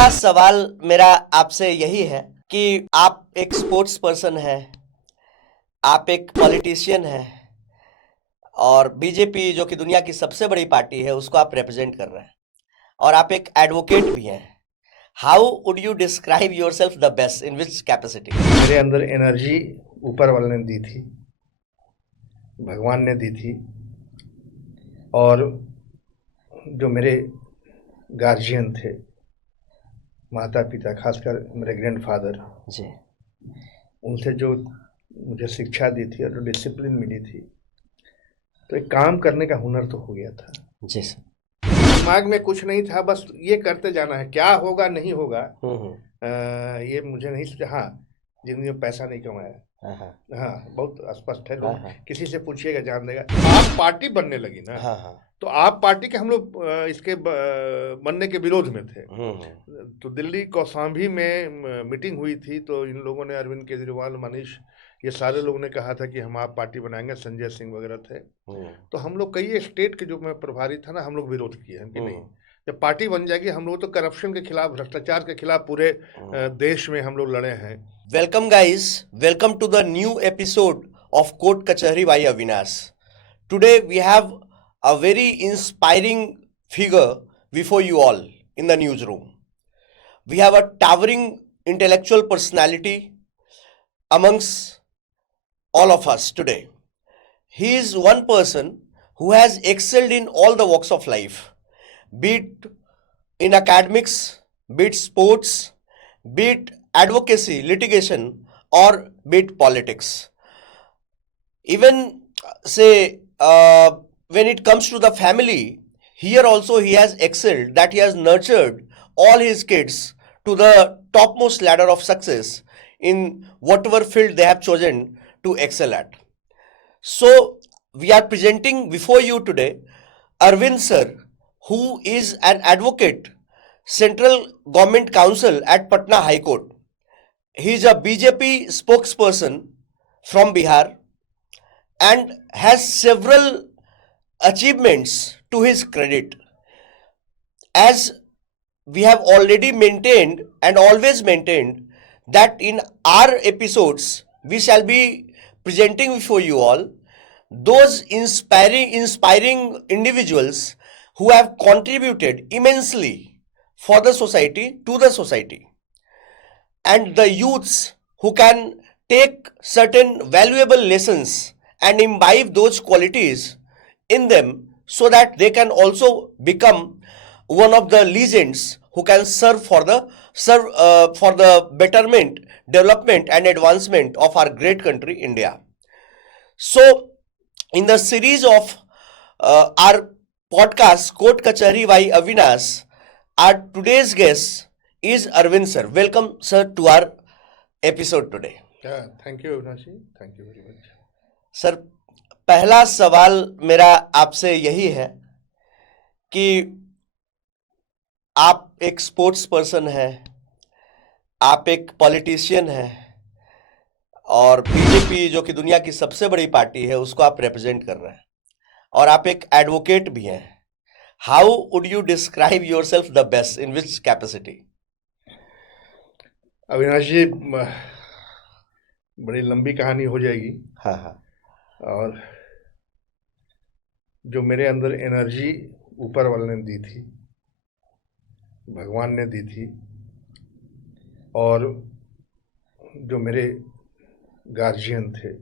पहला सवाल मेरा आपसे यही है कि आप एक स्पोर्ट्स पर्सन हैं, आप एक पॉलिटिशियन हैं और बीजेपी जो कि दुनिया की सबसे बड़ी पार्टी है उसको आप रिप्रेजेंट कर रहे हैं और आप एक एडवोकेट भी हैं। How would you describe yourself the best, in which capacity? मेरे अंदर एनर्जी ऊपर वाले ने दी थी, भगवान ने दी थी। और जो मेरे गार्जियन थे, माता पिता, खासकर मेरे ग्रैंडफादर जी, उनसे जो मुझे शिक्षा दी थी और जो डिसिप्लिन मिली थी, तो एक काम करने का हुनर तो हो गया था। जी सर। दिमाग में कुछ नहीं था, बस ये करते जाना है, क्या होगा नहीं होगा ये मुझे नहीं सोचा। हाँ, जिंदगी में पैसा नहीं कमाया। हाँ, बहुत स्पष्ट है। लोग किसी से पूछिएगा जान देगा। आप पार्टी बनने लगी ना, तो आप पार्टी के, हम लोग इसके बनने के विरोध में थे। तो दिल्ली कौशाम्बी में मीटिंग हुई थी, तो इन लोगों ने, अरविंद केजरीवाल, मनीष, ये सारे लोगों ने कहा था कि हम आप पार्टी बनाएंगे। संजय सिंह वगैरह थे। तो हम लोग कई स्टेट के, जो मैं प्रभारी था ना, हम लोग विरोध किए हैं कि नहीं, जब पार्टी बन जाएगी, हम लोग तो करप्शन के खिलाफ, भ्रष्टाचार के खिलाफ पूरे देश में हम लोग लड़े हैं। Welcome guys, welcome to the new episode of Court Kachahari by Avinash. Today we have a very inspiring figure before you all in the newsroom. We have a towering intellectual personality amongst all of us today. He is one person who has excelled in all the walks of life, be it in academics, be it sports, be it advocacy, litigation, or be it politics. Even say when it comes to the family, here also he has excelled, that he has nurtured all his kids to the topmost ladder of success in whatever field they have chosen to excel at. So we are presenting before you today Arvind sir, who is an advocate, Central Government Counsel at Patna High Court. He is a BJP spokesperson from Bihar and has several achievements to his credit. As we have already maintained and always maintained that in our episodes we shall be presenting before you all those inspiring individuals who have contributed immensely for the society, to the society, and the youths who can take certain valuable lessons and imbibe those qualities in them so that they can also become one of the legends who can serve for the betterment, development and advancement of our great country India. So in the series of our podcast Court Kachahari by Avinash, our today's guest is Arvind sir. Welcome sir to our episode today. Thank you Avinash ji, thank you very much. Sir, पहला सवाल मेरा आपसे यही है कि आप एक sports person हैं, आप एक पॉलिटिशियन हैं और बीजेपी जो कि दुनिया की सबसे बड़ी पार्टी है उसको आप रिप्रेजेंट कर रहे हैं और आप एक एडवोकेट भी हैं। How would you describe yourself the best, in which capacity? Avinash ji, बड़ी लंबी कहानी हो जाएगी। हाँ। और जो मेरे अंदर एनर्जी ऊपर वाले ने दी थी, भगवान ने दी थी। और जो मेरे गार्जियन थे,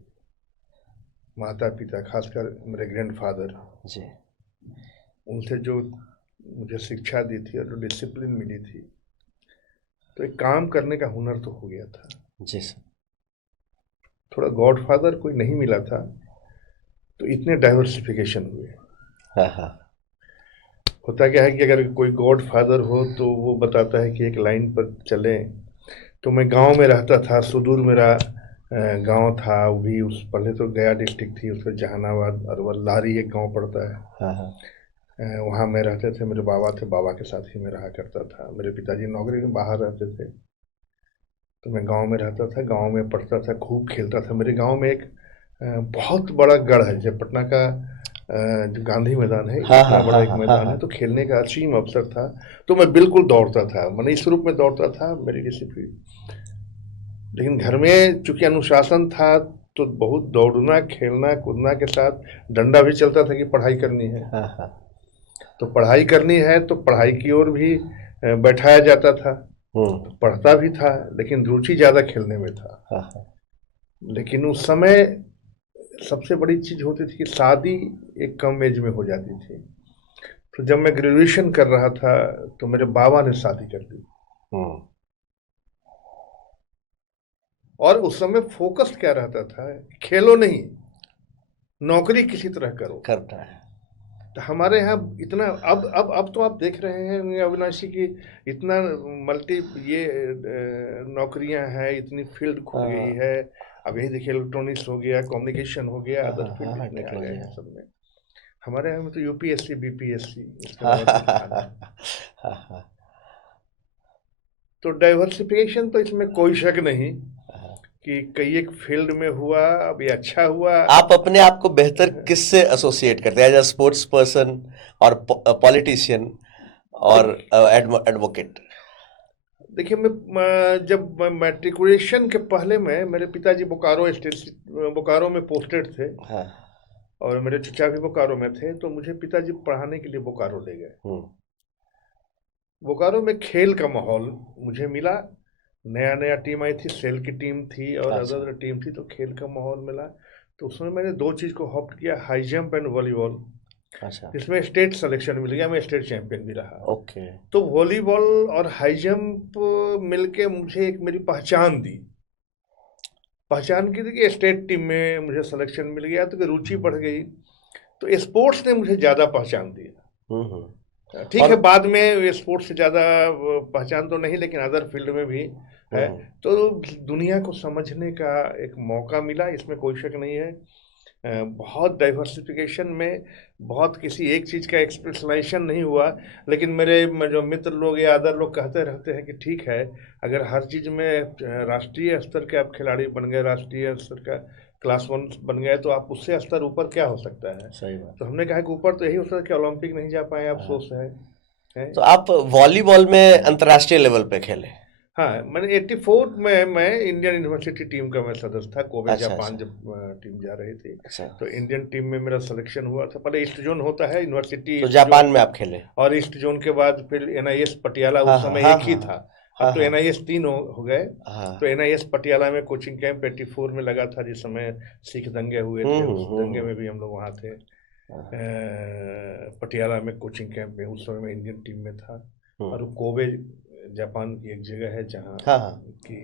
माता पिता, खासकर मेरे ग्रैंडफादर जी, उनसे जो मुझे शिक्षा दी थी और जो डिसिप्लिन मिली थी, तो एक काम करने का हुनर तो हो गया था। जी सर। थोड़ा गॉडफादर कोई नहीं मिला था, तो इतने डाइवर्सिफिकेशन हुए। हाँ। होता क्या है कि अगर कोई गॉडफादर हो तो वो बताता है कि एक लाइन पर चलें। तो मैं गांव में रहता था, सुदूर मेरा गांव था, वो भी उस पहले तो गया डिस्ट्रिक्ट थी, उसमें जहानाबाद अरवल लारी एक गांव पड़ता है। वहाँ में रहते थे, मेरे बाबा थे, बाबा के साथ ही मैं रहा करता था। मेरे पिताजी नौकरी में बाहर रहते थे, तो मैं गांव में रहता था, गांव में पढ़ता था, खूब खेलता था। मेरे गांव में एक बहुत बड़ा गढ़ है, जैसे पटना का जो गांधी मैदान है, हाँ, इतना हाँ, बड़ा हाँ, एक हाँ, मैदान हाँ, है, तो खेलने का असीम अवसर था। तो मैं बिल्कुल दौड़ता था, मैंने इस रूप में दौड़ता था, मेरी डिसिप्लिन। लेकिन घर में चूंकि अनुशासन था, तो बहुत दौड़ना, खेलना, कूदना के साथ डंडा भी चलता था कि पढ़ाई करनी है। हाँ, हाँ, तो पढ़ाई करनी है तो पढ़ाई की ओर भी बैठाया जाता था। हम्म, पढ़ता भी था, लेकिन रुचि ज़्यादा खेलने में था। हाँ, हाँ, लेकिन उस समय सबसे बड़ी चीज़ होती थी कि शादी एक कम एज में हो जाती थी। तो जब मैं ग्रेजुएशन कर रहा था, तो मेरे बाबा ने शादी कर दी। हम्म, और उस समय फोकस क्या रहता था, खेलो नहीं, नौकरी किसी तरह करो। करता है। तो हमारे यहाँ इतना, अब तो आप देख रहे हैं अविनाशी की, इतना मल्टी ये नौकरियां हैं, इतनी फील्ड खुल गई हाँ, है। अब यही देखिए, इलेक्ट्रॉनिक्स हो गया, कम्युनिकेशन हो गया, हाँ, अदर हाँ, हाँ, फील्ड हाँ, इतने आ गए टेक्नोलॉजी हैं है। सब में। हमारे यहाँ में तो यूपीएससी, बीपीएससी, इसके हाँ, अलावा हाँ, कुछ था नहीं। हाँ, हाँ, तो डाइवर्सिफिकेशन तो इसमें कोई शक नहीं हाँ। कि कई एक फील्ड में हुआ, अब ये अच्छा हुआ। आप अपने आप को बेहतर किससे एसोसिएट करते हैं, एज अ स्पोर्ट्स पर्सन और पॉलिटिशियन और देख एडवोकेट? देखिए, जब मैट्रिकुलेशन के पहले में, मेरे पिताजी बोकारो स्टेट, बोकारो में पोस्टेड थे, हाँ, और मेरे चचा भी बोकारो में थे। तो मुझे पिताजी पढ़ाने के लिए बोकारो ले गए। हम्म, बोकारो में खेल का माहौल मुझे मिला। नया नया टीम आई थी, सेल की टीम थी और अच्छा, अदर टीम थी, तो खेल का माहौल मिला। तो उसमें मैंने दो चीज़ को ऑप्ट किया, हाई जंप एंड वॉलीबॉल, अच्छा, जिसमें स्टेट सिलेक्शन मिल गया, मैं स्टेट चैंपियन भी रहा। ओके, तो वॉलीबॉल और हाई जंप मिलके मुझे एक मेरी पहचान दी। पहचान की थी कि स्टेट टीम में मुझे सिलेक्शन मिल गया, तो रुचि बढ़ गई। तो स्पोर्ट्स ने मुझे ज़्यादा पहचान हम्म, दिया। ठीक है, और बाद में स्पोर्ट्स से ज़्यादा पहचान तो नहीं, लेकिन अदर फील्ड में भी है। हम्म, तो दुनिया को समझने का एक मौका मिला, इसमें कोई शक नहीं है। बहुत डाइवर्सिफिकेशन में, बहुत किसी एक चीज़ का एक्सपेशलाइजेशन नहीं हुआ। लेकिन जो मित्र लोग या अदर लोग कहते रहते हैं कि ठीक है, अगर हर चीज़ में राष्ट्रीय स्तर के आप खिलाड़ी बन गए, राष्ट्रीय स्तर का क्लास वन बन गए, तो आप उससे स्तर ऊपर क्या हो सकता है। सही बात। तो हमने कहा कि ऊपर तो यही हो सकता है कि ओलंपिक नहीं जा पाए, हाँ, अफसोस है। तो आप वॉलीबॉल में अंतर्राष्ट्रीय लेवल पे खेले? हाँ, मैंने 84 में मैं इंडियन यूनिवर्सिटी टीम का मैं सदस्य था। कोबे अच्छा, जापान अच्छा, जब टीम जा रही थी, अच्छा, तो इंडियन टीम में मेरा सिलेक्शन हुआ था। पहले ईस्ट जोन होता है, यूनिवर्सिटी तो ईस्ट जापान जोन, में आप खेले? और ईस्ट जोन के बाद फिर एनआईएस पटियाला, हाँ, उस हाँ, समय हाँ, एक ही हाँ, था। हाँ, अब तो हाँ, एनआईएस तीन हो गए। तो हाँ, एनआईएस पटियाला में कोचिंग कैंप 84 में लगा था, जिस समय सिख दंगे हुए थे। उस दंगे में भी हम लोग वहाँ थे। हाँ, पटियाला में कोचिंग कैंप में उस समय मैं इंडियन टीम में था। और वो कोबे जापान की एक जगह है जहाँ हाँ, हाँ, की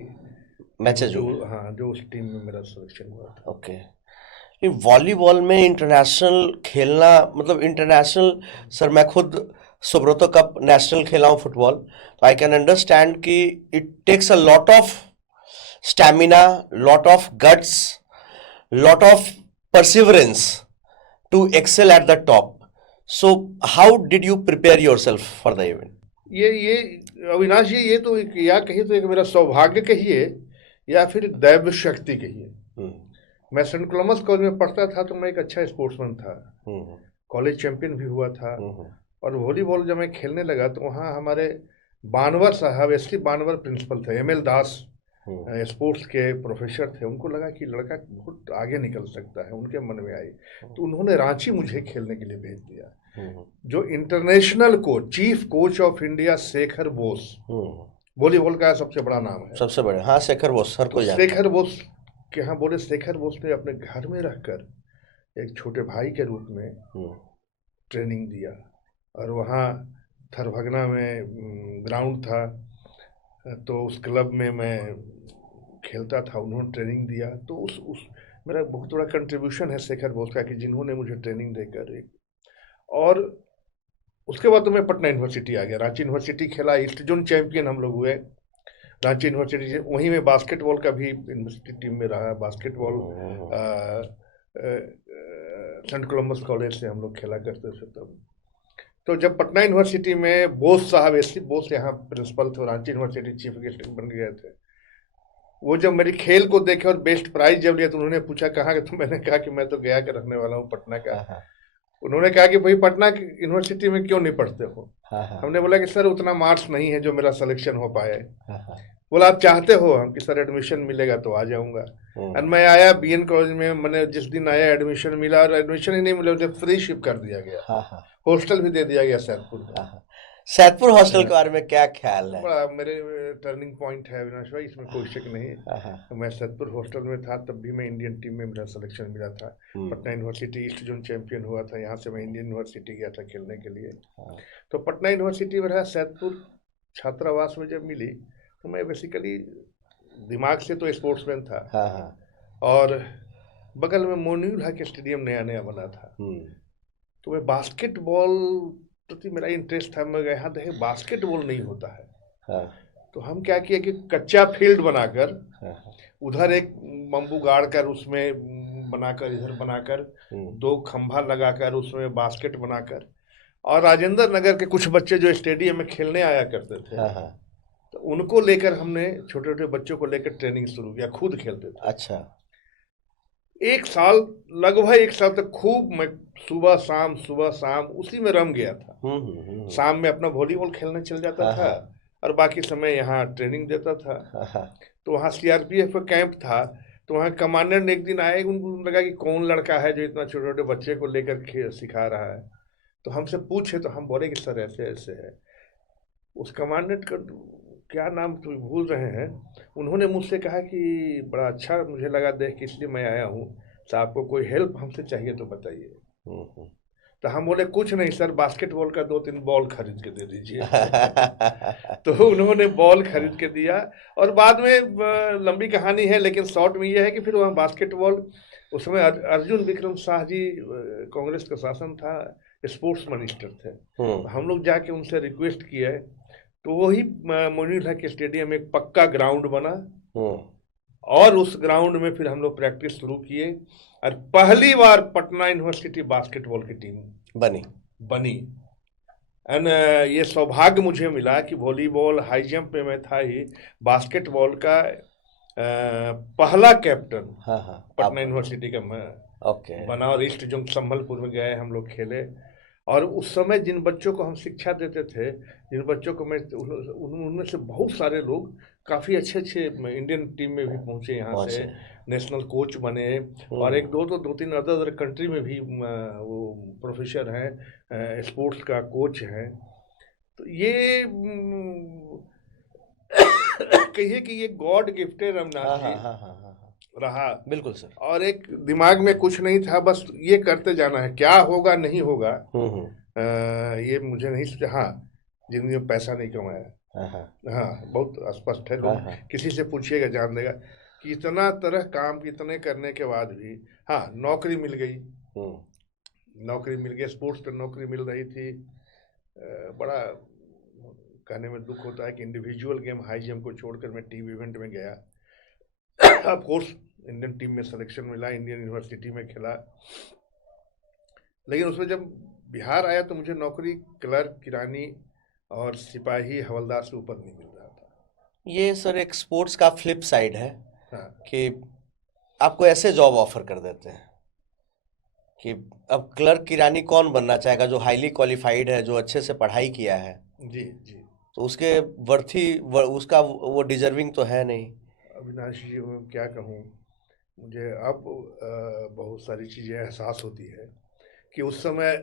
मैचेज हो जो, गए। हाँ, जो उस टीम में मेरा सिलेक्शन हुआ था। ओके। ये वॉलीबॉल में इंटरनेशनल खेलना, मतलब इंटरनेशनल, सर मैं खुद सुब्रतो कप नेशनल खेला हूँ फुटबॉल, तो आई कैन अंडरस्टैंड कि it takes a lot of stamina, lot of guts, lot of perseverance to excel at the top. So how did you prepare yourself for the event? ये अविनाश जी, ये तो या कहिए तो एक मेरा सौभाग्य कहिए, या फिर दैव शक्ति कहिए। मैं सेंट कोलम्बस कॉलेज में पढ़ता था, तो मैं एक अच्छा स्पोर्ट्समैन था, कॉलेज चैंपियन भी हुआ था। और वॉलीबॉल जब मैं खेलने लगा, तो वहाँ हमारे बानवर साहब, एस सी बानवर प्रिंसिपल थे, एम एल दास स्पोर्ट्स के प्रोफेसर थे। उनको लगा कि लड़का बहुत आगे निकल सकता है, उनके मन में आई। तो उन्होंने रांची मुझे खेलने के लिए भेज दिया। जो international coach, chief coach of India Shekhar Bose, volleyball का सबसे बड़ा नाम है। सबसे बड़े, हाँ, शेखर बोस, हर तो कोई जानता है। शेखर बोस के यहाँ बोले, शेखर बोस ने अपने घर में रहकर एक छोटे भाई के रूप में ट्रेनिंग दिया। और वहाँ थरभगना में ग्राउंड था, तो उस क्लब में मैं खेलता था, उन्होंने ट्रेनिंग दिया। तो उस मेरा बहुत बड़ा कंट्रीब्यूशन है शेखर बोस का, कि जिन्होंने मुझे ट्रेनिंग देकर एक। और उसके बाद तो मैं पटना यूनिवर्सिटी आ गया, रांची यूनिवर्सिटी खेला, ईस्ट जोन चैंपियन हम लोग हुए रांची यूनिवर्सिटी से। वहीं में बास्केटबॉल का भी यूनिवर्सिटी टीम में रहा, बास्केटबॉल सेंट कोलम्बस कॉलेज से हम लोग खेला करते थे तब। तो जब पटना यूनिवर्सिटी में बोस साहब, एस सी बोस यहाँ प्रिंसिपल थे, रांची यूनिवर्सिटी चीफ गेस्ट बन गए थे। वो जब मेरी खेल को देखे और बेस्ट प्राइज जब लिया, तो उन्होंने पूछा कहाँ के, तो मैंने कहा कि मैं तो गया के रखने वाला हूँ, पटना का। उन्होंने कहा कि भाई पटना की यूनिवर्सिटी में क्यों नहीं पढ़ते हो। हमने बोला कि सर उतना मार्क्स नहीं है जो मेरा सिलेक्शन हो पाए। बोला आप चाहते हो हम कि सर एडमिशन मिलेगा तो आ जाऊंगा। और मैं आया बीएन कॉलेज में, मैंने जिस दिन आया एडमिशन मिला, और एडमिशन ही नहीं मिला, मुझे फ्री शिप कर दिया गया, हॉस्टल भी दे दिया गया सैदपुर में। सैदपुर हॉस्टल के बारे में क्या ख्याल है? बड़ा मेरे टर्निंग पॉइंट है अविनाश भाई, इसमें कोई शक नहीं। मैं सैदपुर हॉस्टल में था तब भी मैं इंडियन टीम में मेरा सिलेक्शन मिला था। Patna university east zone champion हुआ था, यहाँ से मैं इंडियन यूनिवर्सिटी गया था खेलने के लिए। तो पटना यूनिवर्सिटी में रहा, सैदपुर छात्रावास में जब मिली तो मैं बेसिकली दिमाग से तो स्पोर्ट्समैन था। और बगल में मोइनुल हक स्टेडियम नया नया बना था, तो मैं बास्केटबॉल प्रति मेरा इंटरेस्ट था। मैं यहाँ देखे बास्केटबॉल नहीं होता है। तो हम क्या किया कि कच्चा फील्ड बनाकर उधर एक बम्बू गाड़ कर उसमें बनाकर, इधर बनाकर 2 खंभा लगाकर उसमें बास्केट बनाकर, और राजेंद्र नगर के कुछ बच्चे जो स्टेडियम में खेलने आया करते थे तो उनको लेकर हमने, छोटे छोटे बच्चों को लेकर ट्रेनिंग शुरू किया, खुद खेलते थे। अच्छा। 1 साल, लगभग 1 साल तक खूब मैं सुबह शाम उसी में रम गया था। शाम में अपना वॉलीबॉल खेलने चल जाता था और बाकी समय यहाँ ट्रेनिंग देता था। तो वहाँ सीआरपीएफ का कैंप था, तो वहाँ कमांडेंट एक दिन आए, उनको लगा कि कौन लड़का है जो इतना छोटे छोटे बच्चे को लेकर सिखा रहा है। तो हमसे पूछे तो हम बोले कि सर ऐसे ऐसे है। उस कमांडेंट का क्या नाम तो भूल रहे हैं, उन्होंने मुझसे कहा कि बड़ा अच्छा मुझे लगा देख के, इसलिए मैं आया हूँ, तो आपको कोई हेल्प हमसे चाहिए तो बताइए। तो हम बोले कुछ नहीं सर, बास्केटबॉल का 2-3 बॉल खरीद के दे दीजिए। तो उन्होंने बॉल खरीद के दिया, और बाद में लंबी कहानी है लेकिन शॉर्ट में ये है कि फिर वहाँ बास्केटबॉल, उस समय अर्जुन विक्रम शाह जी कांग्रेस का शासन था, स्पोर्ट्स मिनिस्टर थे। हम लोग जाके उनसे रिक्वेस्ट किए तो वही मोइनुल हक स्टेडियम में एक पक्का ग्राउंड बना, और उस ग्राउंड में फिर हम लोग प्रैक्टिस शुरू किए, और पहली बार पटना यूनिवर्सिटी बास्केटबॉल की टीम बनी। एंड ये सौभाग्य मुझे मिला कि वॉलीबॉल, हाई जंप में मैं था ही, बास्केटबॉल का पहला कैप्टन पटना यूनिवर्सिटी का मैं बना, और ईस्ट जोन संभलपुर में गए, हम लोग खेले। और उस समय जिन बच्चों को हम शिक्षा देते थे, जिन बच्चों को मैं, उनमें से बहुत सारे लोग काफ़ी अच्छे इंडियन टीम में भी पहुंचे, यहाँ से नेशनल कोच बने, और 2-3 अदर कंट्री में भी वो प्रोफेसर हैं, स्पोर्ट्स का कोच हैं। तो ये कहिए कि ये गॉड गिफ्टेड रमनाथ जी रहा। बिल्कुल सर। और एक दिमाग में कुछ नहीं था, बस ये करते जाना है, क्या होगा नहीं होगा ये मुझे नहीं सोचा। हाँ, जिंदगी में पैसा नहीं कमाया, हाँ बहुत स्पष्ट है। लोग किसी से पूछिएगा जान देगा कि इतना तरह काम कितने करने के बाद भी, हाँ नौकरी मिल गई, स्पोर्ट्स पर नौकरी मिल रही थी। बड़ा कहने में दुख होता है कि इंडिविजुअल गेम हाई जंप को छोड़कर मैं टीम इवेंट में गया। ऑफ कोर्स इंडियन टीम में सिलेक्शन मिला, इंडियन यूनिवर्सिटी में खेला, लेकिन उसमें जब बिहार आया तो मुझे नौकरी क्लर्क, किरानी और सिपाही, हवलदार से ऊपर नहीं मिल रहा था। ये सर एक स्पोर्ट्स का फ्लिप साइड है। कि आपको ऐसे जॉब ऑफर कर देते हैं कि अब क्लर्क, किरानी कौन बनना चाहेगा जो हाईली क्वालिफाइड है, जो अच्छे से पढ़ाई किया है। जी। तो उसके उसका वो डिजर्विंग तो है नहीं। अविनाश जी मैं क्या कहूँ, मुझे अब बहुत सारी चीज़ें एहसास होती है कि उस समय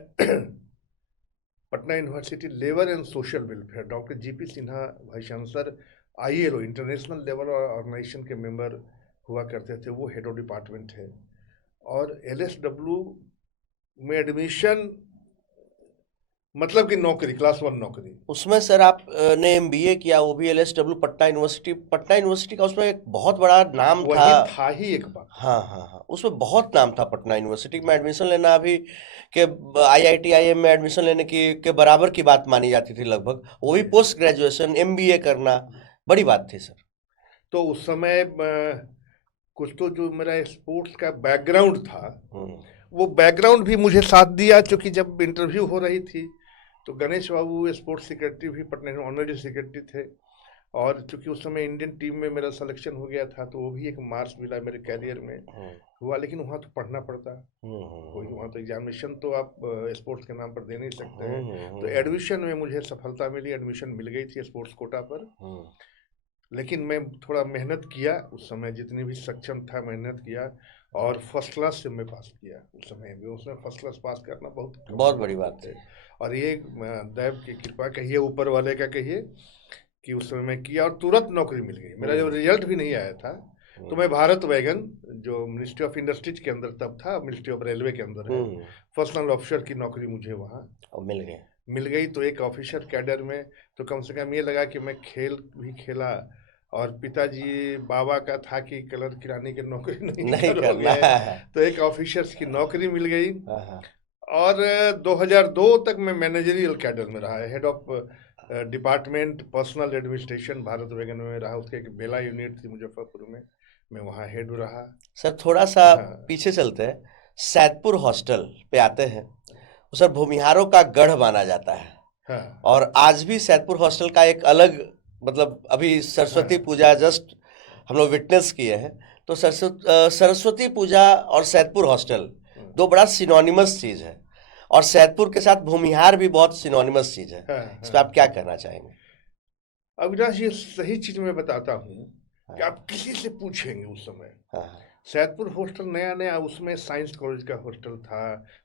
Patna university labour and social welfare, doctor GP Sinha vice chancellor, ILO international level organization के मेंबर हुआ करते थे, वो हेड ऑफ डिपार्टमेंट है। और LSW में एडमिशन मतलब कि नौकरी, क्लास 1 नौकरी। उसमें सर आप ने MBA किया, वो भी LSW पटना यूनिवर्सिटी का, उसमें एक बहुत बड़ा नाम था ही एक बात। हाँ, उसमें बहुत नाम था पटना यूनिवर्सिटी में एडमिशन लेना। अभी के IIT IIM में एडमिशन लेने के बराबर की बात मानी जाती थी लगभग, वो भी पोस्ट ग्रेजुएशन MBA करना बड़ी बात थी सर। तो उस समय कुछ तो जो मेरा स्पोर्ट्स का बैकग्राउंड था, वो बैकग्राउंड भी मुझे साथ दिया, क्योंकि जब इंटरव्यू हो रही थी तो गणेश बाबू स्पोर्ट्स सेक्रेटरी भी पटना ऑनरेरी सेक्रेटरी थे, और चूंकि उस समय इंडियन टीम में मेरा सिलेक्शन हो गया था, तो वो भी एक मार्क्स मिला मेरे कैरियर में हुआ। लेकिन वहाँ तो पढ़ना पड़ता है, कोई वहाँ तो एग्जामिनेशन तो आप स्पोर्ट्स के नाम पर दे नहीं सकते हैं। तो एडमिशन में मुझे सफलता मिली, एडमिशन मिल गई थी स्पोर्ट्स कोटा पर। लेकिन मैं थोड़ा मेहनत किया, उस समय जितनी भी सक्षम था मेहनत किया, और फर्स्ट क्लास से मैं पास किया। उस समय भी उसमें फर्स्ट क्लास पास करना बहुत बड़ी बात है। और ये दैव की कृपा कहिए, ऊपर वाले का कहिए, कि उस समय मैं किया और तुरंत नौकरी मिल गई। मेरा जब रिजल्ट भी नहीं आया था, तो मैं भारत वैगन, जो मिनिस्ट्री ऑफ इंडस्ट्रीज के अंदर तब था, मिनिस्ट्री ऑफ रेलवे के अंदर है, पर्सनल ऑफिसर की नौकरी मुझे वहाँ मिल गई। तो एक ऑफिसर कैडर में, तो कम से कम ये लगा कि मैं खेल भी खेला, और पिताजी बाबा का था कि कलर किराने की नौकरी नहीं करोगे, तो एक ऑफिसर्स की नौकरी मिल गई। और 2002 तक मैं मैनेजरियल कैडर में रहा, head of department personal administration Bharat wagon में रहा। उसके एक बेला यूनिट थी मुजफ्फरपुर में, मैं वहाँ हेड रहा। सर थोड़ा सा पीछे चलते हैं, सैदपुर हॉस्टल पे आते हैं। सर भूमिहारों का गढ़ माना जाता है, और आज भी सैदपुर हॉस्टल का एक अलग, मतलब अभी सरस्वती पूजा जस्ट हम लोग विटनेस किए हैं, तो सरस्वती पूजा और सैदपुर हॉस्टल दो बड़ा सिनोनिमस चीज है, और सैदपुर के साथ भूमिहार भी बहुत सिनोनिमस चीज है। इस पर आप क्या कहना चाहेंगे? अविनाश, ये सही चीज मैं बताता हूँ कि आप किसी से पूछेंगे उस समय, सैदपुर हॉस्टल नया नया, उसमें साइंस कॉलेज का हॉस्टल था,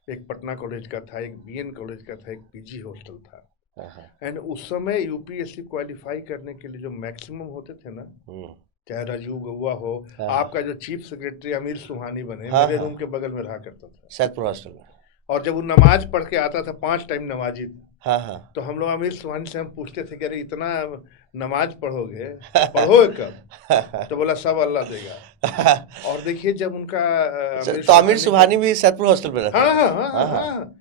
एक पटना कॉलेज का था, एक बीएन कॉलेज का था, एक पीजी हॉस्टल था। एंड उस समय यूपीएससी क्वालिफाई करने के लिए जो मैक्सिमम होते थे ना, चाहे राजीव गौवा हो, आपका जो चीफ सेक्रेटरी अमीर सुहानी बने, मेरे रूम के बगल में रहा करता था सैदपुर हॉस्टल में। और जब वो नमाज पढ़ के आता था, 5 टाइम नमाजी, तो हम लोग अमीर सुहानी से हम पूछते थे कि अरे इतना नमाज पढ़ोगे, पढ़ोगे कब? तो बोला सब अल्लाह देगा। और देखिए जब उनका तो आमिर सुबहानी भी सैदपुर हॉस्टल में रहते थे? हाँ,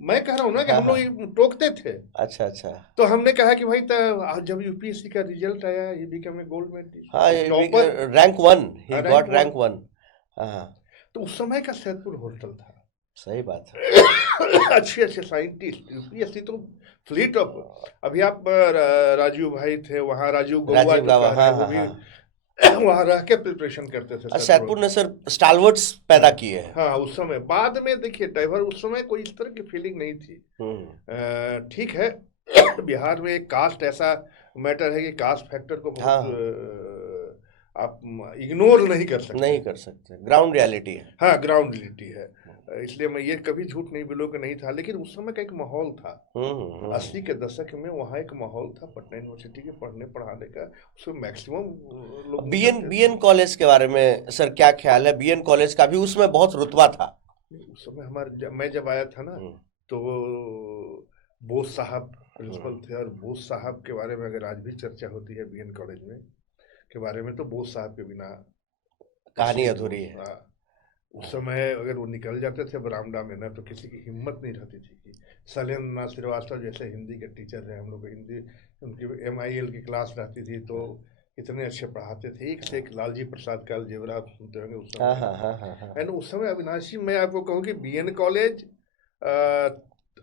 मैं कह रहा हूँ ना कि हम लोग टोकते थे। अच्छा। तो हमने कहा कि भाई जब यूपीएससी का रिजल्ट आया, ये become a gold medallist, topper, rank 1, ही गॉट रैंक 1। तो उस समय का सैदपुर हॉस्टल था। सही बात है। अच्छे साइंटिस्ट, यूपीएससी तो फ्लीट ऑफ, अभी आप राजीव भाई थे वहाँ, राजीव गौवा, वो भी वहाँ रह के प्रिपरेशन करते थे। सैदपुर ने सर स्टालवर्ट्स पैदा किए हैं। हाँ, उस समय बाद में देखिए डाइवर, उस समय कोई इस तरह की फीलिंग नहीं थी। ठीक है, बिहार में एक कास्ट ऐसा मैटर है कि कास्ट फैक्टर को आप इग्नोर नहीं कर सकते, ग्राउंड रियलिटी है। हाँ, ग्राउंड रियलिटी है। इसलिए मैं ये कभी झूठ नहीं बोलूँ कि नहीं था, लेकिन उस समय का एक माहौल था। 80 के दशक में वहाँ एक माहौल था पटना यूनिवर्सिटी के पढ़ने पढ़ाने का, उसमें मैक्सिमम लोग। बीएन कॉलेज के बारे में सर क्या ख्याल है? बीएन कॉलेज का भी उसमें बहुत रुतबा था उस समय। मैं जब आया था ना, तो बोस साहब प्रिंसिपल थे, और बोस साहब के बारे में अगर आज भी चर्चा होती है बीएन कॉलेज में के बारे में, तो बोस साहब के बिना कहानी अधूरी है। उस समय अगर वो निकल जाते थे बरामदा में ना, तो किसी की हिम्मत नहीं रहती थी कि शैलेंद्र श्रीवास्तव जैसे हिंदी के टीचर हैं, हम लोग हिंदी, उनकी MIL की क्लास रहती थी, तो इतने अच्छे पढ़ाते थे, एक से एक लालजी प्रसाद का अलजेब्रा आप सुनते होंगे उस समय। एंड उस समय अविनाशी, मैं आपको कहूँ कि बीएन कॉलेज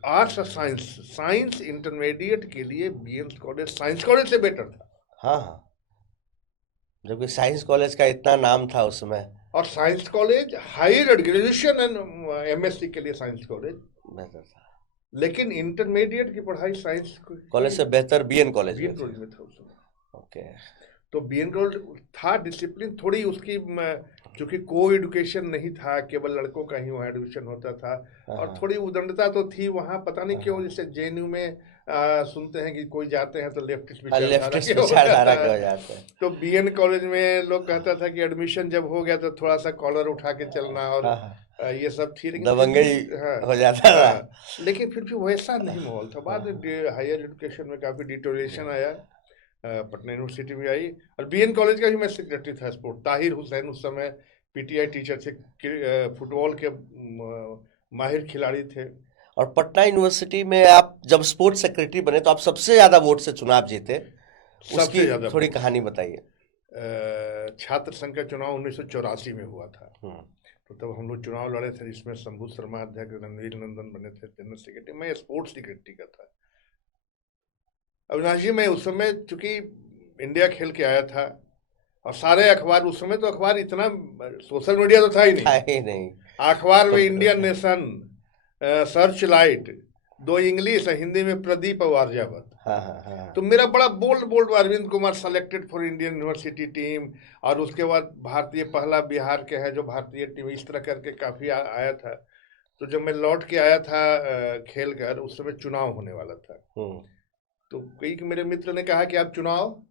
आर्ट्स और साइंस इंटरमीडिएट के लिए बीएन कॉलेज साइंस कॉलेज से बेटर था। जबकि साइंस कॉलेज का इतना नाम था उस समय, और science college higher graduation and MSc के लिए साइंस कॉलेज बेहतर था, लेकिन इंटरमीडिएट की पढ़ाई साइंस कॉलेज से बेहतर बीएन कॉलेज में था उस समय। तो बीएन कॉलेज था, डिसिप्लिन थोड़ी उसकी, क्योंकि को एडुकेशन नहीं था, केवल लड़कों का ही वहाँ एडमिशन होता था, और थोड़ी उदंडता तो थी वहाँ, पता नहीं क्यों, जैसे JNU में सुनते हैं कि कोई जाते हैं तो लेफ्टिस्ट विचारधारा के हो जाते हैं। तो बीएन कॉलेज में लोग कहता था कि एडमिशन जब हो गया तो थोड़ा सा कॉलर उठा के चलना, और ये सब थी, लेकिन हो जाता था। लेकिन फिर भी वैसा नहीं माहौल था। बाद में हायर एजुकेशन में काफी डिटोरेशन आया, पटना यूनिवर्सिटी में आई, और बीएन कॉलेज का भी मैं सेक्रेटरी था स्पोर्ट। ताहिर हुसैन उस समय PTI टीचर थे, फुटबॉल के माहिर खिलाड़ी थे। और पटना यूनिवर्सिटी में आप जब स्पोर्ट्स सेक्रेटरी बने, तो आप सबसे ज्यादा वोट से चुनाव जीते, उसकी थोड़ी कहानी बताइए। छात्र संघ का चुनाव 1984 में हुआ था, तो तब हम लोग चुनाव लड़े थे, जिसमें शंभू शर्मा अध्यक्ष, रणवीर नंदन बने थे जनरल सेक्रेटरी, मैं स्पोर्ट्स सेक्रेटरी का था। अविनाश जी, मैं उस समय चूंकि इंडिया खेल के आया था, और सारे अखबार, उस समय तो अखबार इतना सोशल मीडिया तो था ही नहीं, अखबार में इंडियन नेशन, सर्च लाइट, दो इंग्लिश हिंदी में प्रदीप और आर्यावत। तो मेरा बड़ा bold bold, Arvind Kumar selected for Indian university team, और उसके बाद भारतीय पहला बिहार के है जो भारतीय टीम, इस तरह करके काफी आया था। तो जब मैं लौट के आया था खेल कर, उस समय चुनाव होने वाला था, तो कई मेरे मित्र ने कहा कि आप चुनाव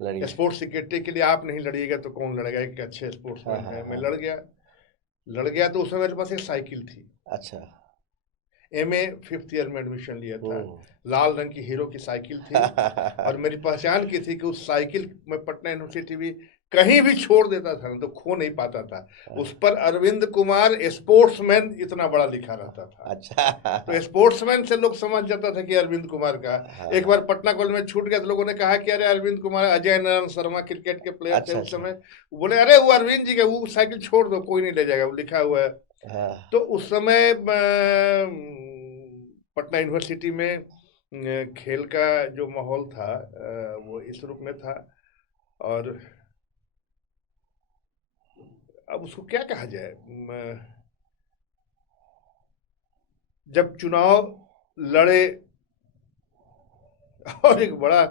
स्पोर्ट्स सेक्रेटरी के लिए आप नहीं लड़िएगा तो कौन लड़ेगा, एक अच्छे स्पोर्ट्समैन है। मैं लड़ गया तो उस समय मेरे पास एक साइकिल थी। अच्छा। MA 5th ईयर में एडमिशन लिया था, लाल रंग की हीरो की साइकिल थी और मेरी पहचान की थी कि उस साइकिल में पटना यूनिवर्सिटी भी कहीं भी छोड़ देता था ना तो खो नहीं पाता था, उस पर अरविंद कुमार स्पोर्ट्समैन इतना बड़ा लिखा रहता था। अच्छा। तो स्पोर्ट्समैन से लोग समझ जाता था कि अरविंद कुमार का। एक बार पटना कॉलेज में छूट गया तो लोगों ने कहा कि अरे अरविंद कुमार, अजय नारायण शर्मा क्रिकेट के प्लेयर थे उस समय, बोले अरे वो अरविंद जी का, वो साइकिल छोड़ दो, कोई नहीं ले जाएगा, वो लिखा हुआ है। तो उस समय पटना यूनिवर्सिटी में खेल का जो माहौल था वो इस रूप में था, और अब उसको क्या कहा जाए, जब चुनाव लड़े, और एक बड़ा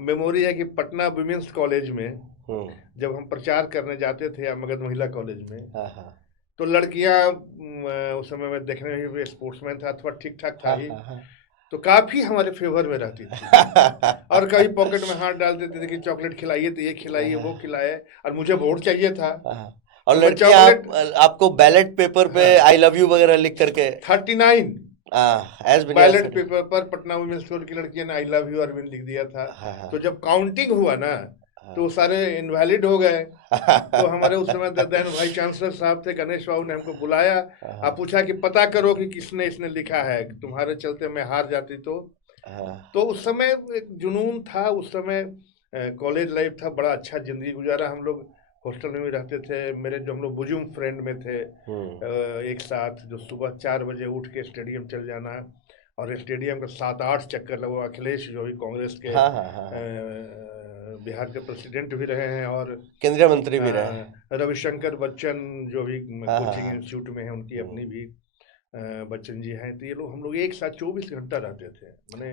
मेमोरी है कि पटना विमेंस कॉलेज में जब हम प्रचार करने जाते थे, मगध महिला कॉलेज में, तो लड़कियां उस समय में देखने में भी स्पोर्ट्समैन था, थोड़ा ठीक ठाक था ही, तो काफी हमारे फेवर में रहती थी और कभी पॉकेट में हाथ डाल देते थे कि चॉकलेट खिलाइए, तो ये खिलाइए वो खिलाए, और मुझे वोट चाहिए था। और लड़कियां आपको बैलेट पेपर पे आई लव यू वगैरह लिख करके 39 बैलेट पेपर पर पटना वुमेन्स स्कूल की लड़कियों ने आई लव यू अरविंद लिख दिया था। तो जब काउंटिंग हुआ ना तो सारे इनवैलिड हो गए। तो हमारे उस समय देन भाई चांसलर साहब थे, गणेश बाबू ने हमको बुलाया, आप पूछा कि पता करो कि किसने इसने लिखा है, तुम्हारे चलते मैं हार जाती तो उस समय एक जुनून था, उस समय कॉलेज लाइफ था, बड़ा अच्छा जिंदगी गुजारा। हम लोग हॉस्टल में भी रहते थे, मेरे जो हम लोग बुजुम फ्रेंड में थे एक साथ, जो सुबह 4 बजे उठ के स्टेडियम चल जाना, और स्टेडियम का 7-8 चक्कर लगो। अखिलेश जो भी कांग्रेस के बिहार के प्रेसिडेंट भी रहे हैं और केंद्रीय मंत्री भी रहे। रविशंकर बच्चन जो भी कोचिंग इंस्टीट्यूट में है, उनकी अपनी भी बच्चन जी हैं। तो ये लोग, हम लोग एक साथ 24 घंटा रहते थे। मैंने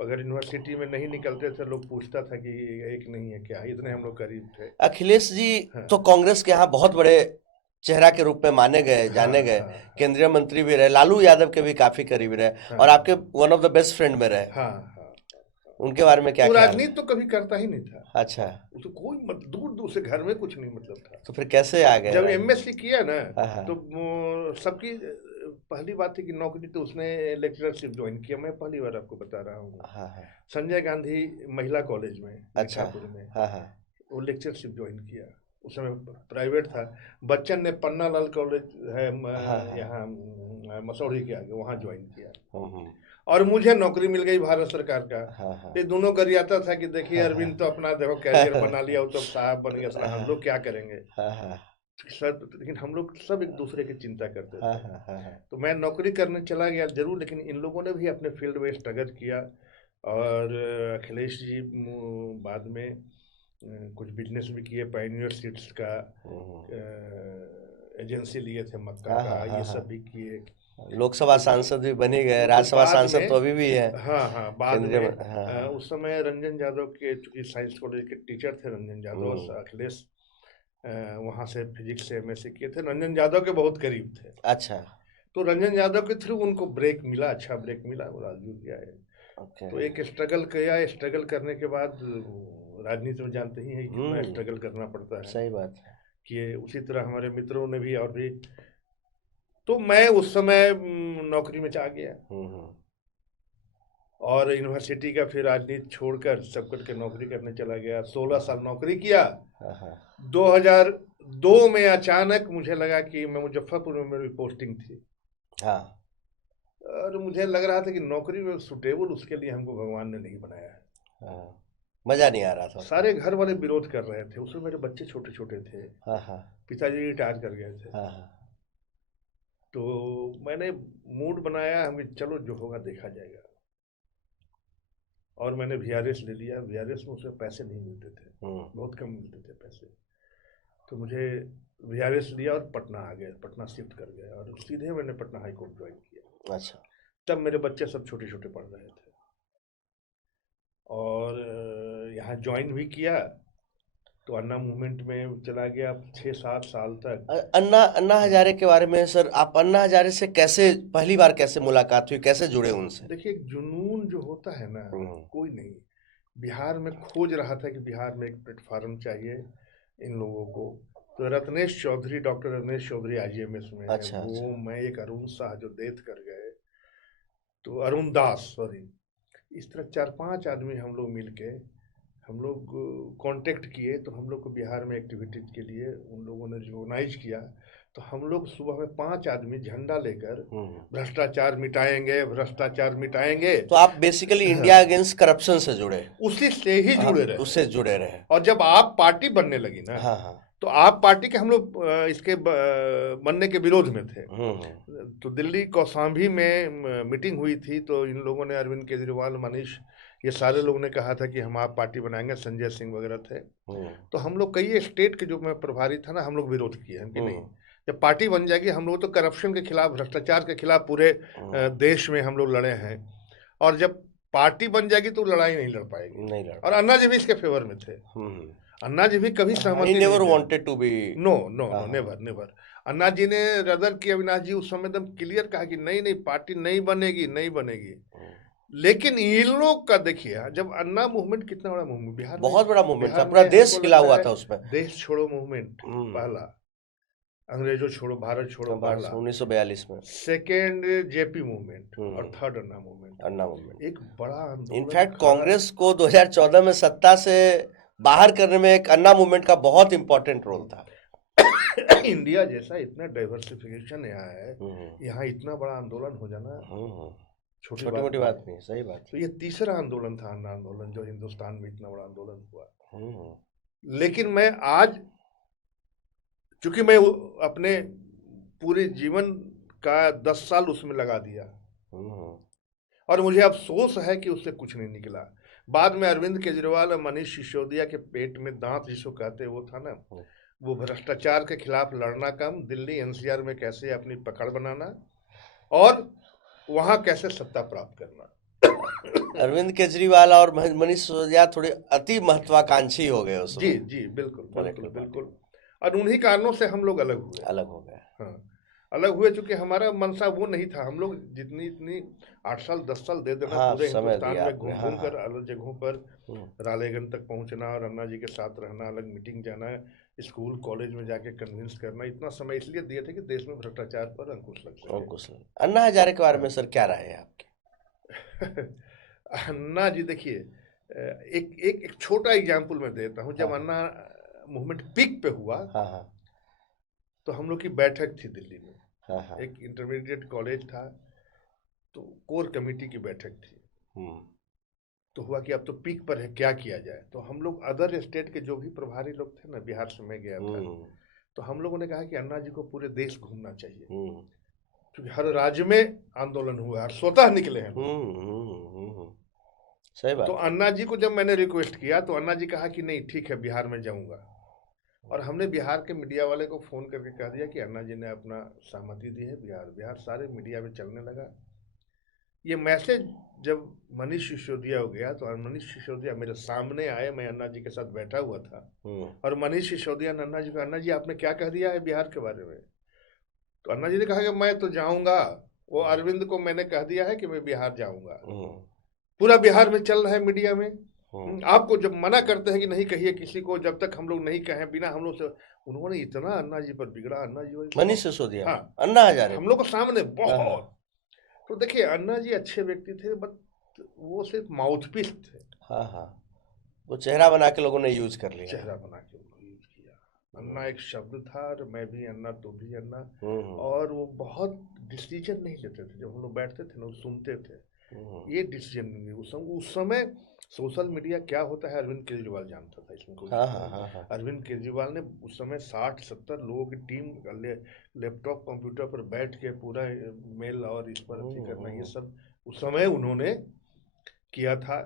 अगर यूनिवर्सिटी में नहीं निकलते थे, लोग पूछता था कि एक नहीं है क्या, इतने हम लोग करीब थे। अखिलेश जी तो कांग्रेस के यहाँ बहुत बड़े चेहरा के रूप में माने गए, जाने गए, केंद्रीय मंत्री भी रहे, लालू यादव के भी काफी करीब रहे, और आपके one of the best friend में रहे। उनके बारे में क्या तो ख्याल? राजनीति तो कभी करता ही नहीं था। अच्छा। तो कोई दूर दूर से घर में कुछ नहीं मतलब था। तो फिर कैसे आ गए? जब MSc किया ना तो सबकी पहली बात थी कि नौकरी, तो उसने लेक्चरशिप ज्वाइन किया। मैं पहली बार आपको बता रहा हूँ, संजय गांधी महिला कॉलेज में मिठापुर में वो लेक्चरशिप ज्वाइन किया। उस समय प्राइवेट था। बच्चन ने पन्ना लाल कॉलेज है यहाँ मसौढ़ी के आगे, वहाँ ज्वाइन किया, और मुझे नौकरी मिल गई भारत सरकार का। ये दोनों गरियाता था कि देखिए अरविंद तो अपना देखो कैरियर बना लिया, वो तो साहब बन गया, हम लोग क्या करेंगे सर। लेकिन हम लोग सब एक दूसरे की चिंता करते थे। तो मैं नौकरी करने चला गया जरूर, लेकिन इन लोगों ने भी अपने फील्ड में स्ट्रगल किया। और अखिलेश जी बाद में कुछ बिजनेस भी किए, पायनियर सीड्स का एजेंसी लिए थे, मक्का का, ये सब भी किए। लोकसभा सांसद भी बने गए, राज्यसभा सांसद तो अभी भी है। बाद में उस समय रंजन यादव के, चूंकि साइंस कॉलेज के टीचर थे रंजन यादव, अखिलेश वहां से फिजिक्स से MSc किए थे, रंजन यादव के बहुत करीब थे। अच्छा। तो रंजन यादव के थ्रू उनको ब्रेक मिला, अच्छा ब्रेक मिला, वो राजनीति गया है। तो एक स्ट्रगल किया, स्ट्रगल करने के बाद राजनीति में जानते ही हैं कितना स्ट्रगल करना पड़ता है। सही बात है कि उसी तरह हमारे मित्रों ने भी, और भी। तो मैं उस समय नौकरी में आ गया, और यूनिवर्सिटी का फिर राजनीति छोड़कर सब करके नौकरी करने चला गया। 16 साल नौकरी किया। 2002 में अचानक मुझे लगा कि मैं मुजफ्फरपुर में, मेरी पोस्टिंग थी, और मुझे लग रहा था कि नौकरी में सुटेबल उसके लिए हमको भगवान ने नहीं बनाया है। मजा नहीं आ रहा था। सारे घर वाले विरोध कर रहे थे, उसमें मेरे बच्चे छोटे छोटे थे, पिताजी रिटायर कर गए थे। तो मैंने मूड बनाया, हम चलो जो होगा देखा जाएगा। और मैंने VRS ले लिया। VRS में उसमें पैसे नहीं मिलते थे, बहुत कम मिलते थे पैसे। तो मुझे VRS लिया और पटना आ गया, पटना शिफ्ट कर गया और सीधे मैंने पटना हाई कोर्ट ज्वाइन किया। अच्छा। तब मेरे बच्चे सब छोटे छोटे पढ़ रहे थे और यहाँ ज्वाइन भी किया। तो अन्ना मूवमेंट में चला गया 6-7 साल तक। अन्ना अन्ना हजारे के बारे में सर, आप अन्ना हजारे से कैसे पहली बार कैसे मुलाकात हुई, कैसे जुड़े उनसे? देखिए, जुनून जो होता है ना, कोई नहीं बिहार में खोज रहा था कि बिहार में एक प्लेटफार्म चाहिए इन लोगों को। तो रत्नेश चौधरी, डॉक्टर रत्नेश चौधरी IGMS में है। अच्छा, वो अच्छा। मैं, एक अरुण शाह जो डेथ कर गए, तो अरुण दास सॉरी, इस तरह 4-5 आदमी हम लोग मिलके हम लोग कांटेक्ट किए। तो हम लोग को बिहार में एक्टिविटीज के लिए उन लोगों ने जो ऑर्गेनाइज किया। तो हम लोग सुबह में 5 आदमी झंडा लेकर भ्रष्टाचार मिटाएंगे, भ्रष्टाचार मिटाएंगे। तो आप बेसिकली इंडिया अगेंस्ट करप्शन से जुड़े, उसी से ही जुड़े रहे, उससे जुड़े रहे। और जब आप पार्टी बनने लगी ना, हाँ, हाँ। तो आप पार्टी के हम लोग इसके बनने के विरोध में थे। तो दिल्ली कौशाम्बी में मीटिंग हुई थी। तो इन लोगों ने, अरविंद केजरीवाल, मनीष, ये सारे लोगों ने कहा था कि हम आप पार्टी बनाएंगे। संजय सिंह वगैरह थे। तो हम लोग कई स्टेट के जो मैं प्रभारी था ना, हम लोग विरोध किए हैं कि नहीं, जब पार्टी बन जाएगी हम लोग तो करप्शन के खिलाफ, भ्रष्टाचार के खिलाफ पूरे देश में हम लोग लड़े हैं। और जब पार्टी बन जाएगी तो लड़ाई नहीं लड़ पाएगी। नहीं लड़। और अन्ना जी भी इसके फेवर में थे। अन्ना जी भी कभी सहमति नहीं नेवर थे। Wanted to be. No no no, never never. Anna ji ने रदर की अविनाश जी उस समय एकदम क्लियर कहा कि नहीं नहीं, पार्टी नहीं बनेगी, नहीं बनेगी। लेकिन इन लोग का देखिए, जब अन्ना मूवमेंट कितना बड़ा मूवमेंट बिहार में, बहुत बड़ा मूवमेंट था, बिहार पूरा में देश हमको हिला लगता हुआ है था उसमें। देश छोड़ो मूवमेंट पहला, अंग्रेजों छोड़ो, भारत छोड़ो पहला, 1942 में। सेकेंड JP मूवमेंट, और थर्ड अन्ना मूवमेंट। अन्ना मूवमेंट एक बड़ा आंदोलन। इनफैक्ट कांग्रेस को 2014 में सत्ता से बाहर करने में एक अन्ना मूवमेंट का बहुत इंपॉर्टेंट रोल था। इंडिया जैसा इतना डाइवर्सिफिकेशन यहाँ है, यहाँ इतना बड़ा आंदोलन हो जाना छोटी मोटी बात नहीं, सही बात। तो ये तीसरा आंदोलन था, अन्ना आंदोलन, जो हिंदुस्तान में इतना बड़ा आंदोलन हुआ। लेकिन मैं आज, चूंकि मैं अपने पूरे जीवन का 10 साल उसमें लगा दिया, और मुझे अफसोस है कि उससे कुछ नहीं निकला। बाद में अरविंद केजरीवाल और मनीष सिसोदिया के पेट में दांत जिसको कहते हैं वो था ना, वो भ्रष्टाचार के खिलाफ लड़ना कम, दिल्ली NCR में कैसे अपनी पकड़ बनाना और वहां कैसे सत्ता प्राप्त करना। अरविंद केजरीवाल और मनीष सिसोदिया थोड़े अति महत्वाकांक्षी हो गए उस जी जी, बिल्कुल बिल्कुल बिल्कुल। और उन्हीं कारणों से हम लोग अलग हो गए। हाँ, अलग हुए, चूंकि हमारा मनसा वो नहीं था। हम लोग जितनी इतनी 8 साल 10 साल दे देना, पूरे हिंदुस्तान में घूम घूम कर अलग जगहों पर रालेगंज तक पहुंचना और अन्ना जी के साथ रहना, अलग मीटिंग जाना, स्कूल कॉलेज में जाके कन्विंस करना, इतना समय इसलिए दिए थे कि देश में भ्रष्टाचार पर अंकुश लग सके। अन्ना हजारे के बारे में सर क्या राय है आपकी? अन्ना जी, देखिए, एक छोटा एग्जाम्पल मैं देता हूँ। जब अन्ना मूवमेंट पीक पे हुआ, तो हम लोग की बैठक थी दिल्ली में। एक इंटरमीडिएट कॉलेज था, तो कोर कमेटी की बैठक थी। तो हुआ कि अब तो पीक पर है, क्या किया जाए। तो हम लोग अदर स्टेट के जो भी प्रभारी लोग थे ना, बिहार से मैं गया था, तो हम लोगों ने कहा कि अन्ना जी को पूरे देश घूमना चाहिए, क्योंकि हर राज्य में आंदोलन हुआ और स्वतः निकले हैं। सही बात। तो अन्ना जी को जब मैंने रिक्वेस्ट किया, तो अन्ना जी कहा कि नहीं, ठीक है, बिहार में जाऊंगा। और हमने बिहार के मीडिया वाले को फोन करके कह दिया कि अन्ना जी ने अपना सहमति दी है। बिहार सारे मीडिया में चलने लगा ये मैसेज। जब मनीष सिसोदिया हो गया, तो मनीष सिसोदिया मेरे सामने आए, मैं अन्ना जी के साथ बैठा हुआ था, और मनीष सिसोदिया ने अन्ना जी को, अन्ना जी आपने क्या कह दिया है बिहार के बारे में? तो अन्ना जी ने कहा कि मैं तो जाऊंगा, वो अरविंद को मैंने कह दिया है कि मैं बिहार जाऊंगा। पूरा बिहार में चल रहा है मीडिया में। आपको जब मना करते हैं कि नहीं कहिए किसी को, जब तक हम लोग नहीं कहें, बिना हम लोग से, उन्होंने इतना अन्ना जी पर बिगड़ा। अन्ना जी, मनीष सिसोदिया, हाँ, अन्ना हजारे हम लोग को सामने बहुत। तो देखिए, अन्ना जी अच्छे व्यक्ति थे, बट वो सिर्फ माउथपीस थे। वो चेहरा बना के लोगों ने यूज कर लिया, चेहरा बना के यूज किया। अन्ना एक शब्द था, और मैं भी अन्ना, तो भी अन्ना। और वो बहुत डिसीजन नहीं लेते थे। जब हम लोग बैठते थे ना, सुनते थे, ये डिसीजन नहीं। उस समय सोशल मीडिया क्या होता है अरविंद केजरीवाल जानता था इसमें कोई। अरविंद केजरीवाल ने उस समय 60-70 लोगों की टीम लैपटॉप कंप्यूटर पर बैठ के पूरा मेल और इस पर करना, ये सब उस समय उन्होंने किया था।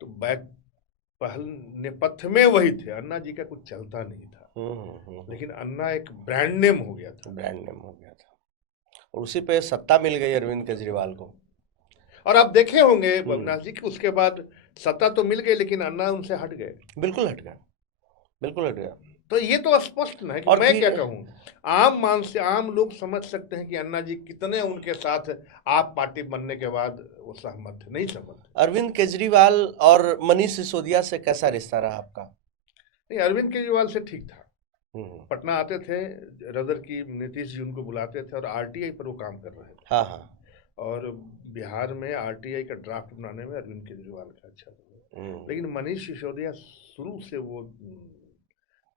तो बैक पहल नेपथ्य में वही थे, अन्ना जी का कुछ चलता नहीं था। लेकिन अन्ना एक ब्रांड नेम हो गया था। ब्रांड नेम हो गया था, और उसी पे सत्ता मिल गई अरविंद केजरीवाल को। और आप देखे होंगे अविनाश जी कि उसके बाद सत्ता तो मिल गई, लेकिन अन्ना उनसे हट गए। बिल्कुल हट गया, बिल्कुल हट गया। तो ये तो स्पष्ट ना है कि और मैं क्या कहूँ, आम लोग समझ सकते हैं कि अन्ना जी कितने उनके साथ आप पार्टी बनने के बाद वो सहमत थे, नहीं सहमत थे। अरविंद केजरीवाल और मनीष सिसोदिया से कैसा रिश्ता रहा आपका? नहीं, अरविंद केजरीवाल से ठीक था। पटना आते थे, रदर की नीतीश जी उनको बुलाते थे और आरटीआई पर वो काम कर रहे थे। हाँ हाँ। और बिहार में आरटीआई का ड्राफ्ट बनाने में अरविंद केजरीवाल का अच्छा था। लेकिन मनीष सिसोदिया शुरू से वो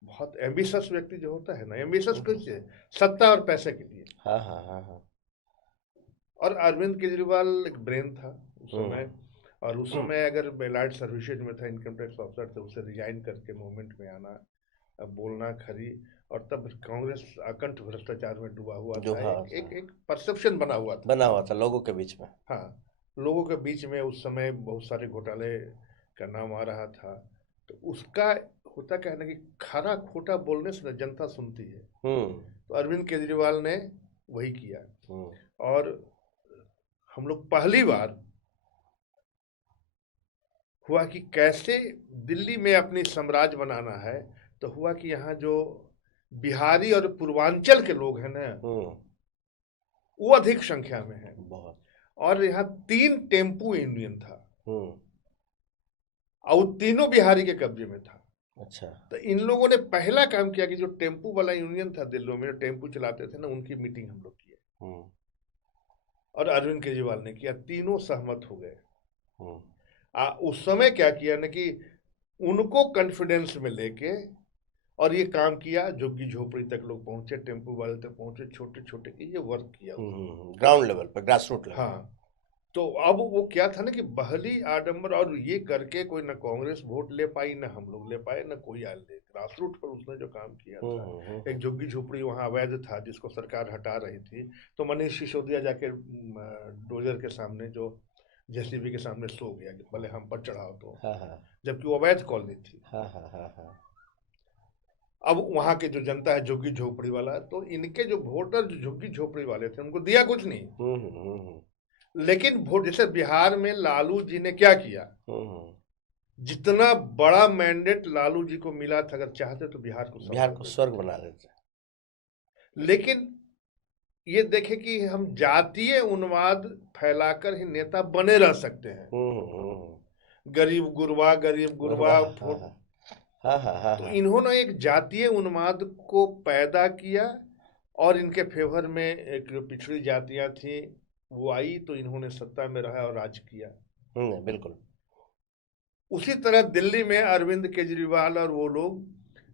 बहुत एम्बिशस व्यक्ति जो होता है ना, एम्बिशस कैसे, सत्ता और पैसे के लिए। हाँ हाँ हाँ हाँ। और अरविंद केजरीवाल एक ब्रेन था उस समय, और उस समय अगर बेलाइट सर्विसेज में था, इनकम टैक्स ऑफिसर थे, उसे रिजाइन करके मूवमेंट में आना, बोलना खरी। और तब कांग्रेस अकंठ भ्रष्टाचार में डूबा हुआ था। हाँ, एक परसेप्शन बना हुआ था लोगों के बीच में। हाँ, लोगों के बीच में उस समय बहुत सारे घोटाले का नाम आ रहा था। तो उसका होता क्या है ना कि खरा खोटा बोलने से ना जनता सुनती है। तो अरविंद केजरीवाल ने वही किया। और हम लोग पहली बार हुआ कि कैसे दिल्ली में अपनी साम्राज्य बनाना है, तो हुआ कि यहाँ जो बिहारी और पूर्वांचल के लोग हैं ना, वो अधिक संख्या में है बहुत। और यहाँ 3 टेम्पू यूनियन था, और वो तीनों बिहारी के कब्जे में था। अच्छा। तो इन लोगों ने पहला काम किया कि जो टेम्पू वाला यूनियन था दिल्ली में, जो टेम्पू चलाते थे ना, उनकी मीटिंग हम लोग किए। और अरविंद केजरीवाल ने किया, तीनों सहमत हो गए। उस समय क्या किया ना कि उनको कॉन्फिडेंस में लेके और ये काम किया, झुग्गी झोपड़ी तक लोग पहुंचे, टेम्पू वाले तक पहुंचे, छोटे छोटे के ये वर्क किया ग्राउंड लेवल पर, ग्रास रूट लेवल। हाँ, तो अब वो क्या था ना कि बहली आडंबर, और ये करके कोई ना कांग्रेस वोट ले पाई, ना हम लोग ले पाए, ना कोई आयल ले। ग्रास रूट पर उसने जो काम किया था, एक झुग्गी झोपड़ी वहाँ अवैध था जिसको सरकार हटा रही थी, तो मनीष सिसोदिया जाके डोजर के सामने, जो जेसीबी के सामने सो गया कि भले हम पर चढ़ाओ तो। जबकि वो अवैध कॉलोनी थी। अब वहां के जो जनता है झुग्गी झोपड़ी वाला, तो इनके जो वोटर जो झुग्गी झोपड़ी वाले थे उनको दिया कुछ नहीं। लेकिन वोट, जैसे बिहार में लालू जी ने क्या किया, जितना बड़ा मैंडेट लालू जी को मिला था, अगर चाहते तो बिहार को स्वर्ग बना देते। लेकिन ये देखे कि हम जातीय उन्माद फैलाकर ही नेता बने रह सकते हैं। गरीब गुरबा तो इन्होंने एक जातीय उन्माद को पैदा किया, और इनके फेवर में एक जो पिछड़ी जातियां थी वो आई, तो इन्होंने सत्ता में रहा और राज किया। बिल्कुल। उसी तरह दिल्ली में अरविंद केजरीवाल और वो लोग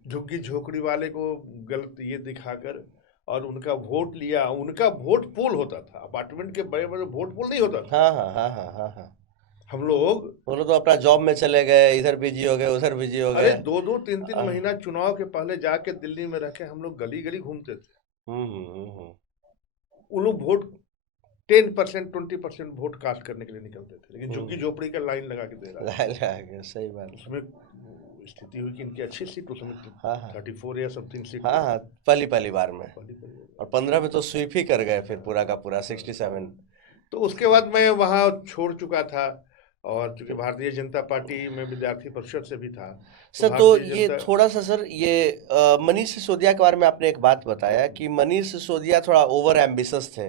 झुग्गी झोपड़ी वाले को गलत ये दिखाकर और उनका वोट लिया। उनका वोट पोल होता था, अपार्टमेंट के बड़े बड़े वोट पोल नहीं होता था। हम लोग तो अपना जॉब में चले गए, इधर बिजी हो गए, उधर बिजी हो गए। अरे 2-2 3-3 महीना चुनाव के पहले जाके दिल्ली में रखे हम लोग गली गली घूमते थे। उन लोग वोट 10% 20% वोट कास्ट करने के लिए निकलते थे, लेकिन झुग्गी झोपड़ी का लाइन लगा के दे रहा है। सही बात। उसमें स्थिति हुई कि इनकी अच्छी सीट, उसमें 34 या समथिंग सीट। पहली बार में। और 15 में तो स्वीप ही कर गए फिर पूरा का पूरा 67। तो उसके बाद मैं वहाँ छोड़ चुका था, और चूंकि भारतीय जनता पार्टी में विद्यार्थी परिषद से भी था। सर, तो ये थोड़ा सा सर, ये मनीष सिसोदिया के बारे में आपने एक बात बताया कि मनीष सिसोदिया थोड़ा ओवर एम्बिशियस थे,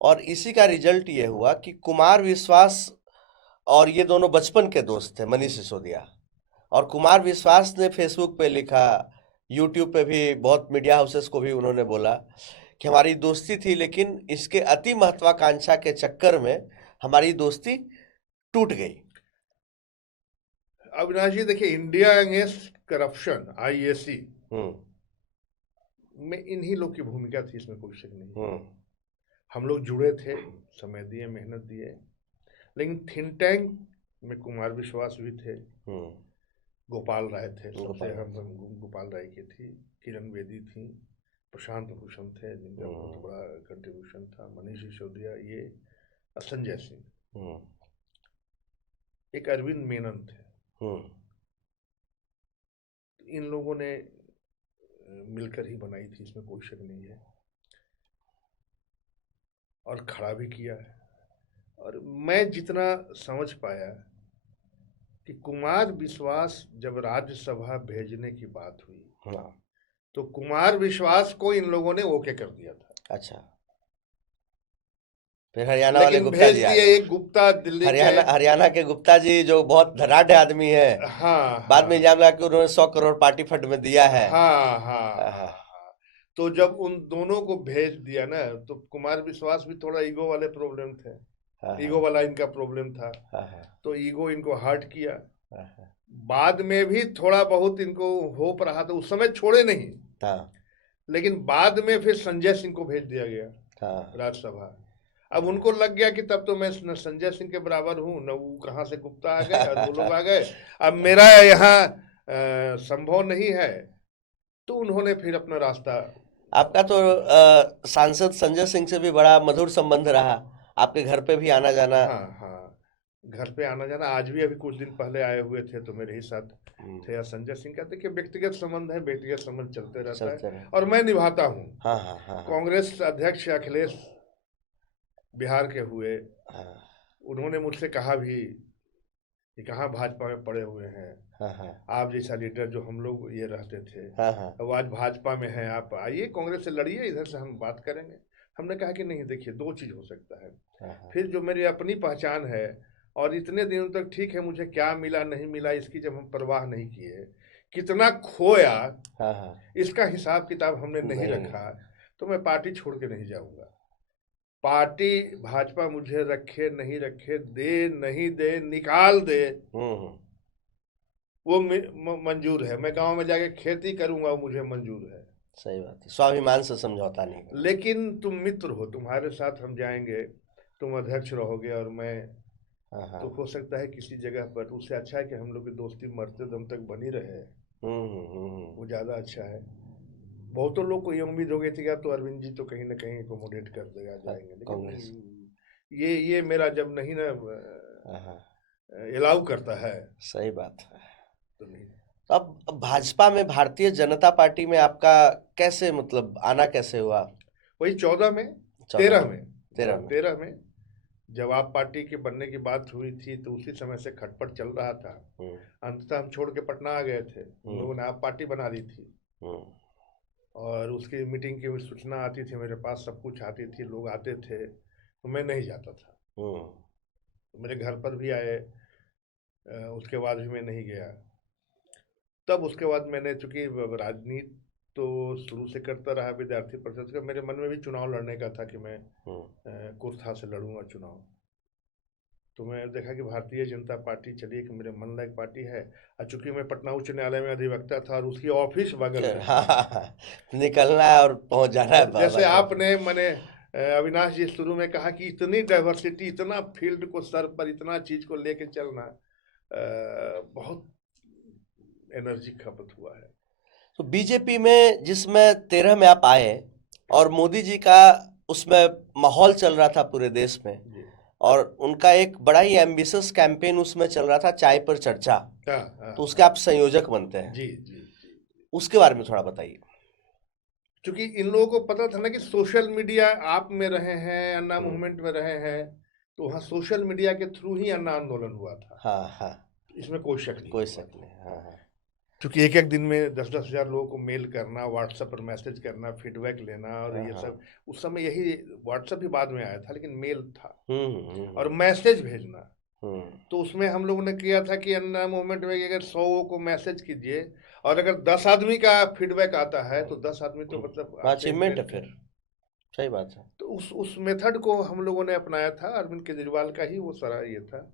और इसी का रिजल्ट ये हुआ कि कुमार विश्वास और ये दोनों बचपन के दोस्त थे, मनीष सिसोदिया। और कुमार विश्वास ने फेसबुक पे लिखा, यूट्यूब पे भी बहुत मीडिया हाउसेस को भी उन्होंने बोला कि हमारी दोस्ती थी, लेकिन इसके अति महत्वाकांक्षा के चक्कर में हमारी दोस्ती टूट गई। अविनाश जी देखिए, इंडिया अगेंस्ट करप्शन IAC में इन्हीं लोग की भूमिका थी, इसमें कोई शक नहीं। हम लोग जुड़े थे, समय दिए, मेहनत दिए, लेकिन थिंक टैंक में कुमार विश्वास भी थे, गोपाल राय थे, सबसे हम गोपाल राय की थी, किरण बेदी थी, प्रशांत भूषण थे जिनका बहुत बड़ा कंट्रीब्यूशन था, मनीष सिसोदिया, ये संजय सिंह, एक अरविंद मेनन थे। इन लोगों ने मिलकर ही बनाई थी, इसमें कोई शक नहीं है, और खड़ा भी किया है। और मैं जितना समझ पाया कि कुमार विश्वास जब राज्यसभा भेजने की बात हुई, तो कुमार विश्वास को इन लोगों ने ओके कर दिया था। अच्छा, फिर हरियाणा वाले लेकिन गुप्ता भेज जी आ दिए गए। एक गुप्ता दिल्ली हरियाणा के गुप्ता जी जो बहुत धनाढ़ आदमी है, हाँ बाद में हाँ इल्जाम लगा कि उन्होंने 100 करोड़ पार्टी फंड में दिया है। हाँ हाँ हाँ, हाँ हाँ। तो जब उन दोनों को भेज दिया ना, तो कुमार विश्वास भी थोड़ा ईगो वाले प्रॉब्लम थे, हाँ, ईगो वाला इनका प्रॉब्लम था, हाँ, हाँ, तो ईगो इनको हर्ट किया। हाँ, बाद में भी थोड़ा बहुत इनको होप रहा, तो उस समय छोड़े नहीं, हाँ, लेकिन बाद में फिर संजय सिंह को भेज दिया गया हाँ, राज्यसभा। अब उनको लग गया कि तब तो मैं न संजय सिंह के बराबर हूँ, न वो कहाँ से गुप्ता आ गए और वो लोग आ गए, अब मेरा यहाँ संभव नहीं है, तो उन्होंने फिर अपना रास्ता। आपका तो सांसद संजय सिंह से भी बड़ा मधुर संबंध रहा, आपके घर पे भी आना जाना। हाँ हाँ, घर पे आना जाना, आज भी अभी कुछ दिन पहले आए हुए थे तो मेरे ही साथ थे। और संजय सिंह का देखिए व्यक्तिगत संबंध है, व्यक्तिगत संबंध चलते रहता है और मैं निभाता हूँ। हाँ, हाँ, हाँ, कांग्रेस अध्यक्ष अखिलेश बिहार के हुए, हाँ, उन्होंने मुझसे कहा भी कि कहाँ भाजपा में पड़े हुए हैं, हाँ, हाँ, आप जैसा लीडर जो हम लोग ये रहते थे, हाँ, हाँ, अब आज भाजपा में हैं, आप आइए कांग्रेस से लड़िए, इधर से हम बात करेंगे। हमने कहा कि नहीं, देखिए दो चीज हो सकता है, हाँ, फिर जो मेरी अपनी पहचान है, और इतने दिनों तक ठीक है, मुझे क्या मिला नहीं मिला इसकी जब हम परवाह नहीं किए, कितना खोया हाँ, हाँ, इसका हिसाब किताब हमने नहीं रखा, तो मैं पार्टी छोड़ के नहीं जाऊंगा। पार्टी भाजपा मुझे रखे नहीं रखे, दे नहीं दे, निकाल दे, वो मंजूर है। मैं गांव में जाके खेती करूंगा, वो मुझे मंजूर है। सही बात है, स्वाभिमान से समझौता नहीं करना। लेकिन तुम मित्र हो, तुम्हारे साथ हम जाएंगे, तुम अध्यक्ष रहोगे और मैं, हाँ, हाँ, तो हो सकता है किसी जगह पर, उससे अच्छा है कि हम लोग की दोस्ती मरते दम तक बनी रहे, वो ज्यादा अच्छा है। बहुतों लोग को ये उम्मीद हो गई थी कि तो अरविंद जी तो कहीं ना कहीं एकोमोडेट कर देगा, जाएंगे, लेकिन ये मेरा जब नहीं ना अलाउ करता है। सही बात है। तो नहीं। अब भाजपा में, भारतीय जनता पार्टी में आपका कैसे, मतलब आना कैसे हुआ? वही 13 में जब आप पार्टी के बनने की बात हुई थी, तो उसी समय से खटपट चल रहा था। अंततः हम छोड़ के पटना आ गए थे, हम लोगों ने आप पार्टी बना दी थी, और उसकी मीटिंग की सूचना आती थी मेरे पास, सब कुछ आती थी, लोग आते थे, तो मैं नहीं जाता था। तो मेरे घर पर भी आए, उसके बाद भी मैं नहीं गया। तब उसके बाद मैंने, चूंकि राजनीति तो शुरू से करता रहा, विद्यार्थी परिषद का, मेरे मन में भी चुनाव लड़ने का था कि मैं कुर्था से लड़ूंगा चुनाव। तो मैं देखा कि भारतीय जनता पार्टी चलिए कि मेरे मन लायक पार्टी है, और चूंकि मैं पटना उच्च न्यायालय में अधिवक्ता था और उसकी ऑफिस बगल में, निकलना है और पहुंच जाना है। जैसे आपने मैंने अविनाश जी शुरू में कहा कि इतनी डाइवर्सिटी, इतना फील्ड को सर पर, इतना चीज को लेके चलना, बहुत एनर्जी खपत हुआ है। तो बीजेपी में, जिसमें 13 में आप आए, और मोदी जी का उसमें माहौल चल रहा था पूरे देश में, और उनका एक बड़ा ही एम्बिशियस कैंपेन उसमें चल रहा था, चाय पर चर्चा। तो उसके आप संयोजक बनते हैं। जी। उसके बारे में थोड़ा बताइए। क्योंकि इन लोगों को पता था ना कि सोशल मीडिया, आप में रहे हैं, अन्ना मूवमेंट में रहे हैं, तो वहाँ सोशल मीडिया के थ्रू ही अन्ना आंदोलन हुआ था। हाँ, हाँ, इसमें कोई शक नहीं, कोई शक नहीं। हाँ, हाँ, क्योंकि एक दिन में 10-10 हजार लोगों को मेल करना, व्हाट्सएप पर मैसेज करना, फीडबैक लेना, और ये सब, उस समय यही, व्हाट्सएप भी बाद में आया था, लेकिन मेल था और मैसेज भेजना। तो उसमें हम लोगों ने किया था कि अन्ना मूवमेंट में अगर 100 को मैसेज कीजिए, और अगर 10 आदमी का फीडबैक आता है, तो 10 आदमी तो मतलब अचीवमेंट है फिर। सही बात है। तो उस मेथड को हम लोगों ने अपनाया था, अरविंद केजरीवाल का ही वो सारा ये था।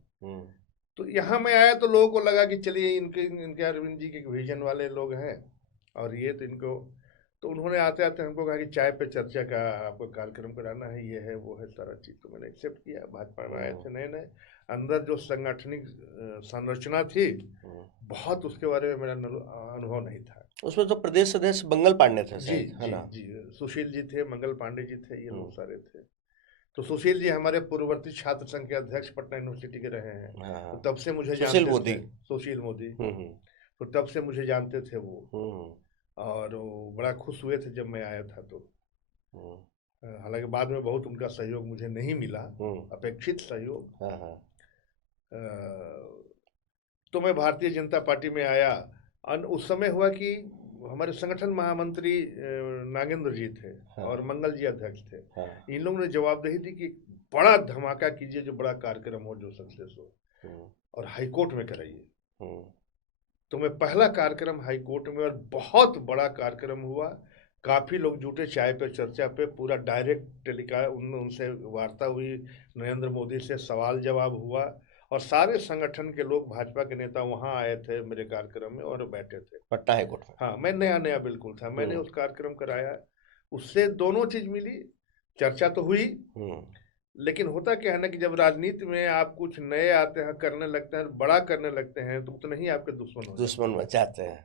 तो यहाँ मैं आया तो लोगों को लगा कि चलिए इनके अरविंद जी के विजन वाले लोग हैं, और ये तो इनको, तो उन्होंने आते आते हमको कहा कि चाय पे चर्चा का आपको कार्यक्रम कराना है, ये है वो है, सारा चीज़। तो मैंने एक्सेप्ट किया। भाजपा में आए थे नए नए, अंदर जो संगठनिक संरचना थी, बहुत उसके बारे में मेरा अनुभव नहीं था। उसमें तो प्रदेश अध्यक्ष मंगल पांडे थे, जी, सुशील जी थे, मंगल पांडे जी थे, ये लोग सारे थे। तो सुशील जी हमारे पूर्ववर्ती छात्र संघ के अध्यक्ष पटना यूनिवर्सिटी के रहे हैं। हाँ, तो तब से मुझे सुशील जानते मोदी। थे, सुशील मोदी। हम्म, तो तब से मुझे जानते थे वो, हम्म, और वो बड़ा खुश हुए थे जब मैं आया था। तो हम्म, हालांकि बाद में बहुत उनका सहयोग मुझे नहीं मिला, अपेक्षित सहयोग। हाँ, हाँ, तो मैं भारतीय जनता पार्टी में आया। उस समय हुआ कि हमारे संगठन महामंत्री नागेंद्र जी थे, हाँ, और मंगल जी अध्यक्ष थे। हाँ, इन लोगों ने जवाबदेही दी कि बड़ा धमाका कीजिए, जो बड़ा कार्यक्रम हो, जो सक्सेस हो, और हाईकोर्ट में कराइए। तो मैं पहला कार्यक्रम हाईकोर्ट में, और बहुत बड़ा कार्यक्रम हुआ। काफी लोग जुटे, चाय पे चर्चा पे, पूरा डायरेक्ट टेलीकास्ट उनसे वार्ता हुई, नरेंद्र मोदी से सवाल जवाब हुआ, और सारे संगठन के लोग, भाजपा के नेता वहां आए थे मेरे कार्यक्रम में और बैठे थे पटना हाईकोर्ट में। हाँ, मैं नया नया बिल्कुल था, मैंने उस कार्यक्रम कराया। उससे दोनों चीज मिली, चर्चा तो हुई, लेकिन होता क्या है ना कि जब राजनीति में आप कुछ नए आते हैं, करने लगते हैं, बड़ा करने लगते हैं, तो उतना ही आपके दुश्मन बन जाते हैं,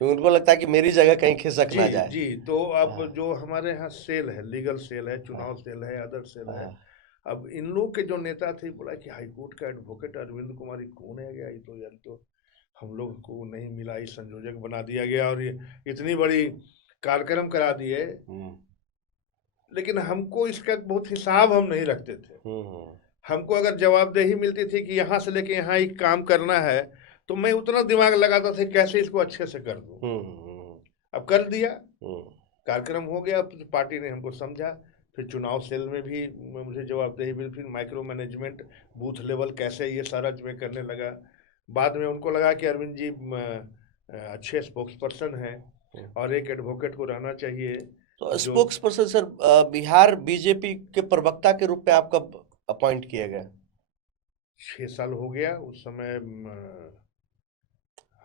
क्योंकि उनको लगता है कि मेरी जगह कहीं खिसक ना जाए। जी। तो अब जो हमारे यहाँ सेल है, लीगल सेल है, चुनाव सेल है, अदर सेल है। अब इन लोग के जो नेता थे, बोला कि हाईकोर्ट का एडवोकेट अरविंद कुमारी कौन है गया, ये तो यार तो हम लोग को नहीं मिला, इस संयोजक बना दिया गया, और ये इतनी बड़ी कार्यक्रम करा दिए। लेकिन हमको इसका बहुत हिसाब हम नहीं रखते थे। हमको अगर जवाबदेही मिलती थी कि यहाँ से लेके यहाँ ही काम करना है, तो मैं उतना दिमाग लगाता था कैसे इसको अच्छे से कर दूं। अब कर दिया, कार्यक्रम हो गया, पार्टी ने हमको समझा। फिर चुनाव सेल में भी मुझे जवाबदेही मिली, फिर माइक्रो मैनेजमेंट, बूथ लेवल कैसे, ये सारा मैं करने लगा। बाद में उनको लगा कि अरविंद जी अच्छे स्पोक्स पर्सन हैं, और एक एडवोकेट को रहना चाहिए। तो spokes person sir, Bihar BJP के प्रवक्ता के रूप में आपका अपॉइंट किया गया? 6 साल हो गया। उस समय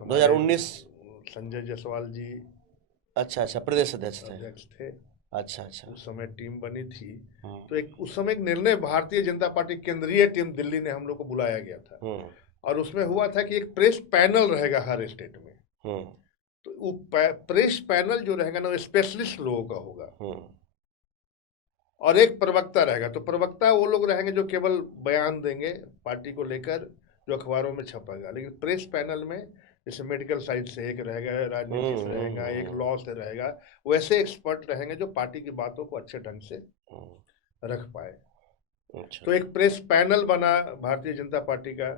2019 संजय जायसवाल जी अच्छा प्रदेश अध्यक्ष थे। अच्छा। उस समय टीम बनी थी। तो उस समय एक निर्णय, भारतीय जनता पार्टी केंद्रीय टीम दिल्ली ने हम लोग को बुलाया गया था, और उसमें हुआ था कि एक प्रेस पैनल रहेगा हर स्टेट में। तो वो प्रेस पैनल जो रहेगा ना, वो स्पेशलिस्ट लोगों का होगा, और एक प्रवक्ता रहेगा। तो प्रवक्ता वो लोग रहेंगे जो केवल बयान देंगे पार्टी को लेकर, जो अखबारों में छपेगा। लेकिन प्रेस पैनल में जैसे मेडिकल साइड से एक रहेगा, राजनीति से रहेगा, एक लॉ से रहेगा, वैसे एक्सपर्ट रहेंगे जो पार्टी की बातों को अच्छे ढंग से रख पाए। तो एक प्रेस पैनल बना भारतीय जनता पार्टी का।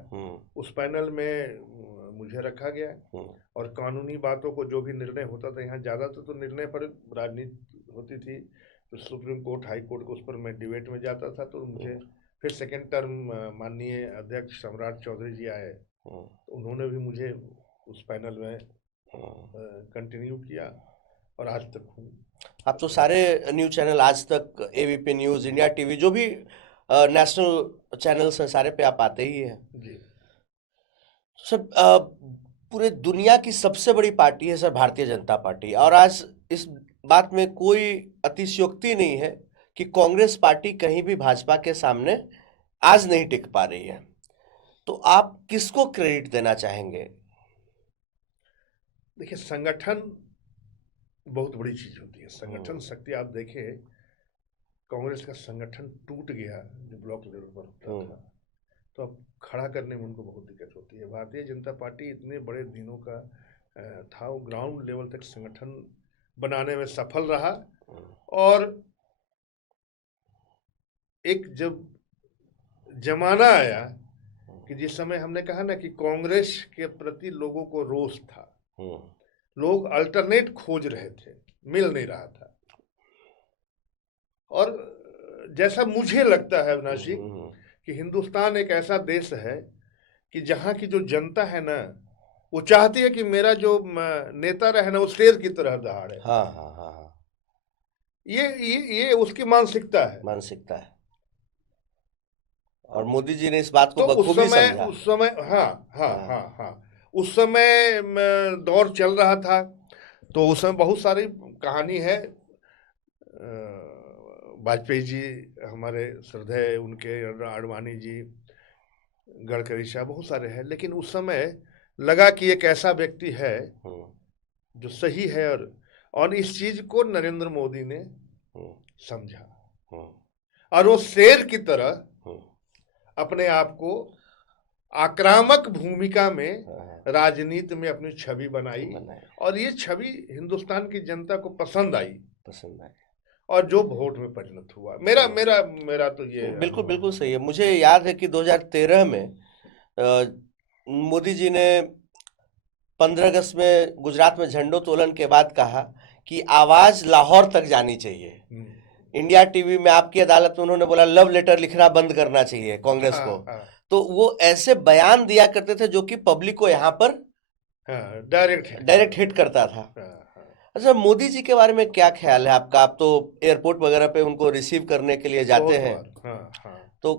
उस पैनल में मुझे रखा गया, और कानूनी बातों को, जो भी निर्णय होता था, यहाँ ज्यादातर तो निर्णय पर राजनीति होती थी, तो सुप्रीम कोर्ट, हाई कोर्ट को, उस पर मैं डिबेट में जाता था। तो मुझे फिर सेकेंड टर्म माननीय अध्यक्ष सम्राट चौधरी जी आए, तो उन्होंने भी मुझे उस पैनल में कंटिन्यू किया, और आज तक हूँ। आप तो सारे न्यूज चैनल, आज तक, एबीपी न्यूज, इंडिया टीवी, जो भी नेशनल चैनल्स हैं, सारे पे आप आते ही हैं जी सर। पूरे दुनिया की सबसे बड़ी पार्टी है सर भारतीय जनता पार्टी, और आज इस बात में कोई अतिशयोक्ति नहीं है कि कांग्रेस पार्टी कहीं भी भाजपा के सामने आज नहीं टिक पा रही है। तो आप किसको क्रेडिट देना चाहेंगे? देखिए, संगठन बहुत बड़ी चीज होती है। संगठन शक्ति, आप देखें कांग्रेस का संगठन टूट गया जो ब्लॉक लेवल पर होता था, तो अब खड़ा करने में उनको बहुत दिक्कत होती है। भारतीय जनता पार्टी इतने बड़े दिनों का था, वो ग्राउंड लेवल तक संगठन बनाने में सफल रहा। और एक जब जमाना आया कि जिस समय हमने कहा ना कि कांग्रेस के प्रति लोगों को रोष था, लोग अल्टरनेट खोज रहे थे, मिल नहीं रहा था। और जैसा मुझे लगता है अविनाश जी कि हिंदुस्तान एक ऐसा देश है कि जहाँ की जो जनता है ना, वो चाहती है कि मेरा जो नेता रहे ना, वो शेर की तरह दहाड़े। हाँ। ये उसकी मानसिकता है। और मोदी जी ने इस बात को तो बखूबी समझा। उस समय हाँ, उस समय दौर चल रहा था। तो उस समय बहुत सारी कहानी है। वाजपेयी जी हमारे श्रद्धेय, उनके आडवाणी जी, गडकरी साहब, बहुत सारे हैं। लेकिन उस समय लगा कि एक ऐसा व्यक्ति है जो सही है, और इस चीज को नरेंद्र मोदी ने समझा। और वो शेर की तरह अपने आप को आक्रामक भूमिका में राजनीति में अपनी छवि बनाई और ये छवि हिंदुस्तान की जनता को पसंद आई और जो वोट में परिणत हुआ। मेरा मेरा मेरा तो ये बिल्कुल बिल्कुल सही है। मुझे याद है कि 2013 में मोदी जी ने 15 अगस्त में गुजरात में झंडोत्तोलन के बाद कहा कि आवाज लाहौर तक जानी चाहिए। इंडिया टीवी में आपकी अदालत में उन्होंने बोला लव लेटर लिखना बंद करना चाहिए कांग्रेस को। तो वो ऐसे बयान दिया करते थे जो कि पब्लिक को यहाँ पर डायरेक्ट हिट करता था। अच्छा, मोदी जी के बारे में क्या ख्याल है आपका? आप तो एयरपोर्ट वगैरह पे उनको रिसीव करने के लिए जाते हैं, तो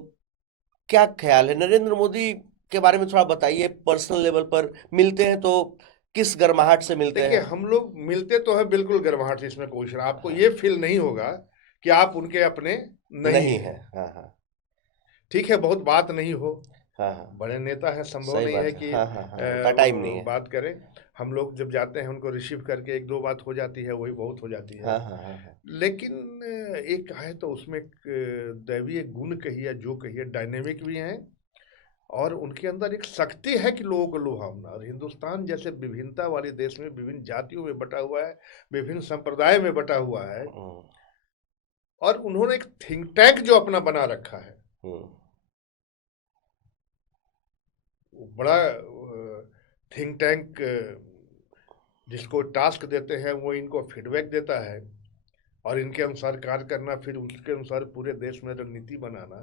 क्या ख्याल है नरेंद्र मोदी के बारे में? थोड़ा बताइए, पर्सनल लेवल पर मिलते हैं तो किस गर्माहट से मिलते हैं? हम लोग मिलते तो है बिल्कुल गर्माहट से, इसमें कोई आपको ये फील नहीं होगा कि आप उनके अपने नहीं है। ठीक है, बहुत बात नहीं हो, बड़े नेता है, संभव नहीं है कि टाइम नहीं है बात करें। हम लोग जब जाते हैं उनको रिसीव करके एक दो बात हो जाती है, वही बहुत हो जाती है। लेकिन एक है तो उसमें एक दैवीय गुण कहिए, जो कहिए, डायनेमिक भी हैं और उनके अंदर एक शक्ति है कि लोगों को लुभावना। और हिंदुस्तान जैसे विभिन्नता वाले देश में विभिन्न जातियों में बटा हुआ है, विभिन्न संप्रदाय में बटा हुआ है, और उन्होंने एक थिंक टैंक जो अपना बना रखा है, बड़ा थिंक टैंक जिसको टास्क देते हैं वो इनको फीडबैक देता है और इनके अनुसार कार्य करना, फिर उसके अनुसार पूरे देश में रणनीति बनाना।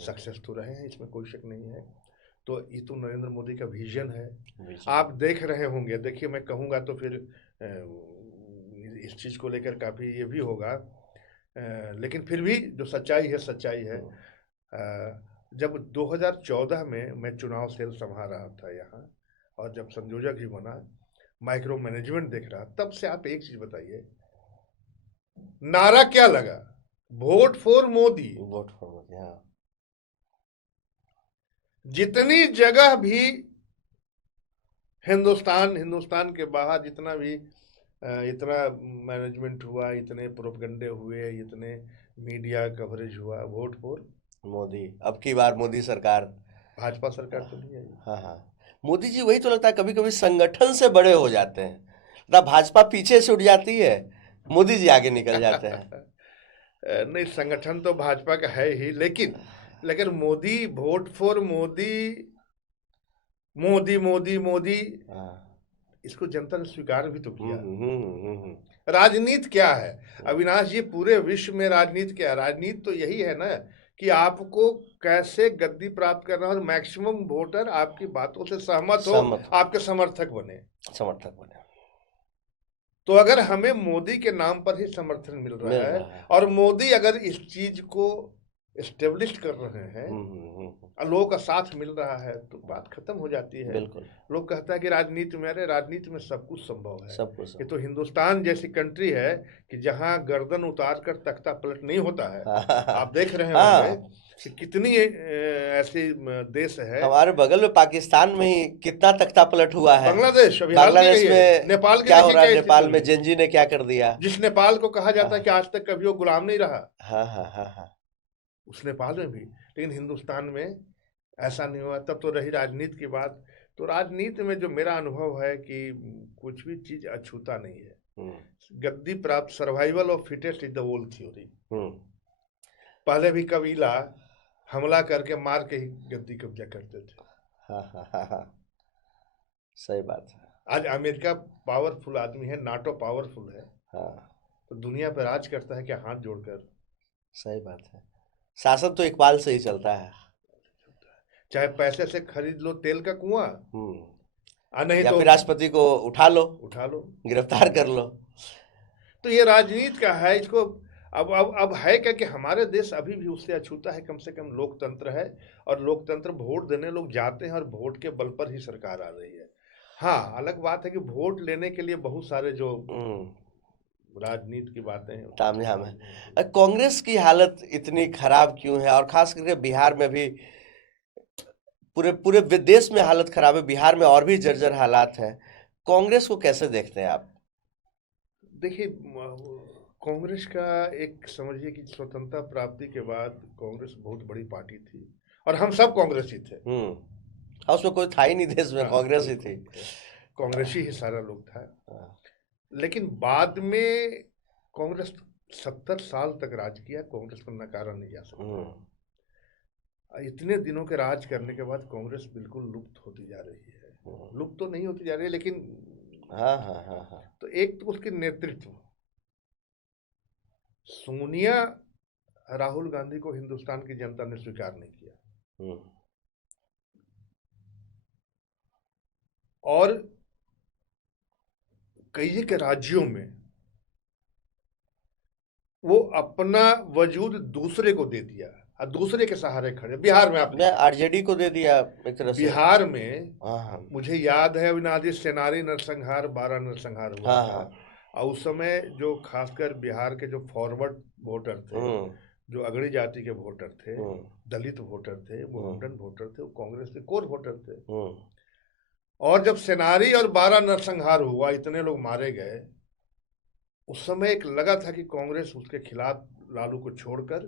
सक्सेस तो रहे हैं, इसमें कोई शक नहीं है। तो ये तो नरेंद्र मोदी का विजन है, आप देख रहे होंगे। देखिए, मैं कहूँगा तो फिर इस चीज़ को लेकर काफ़ी ये भी होगा, लेकिन फिर भी जो सच्चाई है सच्चाई है। जब 2014 में मैं चुनाव सेल संभाल रहा था यहाँ, और जब संयोजक भी बना, माइक्रो मैनेजमेंट देख रहा, तब से आप एक चीज बताइए, नारा क्या लगा? Vote for Modi. Vote for Modi, हाँ। जितनी जगह भी हिंदुस्तान के बाहर जितना भी इतना मैनेजमेंट हुआ, इतने प्रोपगंडे हुए, इतने मीडिया कवरेज हुआ, वोट फॉर मोदी। अब की बार मोदी सरकार, भाजपा सरकार तो नहीं आई। हाँ। मोदी जी, वही तो लगता है कभी कभी संगठन से बड़े हो जाते हैं, मतलब भाजपा पीछे से उठ जाती है, मोदी जी आगे निकल जाते हैं। नहीं, संगठन तो भाजपा का है ही, लेकिन मोदी, वोट फॉर मोदी, मोदी मोदी मोदी, इसको जनता ने स्वीकार भी तो किया। राजनीति क्या है अविनाश जी? पूरे विश्व में राजनीति क्या है? राजनीति तो यही है ना कि आपको कैसे गद्दी प्राप्त करना और मैक्सिमम वोटर आपकी बातों से सहमत हो, आपके समर्थक बने। तो अगर हमें मोदी के नाम पर ही समर्थन मिल रहा है और मोदी अगर इस चीज को एस्टेब्लिश कर रहे हैं और लोगों का साथ मिल रहा है, तो बात खत्म हो जाती है। बिल्कुल। लोग कहता है कि राजनीति में, अरे राजनीति में सब कुछ संभव है। सब कुछ। ये तो हिंदुस्तान जैसी कंट्री है कि जहां गर्दन उतार कर तख्ता पलट नहीं होता है। आप देख रहे होंगे कि कितनी ऐसी देश है। हमारे बगल में पाकिस्तान में ही कितना तख्ता पलट हुआ है। बांग्लादेश में नेपाल क्या हो रहा है? नेपाल में जेनजी ने क्या कर दिया? जिस नेपाल को कहा जाता है कि आज तक कभी वो गुलाम नहीं रहा, उस नेपाल में भी। लेकिन हिंदुस्तान में ऐसा नहीं हुआ। तब तो रही राजनीति की बात, तो राजनीति में जो मेरा अनुभव है कि कुछ भी चीज अछूता नहीं है। गद्दी प्राप्त, survival of fittest is the old theory. पहले भी कबीला हमला करके मार के ही गद्दी कब्जा करते थे। सही बात है। आज अमेरिका पावरफुल आदमी है, नाटो पावरफुल है, तो दुनिया पर राज करता है क्या हाथ जोड़कर? सही बात है। शासन तो इकबाल से ही चलता है, चाहे पैसे से खरीद लो तेल का कुआं, नहीं या तो फिर राष्ट्रपति को उठा लो, गिरफ्तार कर लो। तो ये राजनीति का है। इसको अब है क्या कि हमारे देश अभी भी उससे अछूता है। कम से कम लोकतंत्र है, और लोकतंत्र वोट देने लोग जाते हैं और वोट के बल पर ही सरकार आ रही है। हाँ, अलग बात है कि वोट लेने के लिए बहुत सारे जो राजनीति की बातें हैं, तामझाम है। कांग्रेस की हालत इतनी खराब क्यों है? और खास करके बिहार में भी, पूरे देश में हालत खराब है, बिहार में और भी जर्जर हालात हैं। कांग्रेस को कैसे देखते हैं आप? देखिए, कांग्रेस का एक समझिए कि स्वतंत्रता प्राप्ति के बाद कांग्रेस बहुत बड़ी पार्टी थी और हम सब कांग्रेसी थे। हाँ, उसमें कोई था ही नहीं देश में, हाँ, कांग्रेस ही थी। कांग्रेसी ही सारा लोग था। हाँ, लेकिन बाद में कांग्रेस 70 साल तक राज किया, कांग्रेस को नकारा नहीं जा सकता। इतने दिनों के राज करने के बाद कांग्रेस बिल्कुल लुप्त होती जा रही है। लुप्त तो नहीं होती जा रही है, लेकिन हाँ हाँ हाँ हाँ। तो एक तो उसके नेतृत्व, सोनिया राहुल गांधी को हिंदुस्तान की जनता ने स्वीकार नहीं किया और कई के राज्यों में वो अपना वजूद दूसरे को दे दिया और दूसरे के सहारे खड़े। बिहार में आपने आरजेडी को दे दिया एक तरह से। बिहार में हाँ, मुझे याद है अविनाशी सेनारी नरसंहार 12 नरसंहार हुआ हाँ, था। हाँ। और उस समय जो खासकर बिहार के जो फॉरवर्ड वोटर थे, जो अगड़ी जाति के वोटर थे, दलित वोटर थे, मुंडन वोटर थे, वो कांग्रेस के कोर वोटर थे। और जब सेनारी और 12 नरसंहार हुआ, इतने लोग मारे गए, उस समय एक लगा था कि कांग्रेस उसके खिलाफ लालू को छोड़कर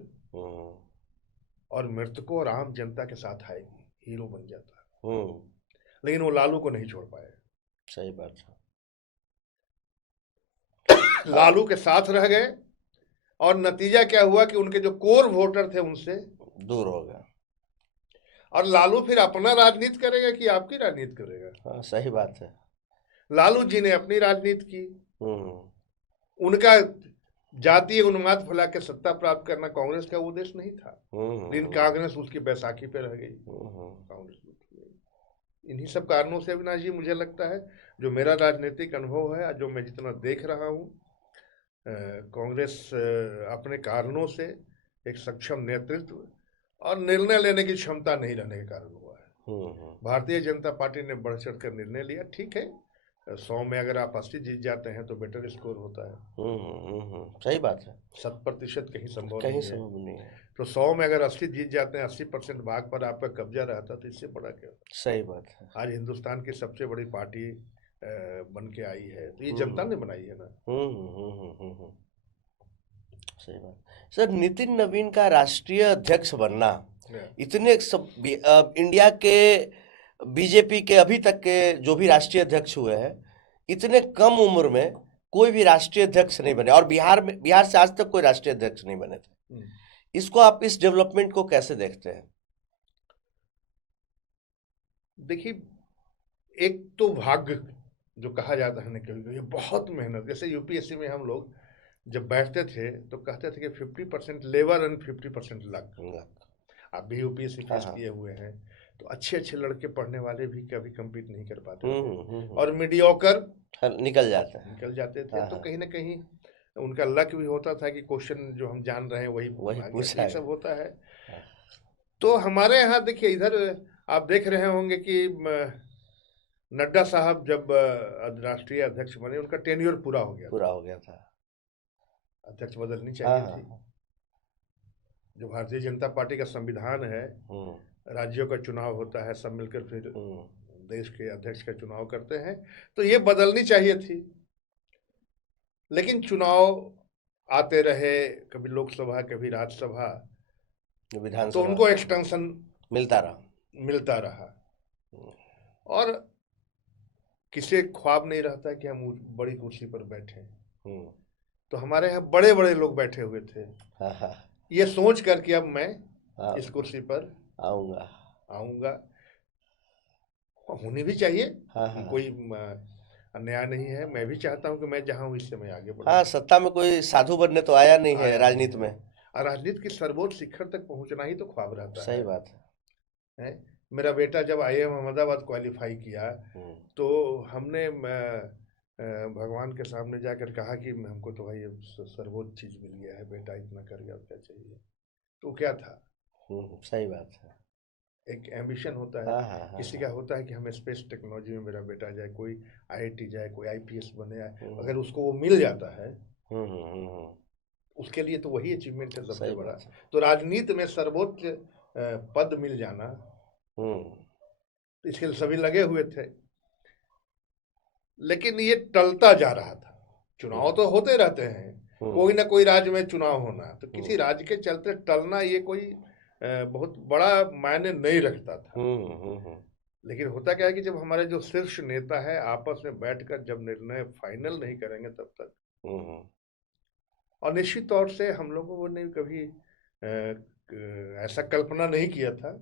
और मृतकों और आम जनता के साथ आएगी, हीरो बन जाता। लेकिन वो लालू को नहीं छोड़ पाए। सही बात है। लालू के साथ रह गए और नतीजा क्या हुआ कि उनके जो कोर वोटर थे उनसे दूर हो गया। और लालू फिर अपना राजनीति करेगा कि आपकी राजनीति करेगा? हाँ, सही बात है। लालू जी ने अपनी राजनीति की। उनका जातीय उन्माद फैला के सत्ता प्राप्त करना कांग्रेस का उद्देश्य नहीं था। लेकिन कांग्रेस उसकी बैसाखी पे रह गई, कांग्रेस। इन्हीं सब कारणों से अविनाश जी मुझे लगता है, जो मेरा राजनीतिक अनुभव है, जो मैं जितना देख रहा हूँ, कांग्रेस अपने कारणों से एक सक्षम नेतृत्व और निर्णय लेने की क्षमता नहीं रहने के कारण हुआ है। भारतीय जनता पार्टी ने बढ़ चढ़ कर निर्णय लिया। ठीक है, 100 में अगर आप 80 जीत जाते हैं तो बेटर स्कोर होता है। सही बात है। 100% कहीं संभव नहीं है। तो 100 में अगर 80 जीत जाते हैं, 80% भाग पर आपका कब्जा रहता, तो इससे बड़ा क्या? सही बात है। आज हिंदुस्तान की सबसे बड़ी पार्टी बन के आई है, तो ये जनता ने बनाई है ना। सही बात। सर, नितिन नवीन का राष्ट्रीय अध्यक्ष बनना, इतने सब इंडिया के बीजेपी के अभी तक के जो भी राष्ट्रीय अध्यक्ष हुए हैं, इतने कम उम्र में कोई भी राष्ट्रीय अध्यक्ष नहीं बने, और बिहार से आज तक कोई राष्ट्रीय अध्यक्ष नहीं बने थे। इसको आप, इस डेवलपमेंट को कैसे देखते हैं? देखिए, एक तो भाग्य जो कहा जाता है ना, कभी बहुत मेहनत। जैसे यूपीएससी में हम लोग जब बैठते थे तो कहते थे कि 50% लेबर एंड 50% लक। आप भी यूपीएससी फेस किए हुए हैं, तो अच्छे अच्छे लड़के पढ़ने वाले भी कभी कम्पीट नहीं कर पाते और मीडियोकर निकल जाते थे। तो कहीं ना कहीं उनका लक भी होता था कि क्वेश्चन जो हम जान रहे हैं वही पूछा, सब होता है। तो हमारे यहाँ देखिए, इधर आप देख रहे होंगे कि नड्डा साहब जब राष्ट्रीय अध्यक्ष बने, उनका टेन्योर पूरा हो गया था। अध्यक्ष बदलनी चाहिए थी। जो भारतीय जनता पार्टी का संविधान है, राज्यों का चुनाव होता है, सब मिलकर फिर देश के अध्यक्ष का चुनाव करते हैं, तो ये बदलनी चाहिए थी। लेकिन चुनाव आते रहे, कभी लोकसभा कभी राज्यसभा, विधानसभा, तो उनको एक्सटेंशन मिलता रहा और किसी ख्वाब नहीं रहता कि हम बड़ी कुर्सी पर बैठे। तो हमारे यहाँ बड़े बड़े लोग बैठे हुए थे, ये सोच कर कि अब मैं इस कुर्सी पर आऊंगा। होनी भी चाहिए, कोई अन्याय नहीं है। मैं भी चाहता हूं कि मैं जहां हूं इससे मैं आगे बढ़ूं। सत्ता में कोई साधु बनने तो आया नहीं है राजनीति में, और राजनीति की सर्वोच्च शिखर तक पहुंचना ही तो ख्वाब रहता है। सही बात है। मेरा बेटा जब IIM अहमदाबाद क्वालिफाई किया, तो हमने भगवान के सामने जाकर कहा कि हमको तो भाई सर्वोच्च चीज मिल गया है, बेटा इतना कर गया, क्या चाहिए? तो क्या था? सही बात है। एक एम्बिशन होता है, किसी का होता है कि हमें स्पेस टेक्नोलॉजी में मेरा बेटा जाए, कोई IIT जाए, कोई IPS बने। अगर उसको वो मिल जाता है, उसके लिए तो वही अचीवमेंट है सबसे बड़ा। तो राजनीति में सर्वोच्च पद मिल जाना, इसके लिए सभी लगे हुए थे। लेकिन ये टलता जा रहा था। चुनाव तो होते रहते हैं, कोई ना कोई राज्य में चुनाव होना, तो किसी राज्य के चलते टलना ये कोई बहुत बड़ा मायने नहीं रखता था। लेकिन होता क्या है कि जब हमारे जो शीर्ष नेता है आपस में बैठकर जब निर्णय फाइनल नहीं करेंगे तब तक, और निश्चित तौर से हम लोगों ने कभी ऐसा कल्पना नहीं किया था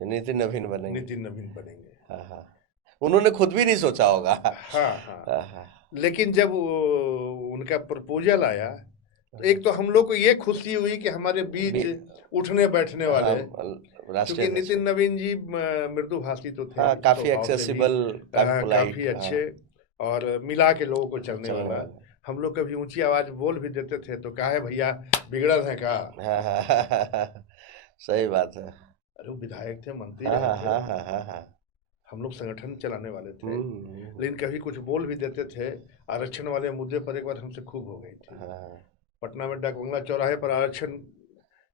नितिन नवीन बनेंगे। हाँ हाँ, उन्होंने खुद भी नहीं सोचा होगा। हाँ हाँ, लेकिन जब उनका प्रपोजल आया तो एक तो हम लोग को ये खुशी हुई कि हमारे बीच उठने बैठने वाले, क्योंकि नितिन नवीन जी मृदुभाषी तो थे, काफी एक्सेसिबल, काफी अच्छे और मिला के लोगों को चलने वाला। हम लोग कभी ऊंची आवाज बोल भी देते थे तो कहा है भैया बिगड़ल है का। सही बात है। अरे विधायक थे, मंत्री थे, हम लोग संगठन चलाने वाले थे, लेकिन कभी कुछ बोल भी देते थे। आरक्षण वाले मुद्दे पर एक बार हमसे खूब हो गई थी। पटना में डाक बंगला चौराहे पर आरक्षण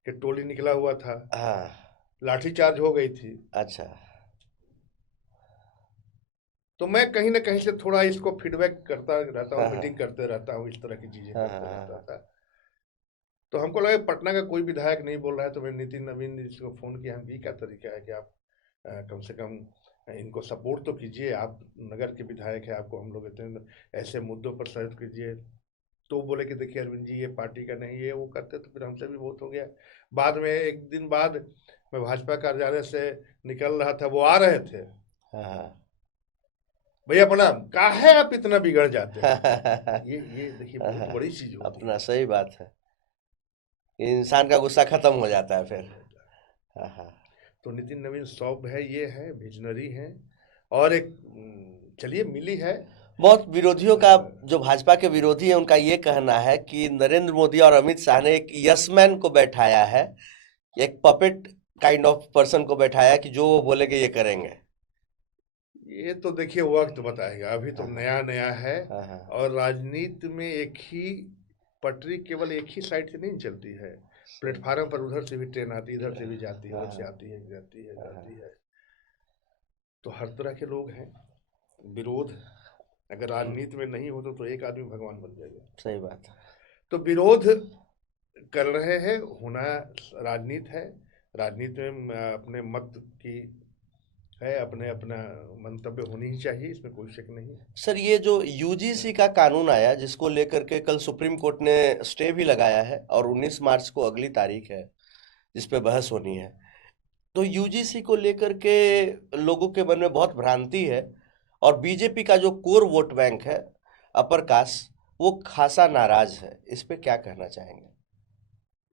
के टोली निकला हुआ था, लाठीचार्ज हो गई थी। अच्छा, तो मैं कहीं ना कहीं से थोड़ा इसको फीडबैक करता रहता हूँ, मीटिंग करते रहता हूँ, इस तरह की चीजें करते रहता था। तो हमको लगा पटना का कोई विधायक नहीं बोल रहा है, तो मैं नितिन नवीन जी को फोन किया, हम ये क्या तरीका है कि आप कम से कम इनको सपोर्ट तो कीजिए, आप नगर के विधायक है, आपको हम लोग इतने ऐसे मुद्दों पर सहयोग कीजिए। तो बोले कि देखिए अरविंद जी ये पार्टी का नहीं, ये वो करते, तो फिर हमसे भी बहुत हो गया। बाद में एक दिन बाद मैं भाजपा कार्यालय से निकल रहा था, वो आ रहे थे, भैया प्रणाम, कहा है आप इतना बिगड़ जाते हैं। ये देखिए बहुत बड़ी चीज होती है। अपना सही बात है, इंसान का गुस्सा खत्म हो जाता है फिर। तो नितिन नवीन सौभ है, ये है, विजनरी है, और एक चलिए मिली है। बहुत विरोधियों का, जो भाजपा के विरोधी है, उनका ये कहना है कि नरेंद्र मोदी और अमित शाह ने एक यसमैन को बैठाया है, एक पपेट काइंड ऑफ पर्सन को बैठाया कि जो वो बोलेंगे ये करेंगे। ये तो देखिए वक्त बताएगा, अभी तो नया नया है, और राजनीति में एक ही पटरी केवल एक ही साइड से नहीं चलती है। प्लेटफार्म पर उधर से भी ट्रेन आती है, इधर से भी जाती है, उधर से आती है, जाती है, जाती है। तो हर तरह के लोग हैं। विरोध अगर राजनीति में नहीं हो तो एक आदमी भगवान बन जाएगा। सही बात है। तो विरोध कर रहे हैं, होना राजनीति है। राजनीति में अपने मत की है, अपने अपना मंतव्य होनी ही चाहिए, इसमें कोई शक नहीं है। सर, ये जो यूजीसी का कानून आया, जिसको लेकर के कल सुप्रीम कोर्ट ने स्टे भी लगाया है, और 19 मार्च को अगली तारीख है जिस पे बहस होनी है, तो यूजीसी को लेकर के लोगों के मन में बहुत भ्रांति है, और बीजेपी का जो कोर वोट बैंक है अपर कास्ट, वो खासा नाराज है। इस पे क्या कहना चाहेंगे?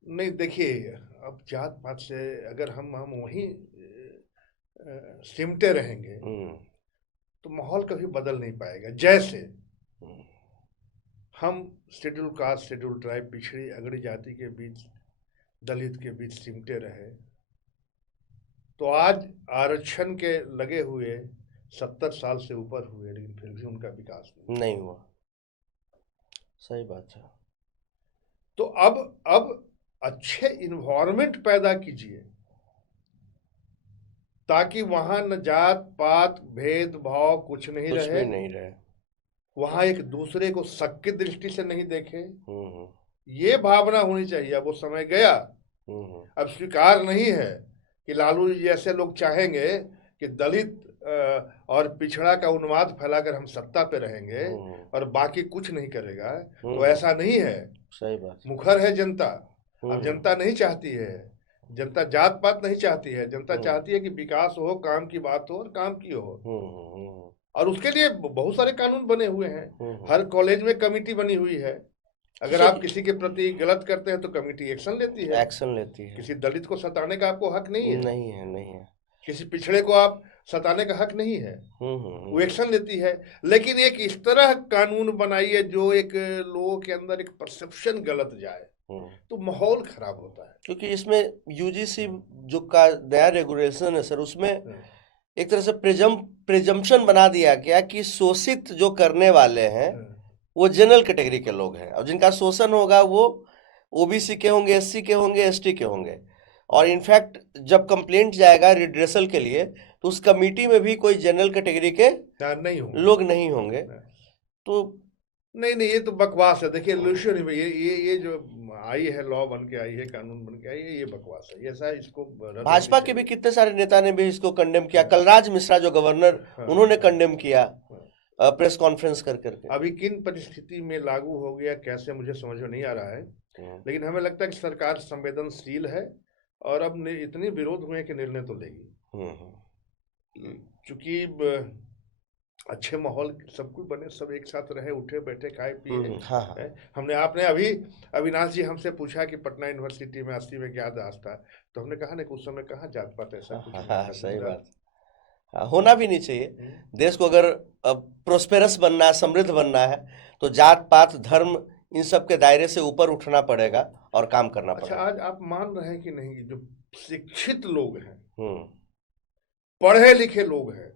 नहीं देखिए, अब जात पात से अगर हम वहीं सिमटे रहेंगे तो माहौल कभी बदल नहीं पाएगा। जैसे हम शेड्यूल कास्ट, शेड्यूल ट्राइब, पिछड़ी अगड़ी जाति के बीच, दलित के बीच सिमटे रहे, तो आज आरक्षण के लगे हुए 70 साल से ऊपर हुए, लेकिन फिर भी उनका विकास नहीं हुआ। सही बात है। तो अब अच्छे इन्वायरमेंट पैदा कीजिए ताकि वहां न जात पात भेदभाव कुछ नहीं रहे, वहां एक दूसरे को शक की दृष्टि से नहीं देखे, ये भावना होनी चाहिए। अब वो समय गया, अब स्वीकार नहीं है कि लालू जी जैसे लोग चाहेंगे कि दलित और पिछड़ा का उन्माद फैलाकर हम सत्ता पे रहेंगे और बाकी कुछ नहीं करेगा, तो ऐसा नहीं है। सही बात। मुखर है जनता, अब जनता नहीं चाहती है, जनता जात पात नहीं चाहती है, जनता चाहती है कि विकास हो, काम की बात हो और काम की हो। और उसके लिए बहुत सारे कानून बने हुए हैं, हर कॉलेज में कमेटी बनी हुई है। अगर आप किसी के प्रति गलत करते हैं तो कमेटी एक्शन लेती है। किसी दलित को सताने का आपको हक नहीं है। किसी पिछड़े को आप सताने का हक नहीं है, वो एक्शन लेती है। लेकिन एक इस तरह कानून बनाइए जो एक लोगों के अंदर एक परसेप्शन गलत जाए, तो माहौल खराब होता है। क्योंकि इसमें यूजीसी जो का नया रेगुलेशन है सर, उसमें एक तरह से प्रिजम्पशन बना दिया गया कि शोषित जो करने वाले हैं वो जनरल कैटेगरी के लोग हैं, और जिनका शोषण होगा वो ओबीसी के होंगे, एससी के होंगे, एसटी के होंगे। और इनफैक्ट जब कंप्लेंट जाएगा रिड्रेसल के लिए, तो उस कमेटी में भी कोई जनरल कैटेगरी के लोग नहीं होंगे। तो नहीं नहीं, ये तो बकवास है। देखिए इल्यूशन ही, ये जो आई है, लॉ बन के आई है, कानून बन के आई है, ये बकवास है। ऐसा इसको रद्द भाजपा होनी के भी चाहिए। कितने सारे नेता ने भी इसको कंडेम किया। हाँ, कलराज मिश्रा जो गवर्नर, हाँ, उन्होंने हाँ, कंडेम किया हाँ। प्रेस कॉन्फ्रेंस कर करके। अभी किन परिस्थिति में लागू हो गया, कैसे, मुझे समझ में नहीं आ रहा है। लेकिन हमें लगता है कि सरकार संवेदनशील है और अब इतने विरोध हुए कि निर्णय तो लेगी। चूंकि अच्छे माहौल सब कुछ बने, सब एक साथ रहे, उठे बैठे, खाए पिए। हाँ, हाँ। हमने आपने अभी अविनाश जी हमसे पूछा कि पटना यूनिवर्सिटी में 80 में क्या दास था, तो हमने कहा ना कि उस समय कहाँ जात पात ऐसा कुछ नहीं हाँ, था, सही गुजरात। बात। हाँ, होना भी नहीं चाहिए। देश को अगर प्रोस्पेरस बनना है, समृद्ध बनना है, तो जात पात धर्म इन सब के दायरे से ऊपर उठना पड़ेगा और काम करना अच्छा, पड़ेगा। आज आप मान रहे हैं कि नहीं, जो शिक्षित लोग हैं, हम्म पढ़े लिखे लोग हैं,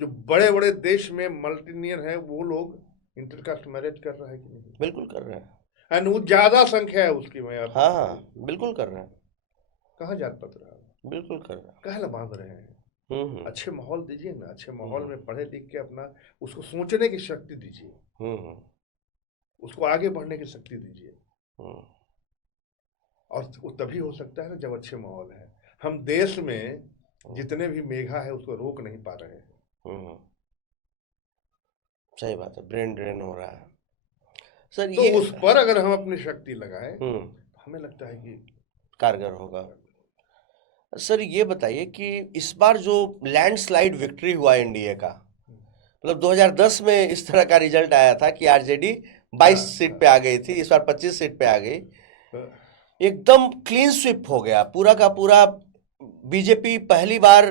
जो बड़े बड़े देश में मल्टीनियर है, वो लोग इंटरकास्ट मैरिज कर रहे हैं कि नहीं? बिल्कुल कर रहे हैं। एंड वो ज्यादा संख्या है उसकी। मैं आप हाँ, हाँ, बिल्कुल कर रहे हैं। कहाँ जात पात रहा है? बिल्कुल कर रहे हैं। कहाँ ला बांध रहे हैं? हम्म अच्छे माहौल दीजिए ना, अच्छे माहौल में पढ़े लिख के अपना उसको सोचने की शक्ति दीजिए, हम्म उसको आगे बढ़ने की शक्ति दीजिए। हम्म और वो तभी हो सकता है ना जब अच्छे माहौल है। हम देश में जितने भी मेघा है उसको रोक नहीं पा रहे हैं। हम्म सही बात है, ब्रेन ड्रेन हो रहा है सर। तो ये उस पर अगर हम अपनी शक्ति लगाएं, हम्म हमें लगता है कि कारगर होगा। सर ये बताइए कि इस बार जो लैंडस्लाइड विक्ट्री हुआ एनडीए का, मतलब 2010 में इस तरह का रिजल्ट आया था कि आरजेडी 22 सीट पे आ गई थी, इस बार 25 सीट पे आ गई। एकदम क्लीन स्वीप हो गया पूरा का पूरा। बीजेपी पहली बार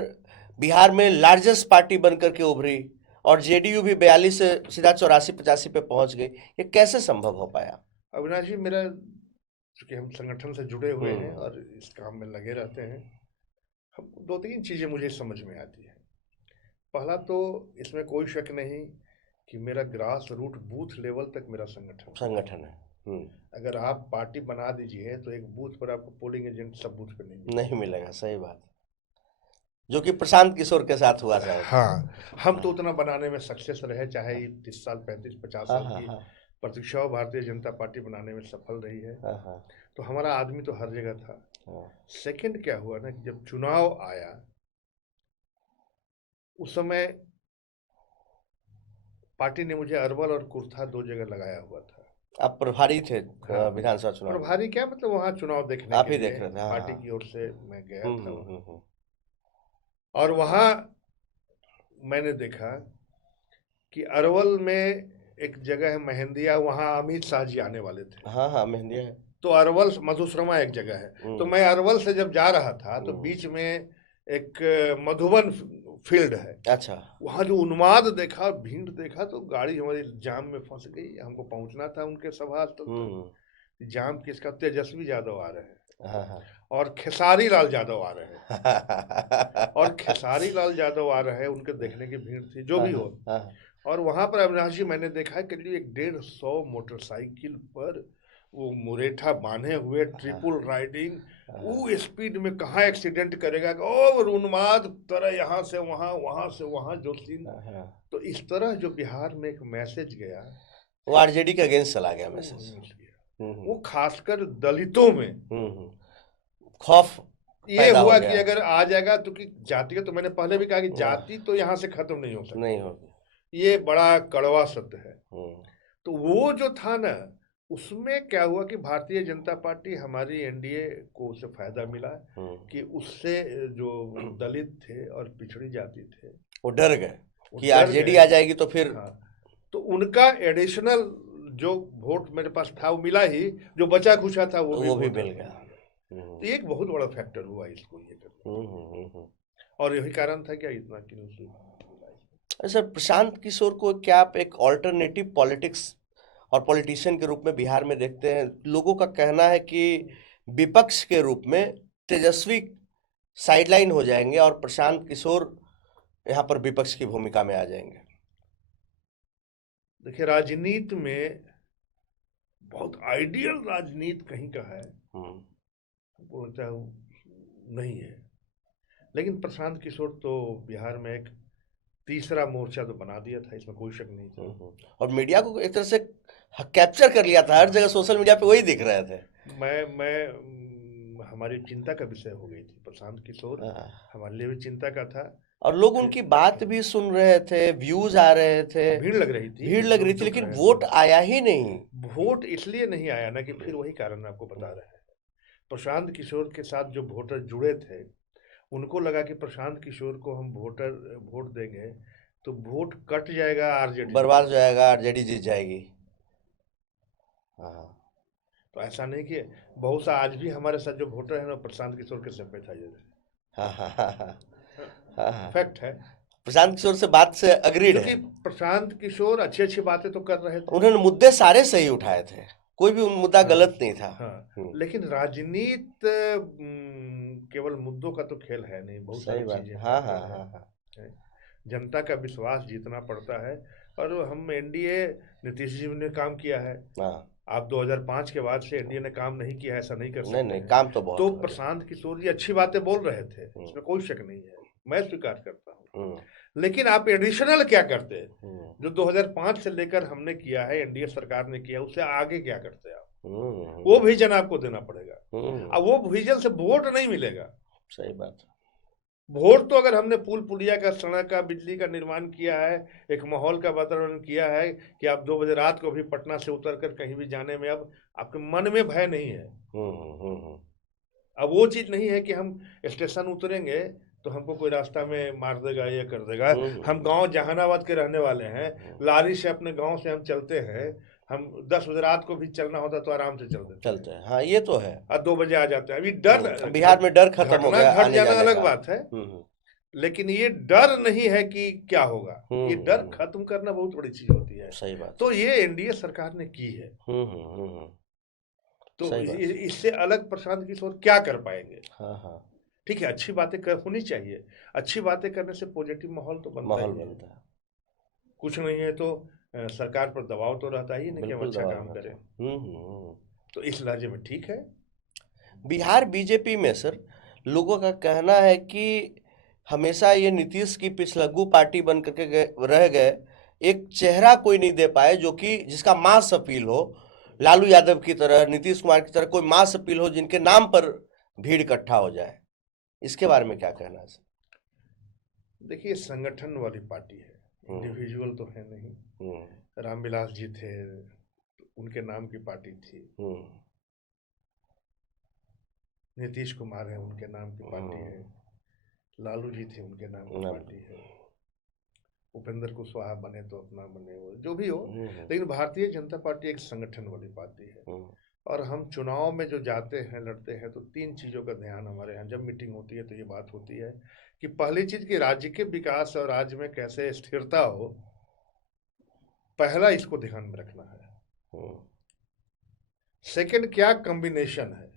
बिहार में लार्जेस्ट पार्टी बनकर के उभरी और जेडीयू भी 42 से सीधा 84-85 पे पहुंच गई। ये कैसे संभव हो पाया? अविनाश जी, मेरा चूंकि हम संगठन से जुड़े हुए हैं और इस काम में लगे रहते हैं, हम दो तीन चीजें मुझे समझ में आती है। पहला तो इसमें कोई शक नहीं कि मेरा ग्रास रूट बूथ लेवल तक मेरा संगठन है। अगर आप पार्टी बना दीजिए तो एक बूथ पर आपको पोलिंग एजेंट सब बूथ पर नहीं मिलेगा। सही बात, जो कि प्रशांत किशोर के साथ हुआ था। हाँ, हम तो उतना बनाने में सक्सेस रहे, चाहे 30 साल 35-50 साल की प्रतीक्षा भारतीय जनता पार्टी बनाने में सफल रही है। तो हमारा आदमी तो हर जगह था। सेकंड क्या हुआ ना कि जब चुनाव आया उस समय पार्टी ने मुझे अरवल और कुर्था 2 जगह लगाया हुआ था। आप प्रभारी थे हाँ, विधानसभा चुनाव? प्रभारी क्या, मतलब वहाँ चुनाव देखने आप के ही लिए देख रहे थे? पार्टी की ओर से मैं गया था। और हाँ। वहाँ मैंने देखा कि अरवल में एक जगह है मेहंदिया, वहाँ अमित शाह जी आने वाले थे। हाँ, हाँ, मेहंदिया है। तो अरवल मधुश्रमा एक जगह है, तो मैं अरवल से जब जा रहा था तो बीच में एक मधुबन फील्ड है। अच्छा। वहाँ जो उन्माद देखा, भीड़ देखा, तो गाड़ी हमारी जाम में फंस गई। हमको पहुंचना था उनके सभा स्थल तक। जाम किसका? तेजस्वी यादव आ रहे हैं और खेसारी लाल यादव आ रहे हैं और खेसारी लाल यादव आ रहे हैं, उनके देखने की भीड़ थी, जो भी हो। और वहां पर अविनाश जी मैंने देखा है करीब 150 मोटरसाइकिल पर वो मुरेठा बांधे हुए, ट्रिपल राइडिंग, वो स्पीड में कहाँ एक्सीडेंट करेगा, और उन्माद तरह यहाँ से वहाँ, वहाँ से वहाँ, जो सीन। तो इस तरह जो बिहार में एक मैसेज गया, वो आरजेडी के अगेंस्ट चला गया मैसेज। वो खासकर दलितों में खौफ ये हुआ कि अगर आ जाएगा तो कि जाति का, तो मैंने पहले भी कहा कि जाति तो यहाँ से खत्म नहीं हो सकती, नहीं होगी। ये बड़ा कड़वा सत्य है। तो वो जो था ना, उसमें क्या हुआ कि भारतीय जनता पार्टी, हमारी एनडीए को उससे फायदा मिला कि उससे जो दलित थे और पिछड़ी जाति थे वो डर गए कि आरजेडी आ जाएगी तो फिर। हाँ, तो उनका एडिशनल जो वोट मेरे पास था वो मिला ही, जो बचा खुचा था वो भी मिल गया। तो एक बहुत बड़ा फैक्टर हुआ इसको ये करना, और यही कारण था क्या इतना कि सर प्रशांत किशोर को क्या आप एक ऑल्टरनेटिव पॉलिटिक्स और पॉलिटिशियन के रूप में बिहार में देखते हैं? लोगों का कहना है कि विपक्ष के रूप में तेजस्वी साइडलाइन हो जाएंगे और प्रशांत किशोर यहाँ पर विपक्ष की भूमिका में आ जाएंगे। देखिए, राजनीति में बहुत आइडियल राजनीति कहीं का है बोलता है नहीं है, लेकिन प्रशांत किशोर तो बिहार में एक तीसरा मोर्चा तो बना दिया था, इसमें कोई शक नहीं था। और मीडिया को एक तरह से कैप्चर कर लिया था, हर जगह सोशल मीडिया पे वही दिख रहे थे। हमारी चिंता का विषय हो गई थी प्रशांत किशोर, हाँ। हमारे लिए भी चिंता का था। और लोग उनकी बात भी सुन रहे थे, व्यूज आ रहे थे, भीड़ लग रही थी, भीड़ लग रही थी, जुट लेकिन रहे थे। वोट आया ही नहीं। वोट इसलिए नहीं आया ना कि फिर वही कारण आपको बता रहे हैं, प्रशांत किशोर के साथ जो वोटर जुड़े थे उनको लगा कि प्रशांत किशोर को हम वोट देंगे तो वोट कट जाएगा, आरजेडी बर्बाद हो जाएगा, आरजेडी जीत जाएगी। हाँ। तो ऐसा नहीं कि बहुत सा आज भी हमारे साथ जो वोटर है ना प्रशांत किशोर के सिंपैथाइजर है। हाँ हाँ हाँ हाँ हाँ। फैक्ट है, प्रशांत किशोर से बात से अग्रीड क्योंकि है। प्रशांत किशोर अच्छी अच्छी बातें तो कर रहे थे, उन्होंने मुद्दे सारे सही उठाए थे, कोई भी मुद्दा हाँ, गलत नहीं था। हाँ, लेकिन राजनीति केवल मुद्दों का तो खेल है नहीं, बहुत सही सारी बात। चीजें हाँ हैं, हाँ हाँ हाँ। है। जनता का विश्वास जीतना पड़ता है, और हम एनडीए, नीतीश जी ने काम किया है। हाँ। आप 2005 के बाद से एनडीए ने काम नहीं किया, ऐसा नहीं कर नहीं सकते नहीं, हैं। काम तो बहुत तो हो गया। प्रशांत किशोर जी अच्छी बातें बोल रहे थे, इसमें कोई शक नहीं है, मैं स्वीकार करता हूँ। लेकिन आप एडिशनल क्या करते हैं, जो 2005 से लेकर हमने किया है, एनडीए सरकार ने किया, उससे आगे क्या करते हैं आप, वो विजन आपको देना पड़ेगा। अब वो विजन से वोट नहीं मिलेगा। सही बात। वोट तो अगर हमने पुल पुलिया का, सड़क का, बिजली का निर्माण किया है, एक माहौल का वातावरण किया है कि आप 2 बजे रात को भी पटना से उतरकर कहीं भी जाने में अब आपके मन में भय नहीं है। अब वो चीज नहीं है कि हम स्टेशन उतरेंगे तो हमको कोई रास्ता में मार देगा, ये कर देगा। हम गांव जहानाबाद के रहने वाले हैं, लारी से अपने गांव से हम चलते हैं, हम 10 बजे रात को भी चलना होता तो आराम से चलते हैं। हाँ, ये तो है। और 2 बजे आ जाते हैं। अभी डर, बिहार में डर खत्म हो गया, घट आने जाना जाने अलग का। बात है, लेकिन ये डर नहीं है कि क्या होगा, ये डर खत्म करना बहुत बड़ी चीज होती है। सही बात। तो ये एनडीए सरकार ने की है। तो इससे अलग प्रशांत किशोर क्या कर पाएंगे? हाँ हाँ, ठीक है, अच्छी बातें होनी चाहिए, अच्छी बातें करने से पॉजिटिव माहौल तो बनता है। कुछ नहीं है तो सरकार पर दबाव तो रहता ही नहीं कि हम अच्छा काम करें। तो इस लहजे में ठीक है। बिहार बीजेपी में सर, लोगों का कहना है कि हमेशा ये नीतीश की पिछलग्गू पार्टी बन करके रह गए, एक चेहरा कोई नहीं दे पाए जो कि जिसका मास अपील हो, लालू यादव की तरह, नीतीश कुमार की तरह कोई मास अपील हो, जिनके नाम पर भीड़ इकट्ठा हो जाए। इसके बारे में क्या कहना है सर? देखिए, संगठन वाली पार्टी है, इंडिविजुअल तो है नहीं। रामविलास जी थे, उनके नाम की पार्टी थी। नीतीश कुमार है, उनके नाम की पार्टी है। लालू जी थे, उनके नाम की पार्टी है। उपेंद्र कुशवाहा बने तो अपना बने, वो जो भी हो, लेकिन भारतीय जनता पार्टी एक संगठन वाली पार्टी है। और हम चुनाव में जो जाते हैं, लड़ते हैं, तो 3 चीजों का ध्यान हमारे यहाँ जब मीटिंग होती है तो ये बात होती है कि पहली चीज कि राज्य के विकास और राज्य में कैसे स्थिरता हो, पहला इसको ध्यान में रखना है। सेकंड, क्या कॉम्बिनेशन है,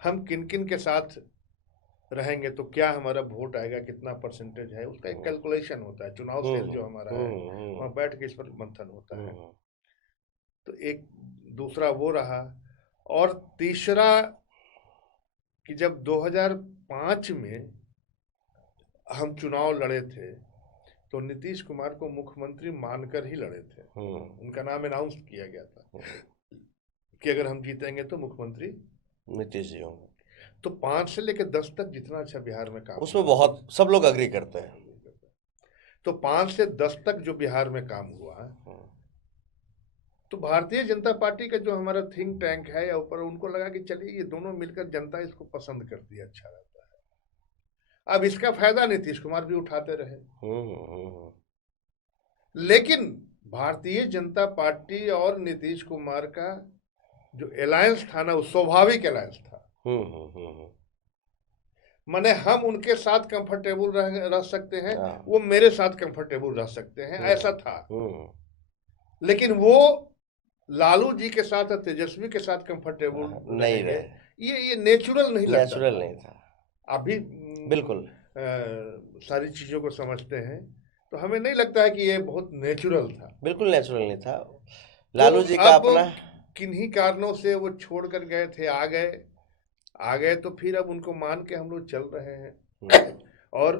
हम किन किन के साथ रहेंगे तो क्या हमारा वोट आएगा, कितना परसेंटेज है, उसका एक कैलकुलेशन होता है। चुनाव सेल जो हमारा है, वहाँ बैठ के इस पर मंथन होता है। तो एक दूसरा वो रहा। और तीसरा कि जब 2005 में हम चुनाव लड़े थे तो नीतीश कुमार को मुख्यमंत्री मानकर ही लड़े थे। उनका नाम अनाउंस किया गया था कि अगर हम जीतेंगे तो मुख्यमंत्री नीतीश जी होंगे। तो 5 से लेकर 10 तक जितना अच्छा बिहार में काम, उसमें बहुत सब लोग अग्री करते हैं। तो 5 से 10 तक जो बिहार में काम हुआ, तो भारतीय जनता पार्टी का जो हमारा थिंक टैंक है या ऊपर, उनको लगा कि चलिए ये दोनों मिलकर जनता इसको पसंद करती है, अच्छा रहता है। अब इसका फायदा नीतीश कुमार भी उठाते रहे। लेकिन भारतीय जनता पार्टी और नीतीश कुमार का जो अलायंस था ना, वो स्वाभाविक अलायंस था। माने हम उनके साथ कंफर्टेबल रह सकते हैं, वो मेरे साथ कंफर्टेबल रह सकते हैं, ऐसा था। लेकिन वो लालू जी के साथ, तेजस्वी के साथ कंफर्टेबल नहीं रहे। ये नेचुरल नहीं लगता, नेचुरल नहीं था। अभी बिल्कुल सारी चीजों को समझते हैं तो हमें नहीं लगता है कि ये बहुत नेचुरल था। बिल्कुल नेचुरल नहीं था। लालू जी का अपना किन्हीं कारणों से वो छोड़ कर गए थे, आ गए तो फिर अब उनको मान के हम लोग चल रहे हैं। और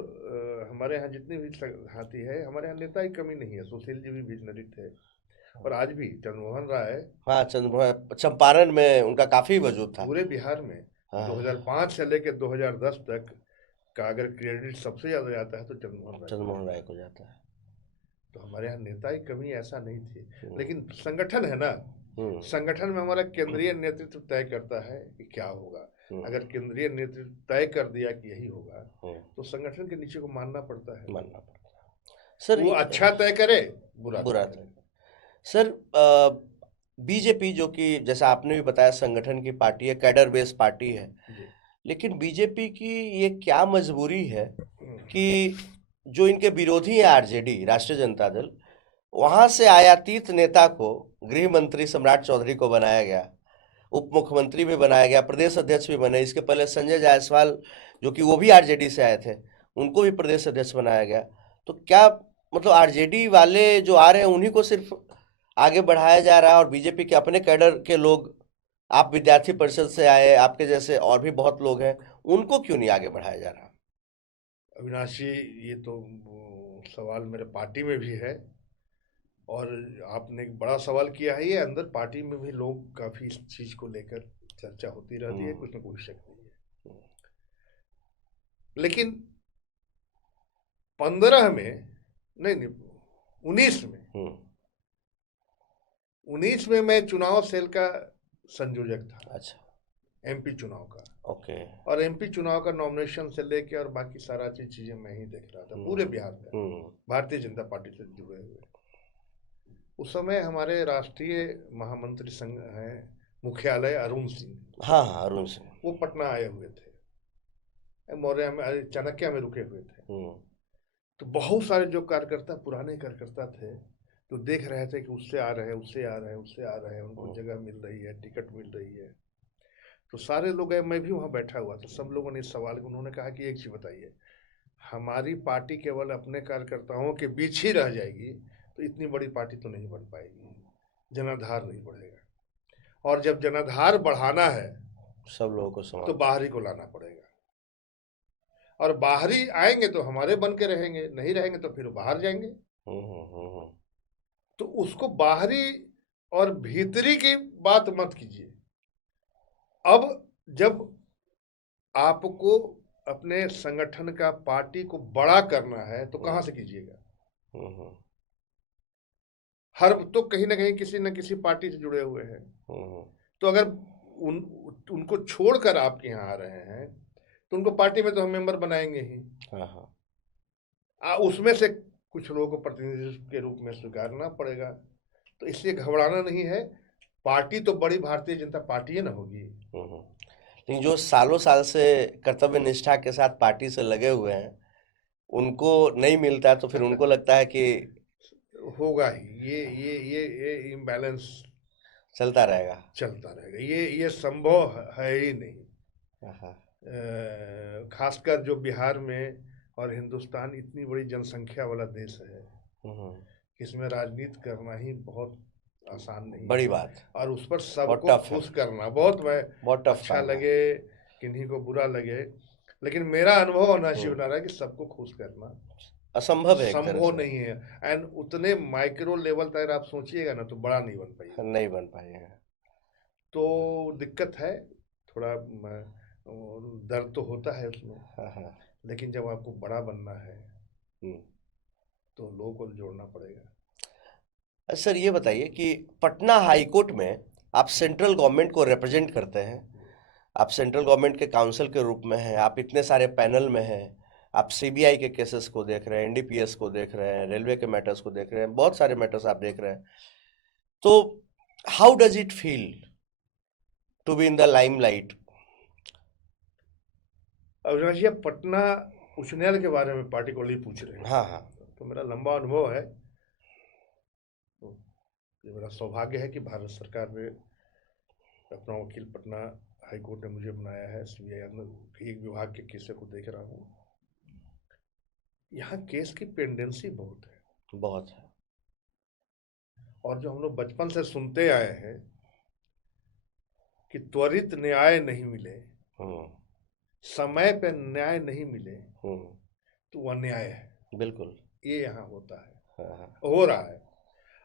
हमारे यहाँ जितनी भी साथी है, हमारे यहाँ नेता की कमी नहीं है। सुशील जी भी विजनरी थे, और आज भी चंद्रमोहन राय हाँ, चंपारण में उनका काफी वजूद था पूरे बिहार में। हाँ। 2005 से लेकर 2010 तक का अगर क्रेडिट सबसे ज्यादा जाता है तो चंद्रमोहन राय को जाता है। तो हमारे यहाँ नेता की कमी ऐसा नहीं थी, लेकिन संगठन है ना, संगठन में हमारा केंद्रीय नेतृत्व तय करता है कि क्या होगा। अगर केंद्रीय नेतृत्व तय कर दिया कि यही होगा तो संगठन के नीचे को मानना पड़ता है। सर वो अच्छा तय करे, बुरा करे। सर बीजेपी जो कि जैसा आपने भी बताया संगठन की पार्टी है, कैडर बेस्ड पार्टी है, लेकिन बीजेपी की ये क्या मजबूरी है कि जो इनके विरोधी हैं आरजेडी, राष्ट्रीय जनता दल, वहां से आयातित नेता को गृह मंत्री सम्राट चौधरी को बनाया गया, उप मुख्यमंत्री भी बनाया गया, प्रदेश अध्यक्ष भी बने। इसके पहले संजय जायसवाल जो कि वो भी आरजेडी से आए थे, उनको भी प्रदेश अध्यक्ष बनाया गया। तो क्या मतलब आरजेडी वाले जो आ रहे हैं उन्हीं को सिर्फ आगे बढ़ाया जा रहा है और बीजेपी के अपने कैडर के लोग, आप विद्यार्थी परिषद से आए, आपके जैसे और भी बहुत लोग हैं, उनको क्यों नहीं आगे बढ़ाया जा रहा? अविनाश जी, ये तो सवाल मेरे पार्टी में भी है और आपने एक बड़ा सवाल किया है। ये अंदर पार्टी में भी लोग काफी इस चीज को लेकर चर्चा होती रहती है, कुछ न कुछ शक नहीं है। लेकिन 15 में नहीं 19 में 19 में मैं चुनाव सेल का संयोजक था। अच्छा। एमपी चुनाव का। ओके। और एमपी चुनाव का नॉमिनेशन से लेके और बाकी सारा चीजें मैं ही देख रहा था पूरे बिहार में, भारतीय जनता पार्टी से जुड़े हुए। उस समय हमारे राष्ट्रीय महामंत्री संघ हैं मुख्यालय अरुण सिंह। हाँ हाँ, अरुण सिंह। वो पटना आए हुए थे, मौर्य में, चाणक्य में रुके हुए थे। तो बहुत सारे जो कार्यकर्ता, पुराने कार्यकर्ता थे, तो देख रहे थे कि उससे आ रहे हैं, उससे आ रहे हैं, उससे आ रहे हैं, उनको जगह मिल रही है, टिकट मिल रही है। तो सारे लोग, मैं भी वहाँ बैठा हुआ था, सब लोगों ने इस सवाल को, उन्होंने कहा कि एक चीज बताइए, हमारी पार्टी केवल अपने कार्यकर्ताओं के बीच ही रह जाएगी तो इतनी बड़ी पार्टी तो नहीं बन पाएगी, जनाधार नहीं बढ़ेगा। और जब जनाधार बढ़ाना है सब लोगों को तो बाहरी को लाना पड़ेगा, और बाहरी आएंगे तो हमारे बन के रहेंगे, नहीं रहेंगे तो फिर बाहर जाएंगे। तो उसको बाहरी और भीतरी की बात मत कीजिए। अब जब आपको अपने संगठन का, पार्टी को बड़ा करना है तो कहां से कीजिएगा? हर तो कहीं ना कहीं किसी न किसी पार्टी से जुड़े हुए हैं। तो अगर उनको छोड़कर आपके यहाँ आ रहे हैं तो उनको पार्टी में तो हम मेंबर बनाएंगे ही। उसमें से कुछ लोगों को प्रतिनिधि के रूप में स्वीकारना पड़ेगा। तो इसलिए घबराना नहीं है, पार्टी तो बड़ी भारतीय जनता पार्टी है ना होगी। लेकिन जो सालों साल से कर्तव्य निष्ठा के साथ पार्टी से लगे हुए हैं, उनको नहीं मिलता है तो फिर उनको लगता है कि होगा ही, ये इम्बैलेंस चलता रहेगा। ये संभव है ही नहीं। खासकर जो बिहार में और हिंदुस्तान इतनी बड़ी जनसंख्या वाला देश है, इसमें राजनीति करना ही बहुत आसान नहीं, बड़ी बात, और उस पर सबको खुश करना बहुत अच्छा लगे, किन्हीं को बुरा लगे, लेकिन मेरा अनुभव होना चाहिए बना रहा है कि सबको खुश करना असंभव है, संभव नहीं है। एंड उतने माइक्रो लेवल तक आप सोचिएगा ना तो बड़ा नहीं बन पाएगा। तो दिक्कत है, थोड़ा दर्द तो होता है उसमें। लेकिन जब आपको बड़ा बनना है तो लोगों को जोड़ना पड़ेगा। सर ये बताइए कि पटना हाई कोर्ट में आप सेंट्रल गवर्नमेंट को रिप्रेजेंट करते हैं, आप सेंट्रल गवर्नमेंट के काउंसिल के रूप में हैं, आप इतने सारे पैनल में हैं, आप सीबीआई के केसेस को देख रहे हैं, एनडीपीएस को देख रहे हैं, रेलवे के मैटर्स को देख रहे हैं, बहुत सारे मैटर्स आप देख रहे हैं। तो how does it feel to be in the limelight? Avinash ji, Patna उच्च न्यायालय के बारे में पार्टिकुलरली पूछ रहे हैं। हाँ, तो मेरा लंबा अनुभव है, तो ये मेरा सौभाग्य है कि भारत सरकार ने अपना वकील पटना हाई कोर्ट ने मुझे बनाया है। सीबीआई एक विभाग के केस को देख रहा हूँ। यहाँ केस की पेंडेंसी बहुत है, और जो हम लोग बचपन से सुनते आए हैं कि त्वरित न्याय नहीं मिले, समय पे न्याय नहीं मिले, तो वह अन्याय है। बिल्कुल, ये यहाँ होता है, हो रहा है।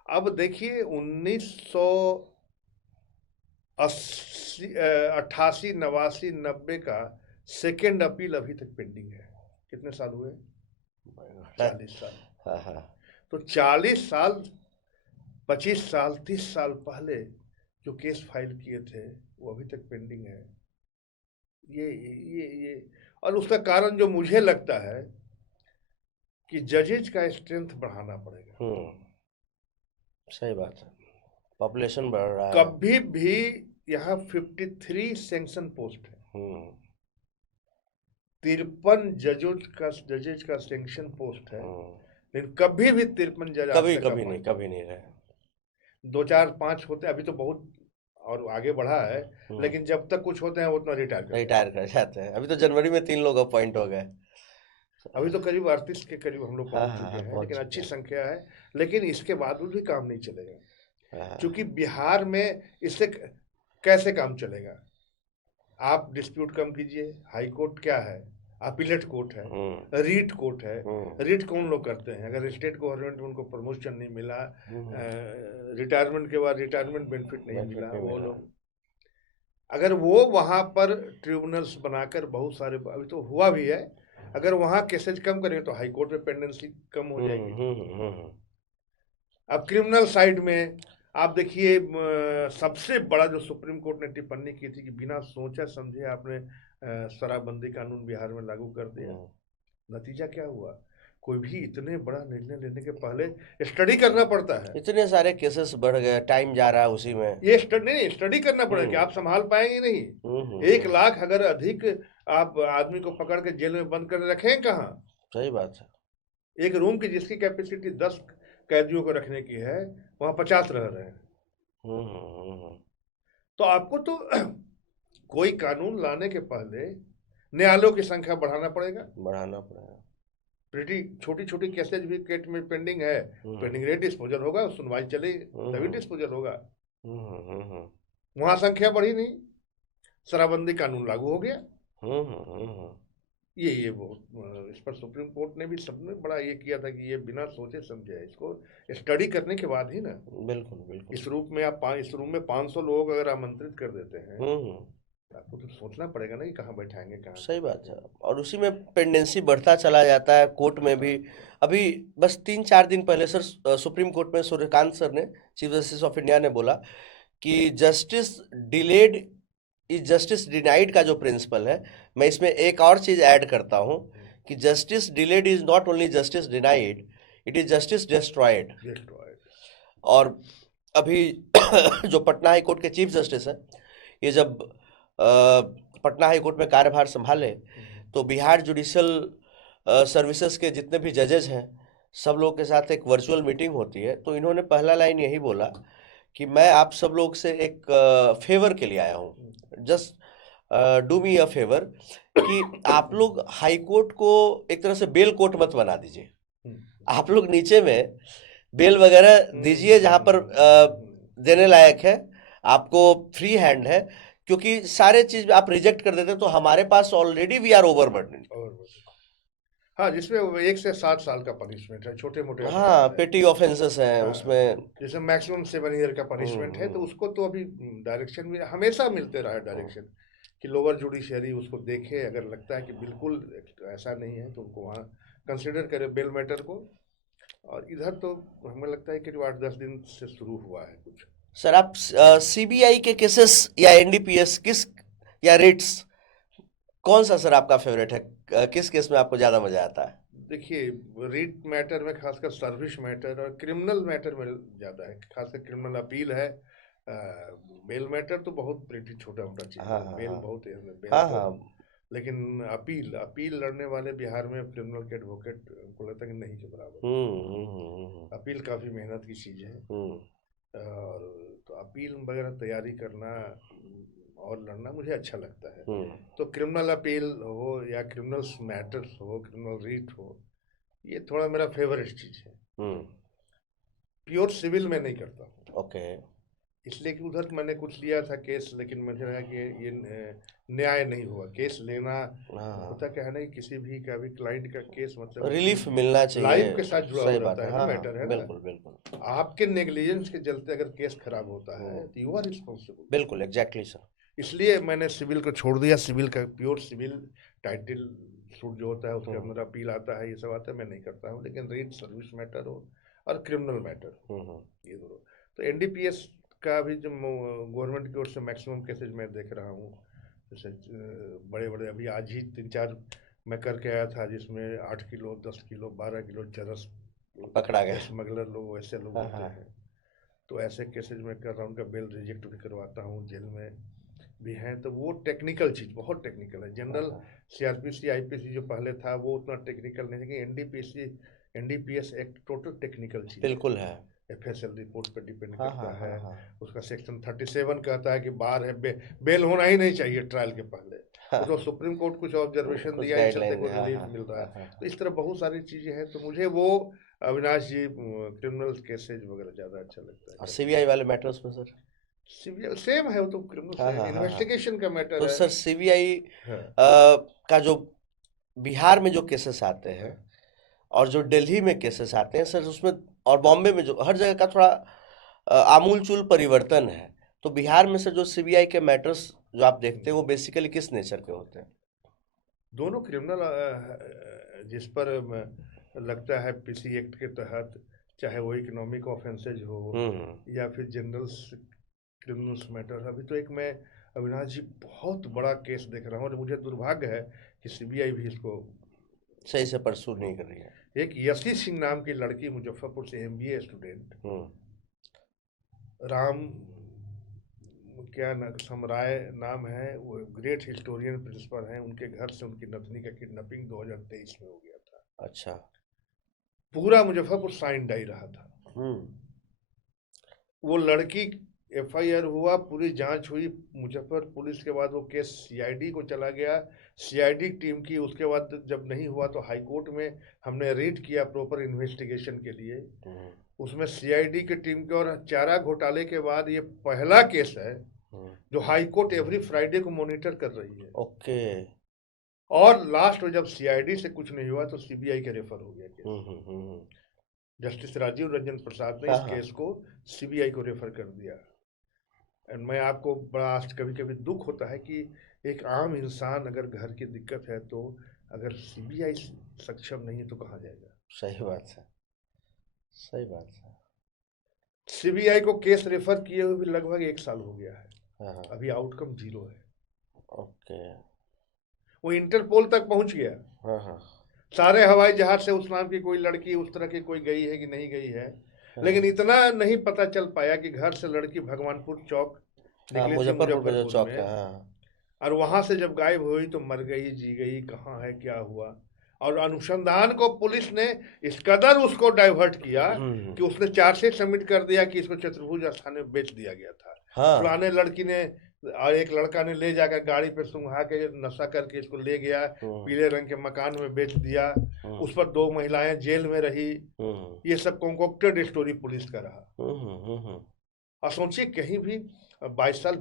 अब देखिए 1988, 89, 90 का सेकेंड अपील अभी तक पेंडिंग है। कितने साल हुए? 40 साल। हाँ हाँ। तो 40 साल, 25 साल, 30 साल पहले जो केस फाइल किए थे वो अभी तक पेंडिंग है। ये और उसका कारण जो मुझे लगता है कि जजेज का स्ट्रेंथ बढ़ाना पड़ेगा। सही बात है, पॉपुलेशन बढ़ रहा है। कभी भी यहाँ 53 सैंक्शन पोस्ट है, 53 जजेज का सैंक्शन पोस्ट है, लेकिन कभी भी 53 जज कभी नहीं रहे। 2 4 5 होते हैं, अभी तो बहुत और आगे बढ़ा है, लेकिन जब तक कुछ होते हैं उतना रिटायर कर जाते हैं। अभी तो जनवरी में 3 लोग अपॉइंट हो गए। अभी तो करीब 38 के करीब हम लोग पहुंच चुके हैं, लेकिन अच्छी संख्या है। लेकिन इसके बावजूद भी काम नहीं चलेगा, क्योंकि बिहार में इससे कैसे काम चलेगा? आप डिस्प्यूट कम कीजिए, हाई कोर्ट क्या है? अपीलेट कोर्ट है, रीट कोर्ट है। रीट कौन लोग करते हैं? अगर स्टेट गवर्नमेंट में उनको प्रमोशन नहीं मिला, रिटायरमेंट के बाद रिटायरमेंट बेनिफिट नहीं मिला, वो लोग अगर वो वहां पर ट्रिब्यूनल्स बनाकर बहुत सारे, अभी तो हुआ भी है, अगर वहां केसेज कम करें तो हाई कोर्ट में पेंडेंसी कम हो जाएगी। अब क्रिमिनल साइड में आप देखिए, सबसे बड़ा जो सुप्रीम कोर्ट ने टिप्पणी की थी कि बिना सोचा समझे आपने शराबबंदी कानून बिहार में लागू कर दिया। नतीजा क्या हुआ? कोई भी इतने बड़ा निर्णय लेने के पहले स्टडी करना पड़ता है। इतने सारे केसेस बढ़ गए, टाइम जा रहा है उसी में। ये स्टडी करना पड़ेगा कि आप संभाल पाएंगे नहीं। 1 लाख अगर अधिक आप आदमी को पकड़ के जेल में बंद कर रखें कहाँ? सही बात है। एक रूम की जिसकी कैपेसिटी 10 कैदियों को रखने की है, वहां 50 रह रहे हैं। तो आपको तो कोई कानून लाने के पहले न्यायालयों की संख्या बढ़ाना पड़ेगा। छोटी छोटी केसेज भी केट में पेंडिंग है, पेंडिंग रेट डिस्पोजल होगा, सुनवाई चलेगी तभी डिस्पोजल होगा। वहां संख्या बढ़ी नहीं, शराबबंदी कानून लागू हो गया। ये बहुत इस पर सुप्रीम कोर्ट ने भी सबने बड़ा ये किया था कि ये बिना सोचे समझे, इसको स्टडी करने के बाद ही ना। बिल्कुल। इस रूम में 500 लोग अगर आमंत्रित कर देते हैं, आपको तो सोचना पड़ेगा ना कि कहाँ बैठाएंगे, कहाँ। सही बात है। और उसी में पेंडेंसी बढ़ता चला जाता है। कोर्ट में भी अभी बस 3-4 दिन पहले सर सुप्रीम कोर्ट में सूर्यकांत सर ने, चीफ जस्टिस ऑफ इंडिया ने बोला कि justice delayed is justice denied का जो प्रिंसिपल है, मैं इसमें एक और चीज ऐड करता हूं कि justice delayed is not only justice denied, it is justice destroyed. और अभी जो पटना हाई कोर्ट के चीफ जस्टिस है, ये जब पटना हाई कोर्ट में कार्यभार संभाले तो बिहार जुडिशियल सर्विसेज के जितने भी जजेस हैं सब लोगों के साथ एक वर्चुअल मीटिंग होती है। तो इन्होंने पहला लाइन यही बोला कि मैं आप सब लोग से एक फेवर के लिए आया हूँ, just do me a favour, कि आप लोग हाई कोर्ट को एक तरह से बेल कोर्ट मत बना दीजिए। आप लोग नीचे में बेल वगैरह दीजिए जहाँ पर देने लायक है, आपको फ्री हैंड है, क्योंकि सारे चीज आप रिजेक्ट कर देते तो हमारे पास ऑलरेडी वी आर ओवरबर्डन। हाँ, जिसमें 1 से 7 साल का पनिशमेंट है, छोटे मोटे। हाँ, पेटी ऑफेंसेस हैं उसमें, जैसे मैक्सिमम 7 ईयर का पनिशमेंट है, तो उसको तो अभी डायरेक्शन में हमेशा मिलते रहा है डायरेक्शन कि लोअर जुडिशरी उसको देखे, अगर लगता है कि बिल्कुल ऐसा नहीं है तो उनको वहाँ कंसिडर करे बेल मैटर को। और इधर तो हमें लगता है कि 8-10 दिन से शुरू हुआ है कुछ। सर आप सीबीआई के केसेस या एनडीपीएस या रिट्स, कौन सा सर आपका फेवरेट है? किस केस में आपको ज्यादा मजा आता है? देखिए, रिट मैटर में खासकर सर्विस मैटर और क्रिमिनल मैटर में ज्यादा है, खासकर क्रिमिनल अपील है। बेल मैटर तो बहुत प्रीटी छोटा मोटा चीज है, बेल बहुत है, लेकिन अपील लड़ने वाले बिहार में क्रिमिनल के एडवोकेट को लगता है कि नहीं के बराबर। अपील काफी मेहनत की चीज है, और तो अपील वगैरह तैयारी करना और लड़ना मुझे अच्छा लगता है। तो क्रिमिनल अपील हो या क्रिमिनल मैटर्स हो, क्रिमिनल रीट हो, ये थोड़ा मेरा फेवरेट चीज है। प्योर सिविल में नहीं करता हूँ। ओके। इसलिए कि उधर मैंने कुछ लिया था केस, लेकिन मुझे लगा कि ये न्याय नहीं हुआ। केस लेना होता क्या है ना कि किसी भी का भी क्लाइंट का केस मतलब रिलीफ मिलना चाहिए, लाइफ के साथ जुड़ा हुआ सही बात रहता है। है ना, हाँ मैटर है ना। बिल्कुल बिल्कुल आपके नेग्लिजेंस के चलते अगर केस खराब होता है तो यू आर रिस्पॉन्सिबल। बिल्कुल, एग्जैक्टली सर। इसलिए मैंने सिविल को छोड़ दिया। सिविल का प्योर सिविल टाइटल सूट जो होता है उसके अंदर अपील आता है, ये सब आता है, मैं नहीं करता हूँ। लेकिन रेट सर्विस मैटर हो और क्रिमिनल मैटर, ये दोनों। तो एनडीपीएस का भी जो गवर्नमेंट की ओर से मैक्सिमम केसेज मैं देख रहा हूँ, जैसे बड़े बड़े अभी आज ही 3-4 मैं करके आया था, जिसमें 8 किलो 10 किलो 12 किलो चरस पकड़ा गया। स्मगलर लोग वैसे लोग होते हैं। तो ऐसे केसेज में कर रहा हूँ, उनका बेल रिजेक्ट भी करवाता हूँ, जेल में भी हैं। तो वो टेक्निकल चीज़ बहुत टेक्निकल है। जनरल सीआरपीसी आईपीसी जो पहले था वो उतना टेक्निकल नहीं है कि NDPC NDPS act total technical चीज़ बिल्कुल है। एफएसएल रिपोर्ट पर डिपेंड करता है। उसका सेक्शन 37 कहता है कि बार है, बेल होना ही नहीं चाहिए ट्रायल के पहले। तो सुप्रीम कोर्ट कुछ ऑब्जर्वेशन दिया, इस चलते को रिलीफ मिल रहा है। तो इस तरह बहुत सारी चीज़ें हैं। तो मुझे वो अविनाश जी क्रिमिनल केसेज वगैरह ज़्यादा अच्छा लगता है। सीबीआई वाले मैटर्स में सर सीबीआई सेम है, वो तो क्रिमिनल इन्वेस्टिगेशन का मैटर तो है। सर सीबीआई का जो बिहार में जो केसेस आते हैं और जो दिल्ली में केसेस आते हैं सर, उसमें और बॉम्बे में जो हर जगह का थोड़ा आमूलचूल परिवर्तन है। तो बिहार में सर जो सीबीआई के मैटर्स जो आप देखते हैं वो बेसिकली किस नेचर के होते हैं? दोनों क्रिमिनल जिस पर लगता है पीसी एक्ट के तहत, चाहे वो इकोनॉमिक ऑफेंसेज हो या फिर जनरल क्रिमिनल्स मैटर। अभी तो एक मैं अविनाश जी बहुत बड़ा केस देख रहा हूँ और मुझे दुर्भाग्य है कि सीबीआई भी इसको सही से परसू नहीं कर रही है। एक यशी सिंह नाम की लड़की, मुजफ्फरपुर से एमबीए स्टूडेंट, राम क्या समराय नाम है, वो ग्रेट हिस्टोरियन प्रिंसिपल हैं। उनके घर से उनकी नतनी का किडनैपिंग 2023 में हो गया था। अच्छा। पूरा मुजफ्फरपुर साइन डाई रहा था। वो लड़की एफआईआर हुआ, पूरी जांच हुई मुजफ्फर पुलिस के बाद वो केस सीआईडी को चला गया, सीआईडी टीम की। उसके बाद जब नहीं हुआ तो हाई कोर्ट में हमने रीट किया प्रॉपर इन्वेस्टिगेशन के लिए। उसमें सीआईडी की टीम के और चारा घोटाले के बाद ये पहला केस है जो हाई कोर्ट एवरी फ्राइडे को मॉनिटर कर रही है। ओके। और लास्ट में जब सीआईडी से कुछ नहीं हुआ तो सीबीआई के रेफर हो गया केस। जस्टिस राजीव रंजन प्रसाद ने इस केस को सीबीआई को रेफर कर दिया। एंड मैं आपको बड़ा कभी कभी दुख होता है कि एक आम इंसान अगर घर की दिक्कत है तो अगर सीबीआई सक्षम नहीं है तो कहाँ जाएगा? सही बात है, सही बात है। सीबीआई को केस रेफर किए हुए भी लगभग 1 साल हो गया है। अभी आउटकम 0 है। ओके। वो इंटरपोल तक पहुंच गया। सारे हवाई जहाज से उस नाम की कोई लड़की उस तरह की कोई गई है कि नहीं गई है, लेकिन इतना नहीं पता चल पाया कि घर से लड़की भगवानपुर चौक निकली थी, मुजफ्फरपुर में। और वहां से जब गायब हुई तो मर गई, जी गई, कहाँ है, क्या हुआ? और अनुसंधान को पुलिस ने इस कदर उसको डाइवर्ट किया कि उसने चार्जशीट सबमिट कर दिया कि इसको चतुर्भुज स्थान में बेच दिया गया था। फलाने लड़की ने और एक लड़का ने ले जाकर गाड़ी पे सुंघा के नशा करके इसको ले गया, पीले रंग के मकान में बेच दिया। उस पर 2 महिलाएं जेल में रही। ये सब कॉन्कोक्टेड स्टोरी पुलिस का रहा। और सोचिए कहीं भी 22 साल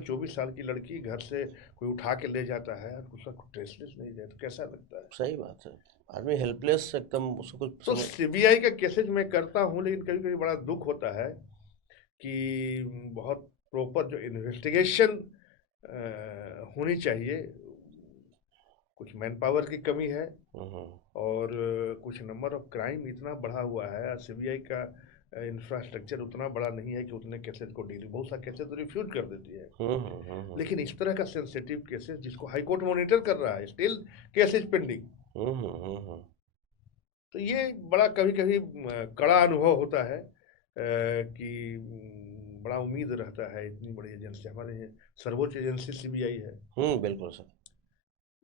24 साल की लड़की घर से कोई उठा के ले जाता है, उसका ट्रेसलेस नहीं जाए तो कैसा लगता है? सही बात है, आदमी हेल्पलेस एकदम, उसको कुछ। तो सीबीआई का केसेज मैं करता हूँ, लेकिन कभी कभी बड़ा दुख होता है कि बहुत प्रॉपर जो इन्वेस्टिगेशन होनी चाहिए, कुछ मैन पावर की कमी है और कुछ नंबर ऑफ क्राइम इतना बढ़ा हुआ है। सीबीआई का इंफ्रास्ट्रक्चर उतना बड़ा नहीं है कि उतने केसेस को डील, बहुत सा केसेस तो रिफ्यूज कर देती है। लेकिन इस तरह का सेंसिटिव केसेस जिसको हाई कोर्ट मॉनिटर कर रहा है, स्टिल केसेस पेंडिंग। तो ये बड़ा कभी कभी कड़ा अनुभव होता है कि बड़ा उम्मीद रहता है। इतनी बड़ी एजेंसी, हमारे सर्वोच्च एजेंसी सीबीआई है। बिल्कुल सर।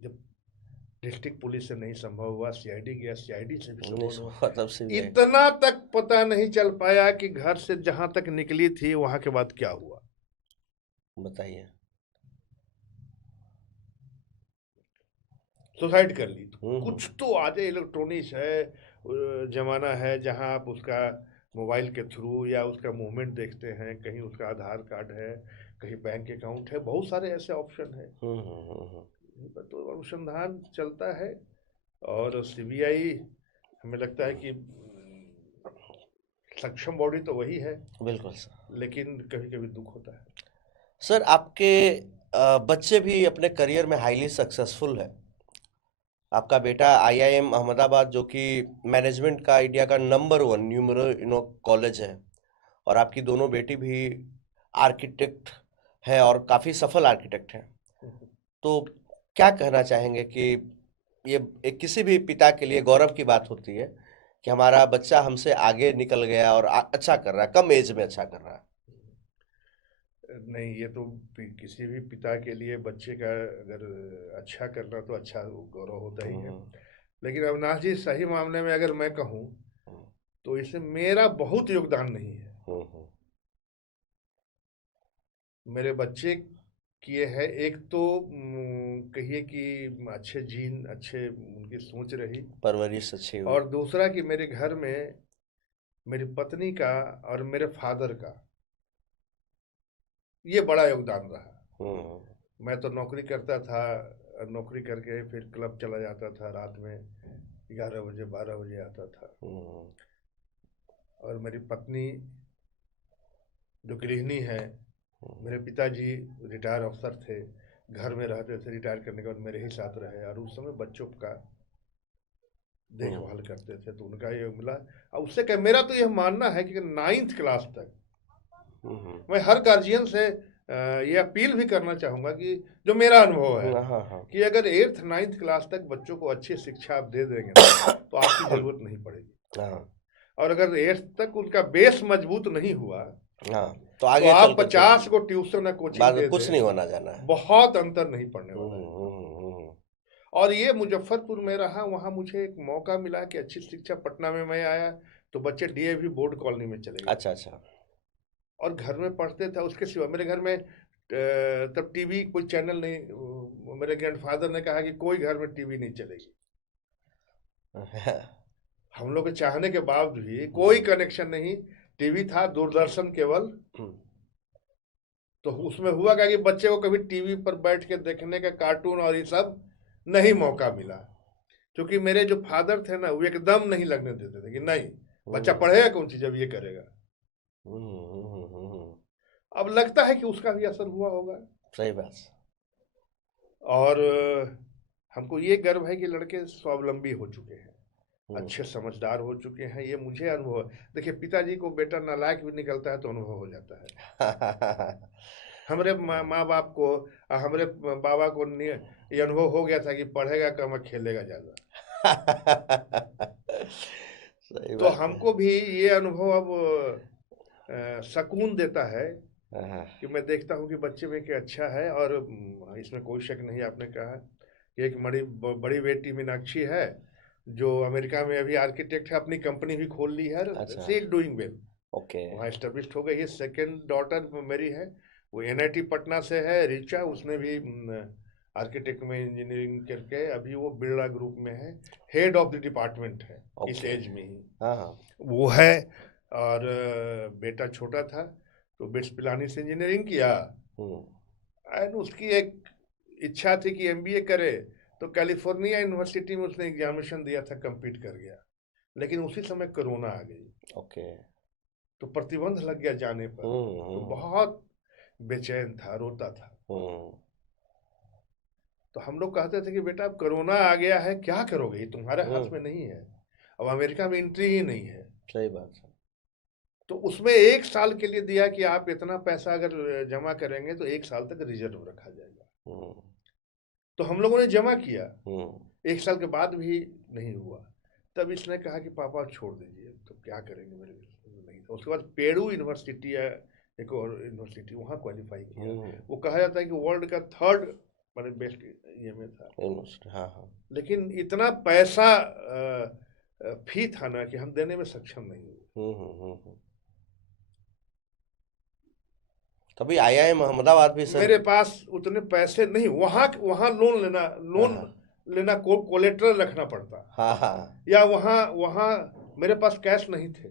जब डिस्ट्रिक्ट पुलिस से नहीं संभव हुआ, सीआईडी गया, सीआईडी से भी संभव हुआ। इतना तक पता नहीं चल पाया कि घर से जहां तक निकली थी वहां के बाद क्या हुआ, बताइए। सुसाइड कर ली तो कुछ तो आज इलेक्ट्रॉनिक्स है, जमाना है जहां आप उसका मोबाइल के थ्रू या उसका मूवमेंट देखते हैं, कहीं उसका आधार कार्ड है, कहीं बैंक अकाउंट है, बहुत सारे ऐसे ऑप्शन है। तो अनुसंधान चलता है और सीबीआई हमें लगता है कि सक्षम बॉडी तो वही है, बिल्कुल सर। लेकिन कभी कभी दुख होता है। सर आपके बच्चे भी अपने करियर में हाईली सक्सेसफुल है। आपका बेटा आईआईएम अहमदाबाद जो कि मैनेजमेंट का इंडिया का नंबर 1 न्यूमरो कॉलेज है, और आपकी दोनों बेटी भी आर्किटेक्ट है और काफ़ी सफल आर्किटेक्ट हैं। तो क्या कहना चाहेंगे कि ये एक किसी भी पिता के लिए गौरव की बात होती है कि हमारा बच्चा हमसे आगे निकल गया और अच्छा कर रहा है, कम एज में अच्छा कर रहा है। नहीं, ये तो किसी भी पिता के लिए बच्चे का अगर अच्छा करना तो अच्छा गौरव होता ही है। लेकिन अविनाश जी, सही मामले में अगर मैं कहूँ तो इसमें मेरा बहुत योगदान नहीं है। मेरे बच्चे किए हैं, एक तो कहिए कि अच्छे जीन, अच्छे उनकी सोच रही, परवरिश अच्छी हुई, और दूसरा कि मेरे घर में मेरी पत्नी का और मेरे फादर का ये बड़ा योगदान रहा। मैं तो नौकरी करता था, नौकरी करके फिर क्लब चला जाता था, रात में 11 बजे 12 बजे आता था। और मेरी पत्नी जो गृहिणी है, मेरे पिताजी रिटायर अफसर थे, घर में रहते थे, रिटायर करने के बाद मेरे ही साथ रहे और उस समय बच्चों का देखभाल करते थे, तो उनका ये मिला। और उससे क्या, मेरा तो यह मानना है कि 9th क्लास तक मैं हर गार्जियन से ये अपील भी करना चाहूंगा कि जो मेरा अनुभव है कि अगर 8th 9th क्लास तक बच्चों को अच्छी शिक्षा आप दे देंगे तो आपकी जरूरत नहीं पड़ेगी। और अगर 8th तक उनका बेस मजबूत नहीं हुआ तो आगे आप 50 को ट्यूशन या कोचिंग दे कुछ नहीं होना जाना है, बहुत अंतर नहीं पड़ने वाला है। और ये मुजफ्फरपुर में रहा, वहाँ मुझे एक मौका मिला कि अच्छी शिक्षा, पटना में मैं आया तो बच्चे डीएवी बोर्ड कॉलोनी में चले गए। अच्छा। और घर में पढ़ते थे, उसके सिवा मेरे घर में तब टीवी कोई चैनल नहीं। मेरे ग्रैंडफादर ने कहा कि कोई घर में टीवी नहीं चलेगी। हम लोग के चाहने के बावजूद भी कोई कनेक्शन नहीं, टीवी था दूरदर्शन केवल। तो उसमें हुआ क्या कि बच्चे को कभी टीवी पर बैठ के देखने का कार्टून और ये सब नहीं मौका मिला, क्योंकि मेरे जो फादर थे ना वो एकदम नहीं लगने देते थे कि नहीं, बच्चा पढ़ेगा कौन सी जब ये करेगा। अब लगता है कि उसका भी असर हुआ होगा। सही बात। और हमको ये गर्व है कि लड़के स्वावलंबी हो चुके हैं, अच्छे समझदार हो चुके हैं, ये मुझे अनुभव है। देखिए, पिताजी को बेटा नालायक भी निकलता है तो अनुभव हो जाता है। हमारे माँ बाप को, हमारे बाबा को ये अनुभव हो गया था कि पढ़ेगा कम और खेलेगा ज्यादा। तो हमको भी ये अनुभव अब सुकून देता है कि मैं देखता हूँ कि बच्चे में क्या अच्छा है। और इसमें कोई शक नहीं, आपने कहा कि एक बड़ी बेटी मीनाक्षी है जो अमेरिका में अभी आर्किटेक्ट है, अपनी कंपनी भी खोल ली है। शी इज डूइंग वेल, वहाँ एस्टेब्लिश्ड हो गई है। सेकंड डॉटर मेरी है, वो एनआईटी पटना से है, रिचा, उसने भी आर्किटेक्ट में इंजीनियरिंग करके अभी वो बिरला ग्रुप में है, हेड ऑफ द डिपार्टमेंट है। इस एज में ही वो है। और बेटा छोटा था तो बिट्स पिलानी से इंजीनियरिंग किया, एंड उसकी एक इच्छा थी कि एमबीए करे, तो कैलिफोर्निया यूनिवर्सिटी में उसने एग्जामिनेशन दिया था, कंप्लीट कर गया, लेकिन उसी समय कोरोना आ गई। तो प्रतिबंध लग गया जाने पर, तो बहुत बेचैन था, रोता था। तो हम लोग कहते थे कि बेटा अब कोरोना आ गया है, क्या करोगे, तुम्हारे हाथ में नहीं है, अब अमेरिका में एंट्री ही नहीं है। सही बात है। तो उसमें 1 साल के लिए दिया कि आप इतना पैसा अगर जमा करेंगे तो 1 साल तक रिजर्व रखा जाएगा। तो हम लोगों ने जमा किया, 1 साल के बाद भी नहीं हुआ। तब इसने कहा कि पापा छोड़ दीजिए, तो क्या करेंगे, मेरे नहीं था। उसके बाद पेरू यूनिवर्सिटी है, एक और यूनिवर्सिटी, वहाँ क्वालिफाई किया। वो कहा जाता है कि वर्ल्ड का 3rd मतलब बेस्ट ये में था। लेकिन इतना पैसा फी था ना कि हम देने में सक्षम नहीं हुए। कभी आईआईएम अहमदाबाद भी सर, मेरे पास उतने पैसे नहीं, वहाँ लोन लेना कोलेटरल रखना पड़ता। या वहाँ मेरे पास कैश नहीं थे।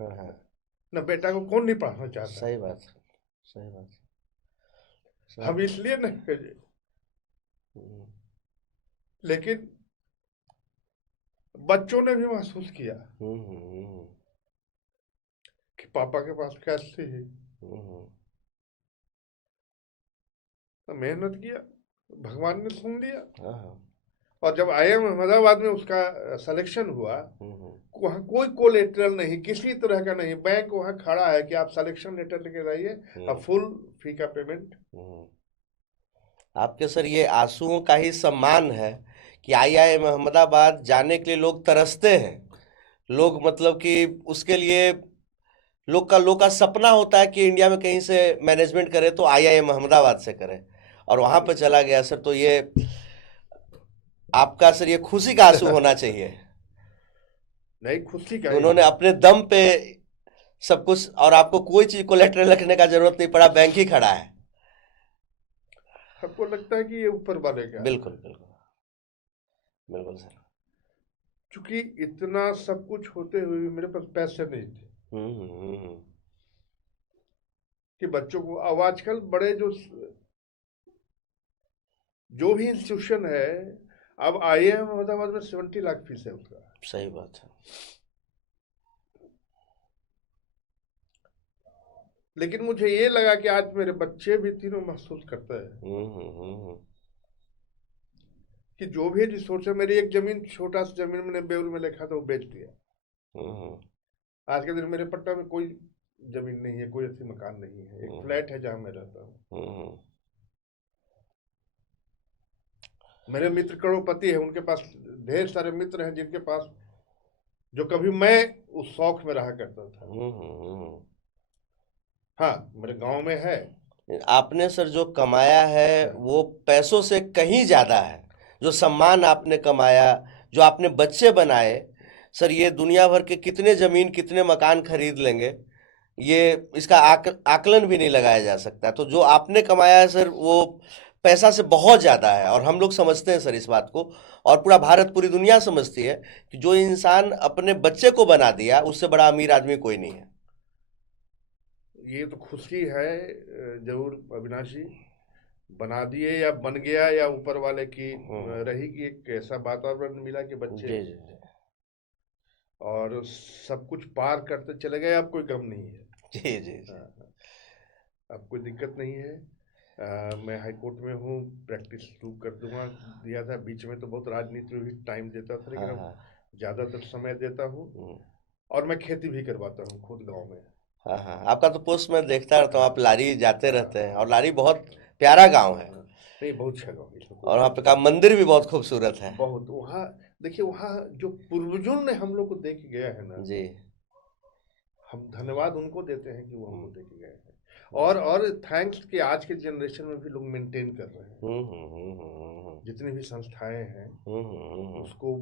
हाँ हाँ, न बेटा को कौन नहीं पढ़ाना चाहता। सही बात, सही बात, हम इसलिए नहीं भेजे, लेकिन बच्चों ने भी महसूस किया कि पापा के पास कैसे है। तो मेहनत किया, भगवान ने सुन लिया। और जब IIM अहमदाबाद में उसका सिलेक्शन हुआ, वहाँ कोई कोलेटरल नहीं, किसी तरह का नहीं, बैंक वहाँ खड़ा है कि आप सिलेक्शन लेटर लेके आइए, अब फुल फी का पेमेंट। आपके सर ये आंसुओं का ही सम्मान है कि IIM अहमदाबाद जाने के लिए लोग तरसते हैं। लोग मतलब कि उसके लिए लोग का सपना होता है कि इंडिया में कहीं से मैनेजमेंट करे तो IIM अहमदाबाद से करे, और वहां पे चला गया सर। तो ये आपका सर ये खुशी का आंसू होना चाहिए। नहीं, खुशी का उन्होंने अपने दम पे सब कुछ, और आपको कोई चीज कोलेटरल रखने का जरूरत नहीं पड़ा, बैंक ही खड़ा है। सबको लगता है कि ये ऊपर वाले का। बिल्कुल बिल्कुल बिल्कुल सर। क्योंकि इतना सब कुछ होते हुए भी मेरे पास पैसे नहीं थे कि बच्चों को। अब आजकल बड़े जो भी इंस्टीट्यूशन है, अब IIM अहमदाबाद में 70 लाख फीस है उसका। सही बात है। लेकिन मुझे ये लगा कि आज मेरे बच्चे भी तीनों महसूस करते हैं कि जो भी रिसोर्स है, मेरी एक जमीन, छोटा सा जमीन मैंने बेउर में लिखा था, वो बेच दिया। आज के दिन मेरे पट्टा में कोई जमीन नहीं है, कोई ऐसी मकान नहीं है, एक फ्लैट है जहां मैं रहता हूँ। मेरे मित्र करोड़पति है, उनके पास ढेर सारे मित्र हैं जिनके पास, जो कभी मैं उस शौक में रहा करता था। हाँ, मेरे गांव में है। आपने सर जो कमाया है वो पैसों से कहीं ज्यादा है। जो सम्मान आपने कमाया, जो आपने बच्चे बनाए सर, ये दुनिया भर के कितने जमीन कितने मकान खरीद लेंगे, ये इसका आकलन भी नहीं लगाया जा सकता। तो जो आपने कमाया है सर, वो पैसा से बहुत ज़्यादा है, और हम लोग समझते हैं सर इस बात को, और पूरा भारत, पूरी दुनिया समझती है कि जो इंसान अपने बच्चे को बना दिया, उससे बड़ा अमीर आदमी कोई नहीं है। ये तो खुशी है जरूर अविनाश जी, बना दिए या बन गया, या ऊपर वाले की रही कि एक ऐसा वातावरण मिला कि बच्चे जी जी और सब कुछ पार करते चले गए। अब कोई गम नहीं है। जी जी जी। अब कोई दिक्कत नहीं है। मैं हाई कोर्ट में हूँ, प्रैक्टिस शुरू कर दूंगा। दिया था बीच में तो बहुत राजनीति में भी टाइम देता था, लेकिन अब ज़्यादातर समय देता हूँ। और मैं खेती भी करवाता हूँ खुद गांव में। हाँ हाँ, आपका तो पोस्ट मैं देखता रहता हूँ, आप लारी जाते रहते हैं, और लारी बहुत प्यारा गांव है। नहीं, बहुत अच्छा गाँव है, और वहाँ पे का मंदिर भी बहुत खूबसूरत है। बहुत। वहाँ देखिए, वहाँ जो पूर्वजों ने हम लोग को दे के गया है ना जी, हम धन्यवाद उनको देते हैं कि वो हमको दे के गए हैं। और थैंक्स कि आज के जनरेशन में भी लोग मेंटेन कर रहे हैं। जितनी भी संस्थाएं हैं उसको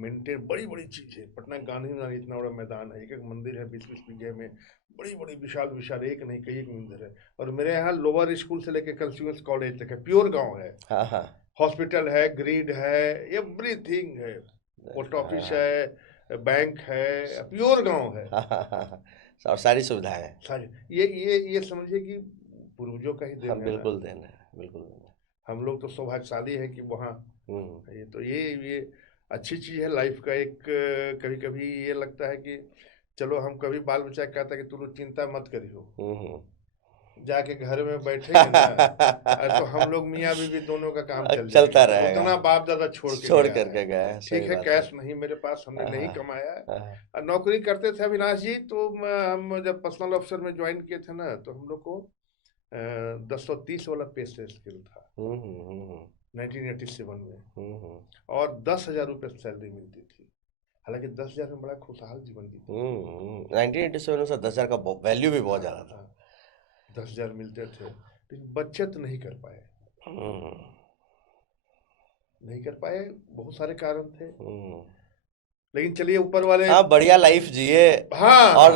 मेंटेन, बड़ी बड़ी चीज है। पटना गांधी मैदान इतना बड़ा मैदान है, एक एक मंदिर है 20-20 बीघे में, बड़ी बड़ी विशाल विशाल, एक नहीं कई एक मंदिर है। और मेरे यहाँ लोअर स्कूल से लेकर कंज्यूमर कॉलेज तक है, प्योर गाँव है। हॉस्पिटल है, ग्रिड है, एवरीथिंग है, पोस्ट ऑफिस है, बैंक है, प्योर गाँव है। और सारी सुविधाएं हैं। सारी ये समझिए कि पूर्वजों का ही देन है। बिल्कुल देन है, बिल्कुल देन है। हम लोग तो सौभाग्यशाली है कि वहाँ ये तो ये अच्छी चीज है लाइफ का। एक कभी कभी ये लगता है कि चलो, हम कभी बाल बच्चा कहता है कि तुम चिंता मत करियो, जाके घर में बैठेंगे ना तो हम लोग मियाँ बीवी दोनों का काम चलता रहेगा। उतना बाप दादा छोड़ करके गए। ठीक है, कैश नहीं मेरे पास, हमने नहीं कमाया। नौकरी करते थे अविनाश जी, तो हम जब पर्सनल ऑफिसर में ज्वाइन किए थे ना, तो हम लोग को 1030 वाला पे स्केल था 1987 में, और 10,000 रुपये सैलरी मिलती थी। हालांकि 10,000 में बड़ा खुशहाल जीवन बीती। 1987 में 10,000 का वैल्यू भी बहुत ज्यादा था। 10,000 मिलते थे, लेकिन बचत नहीं कर पाए। नहीं कर पाए, बहुत सारे कारण थे। लेकिन चलिए, ऊपर वाले बढ़िया लाइफ जिए। और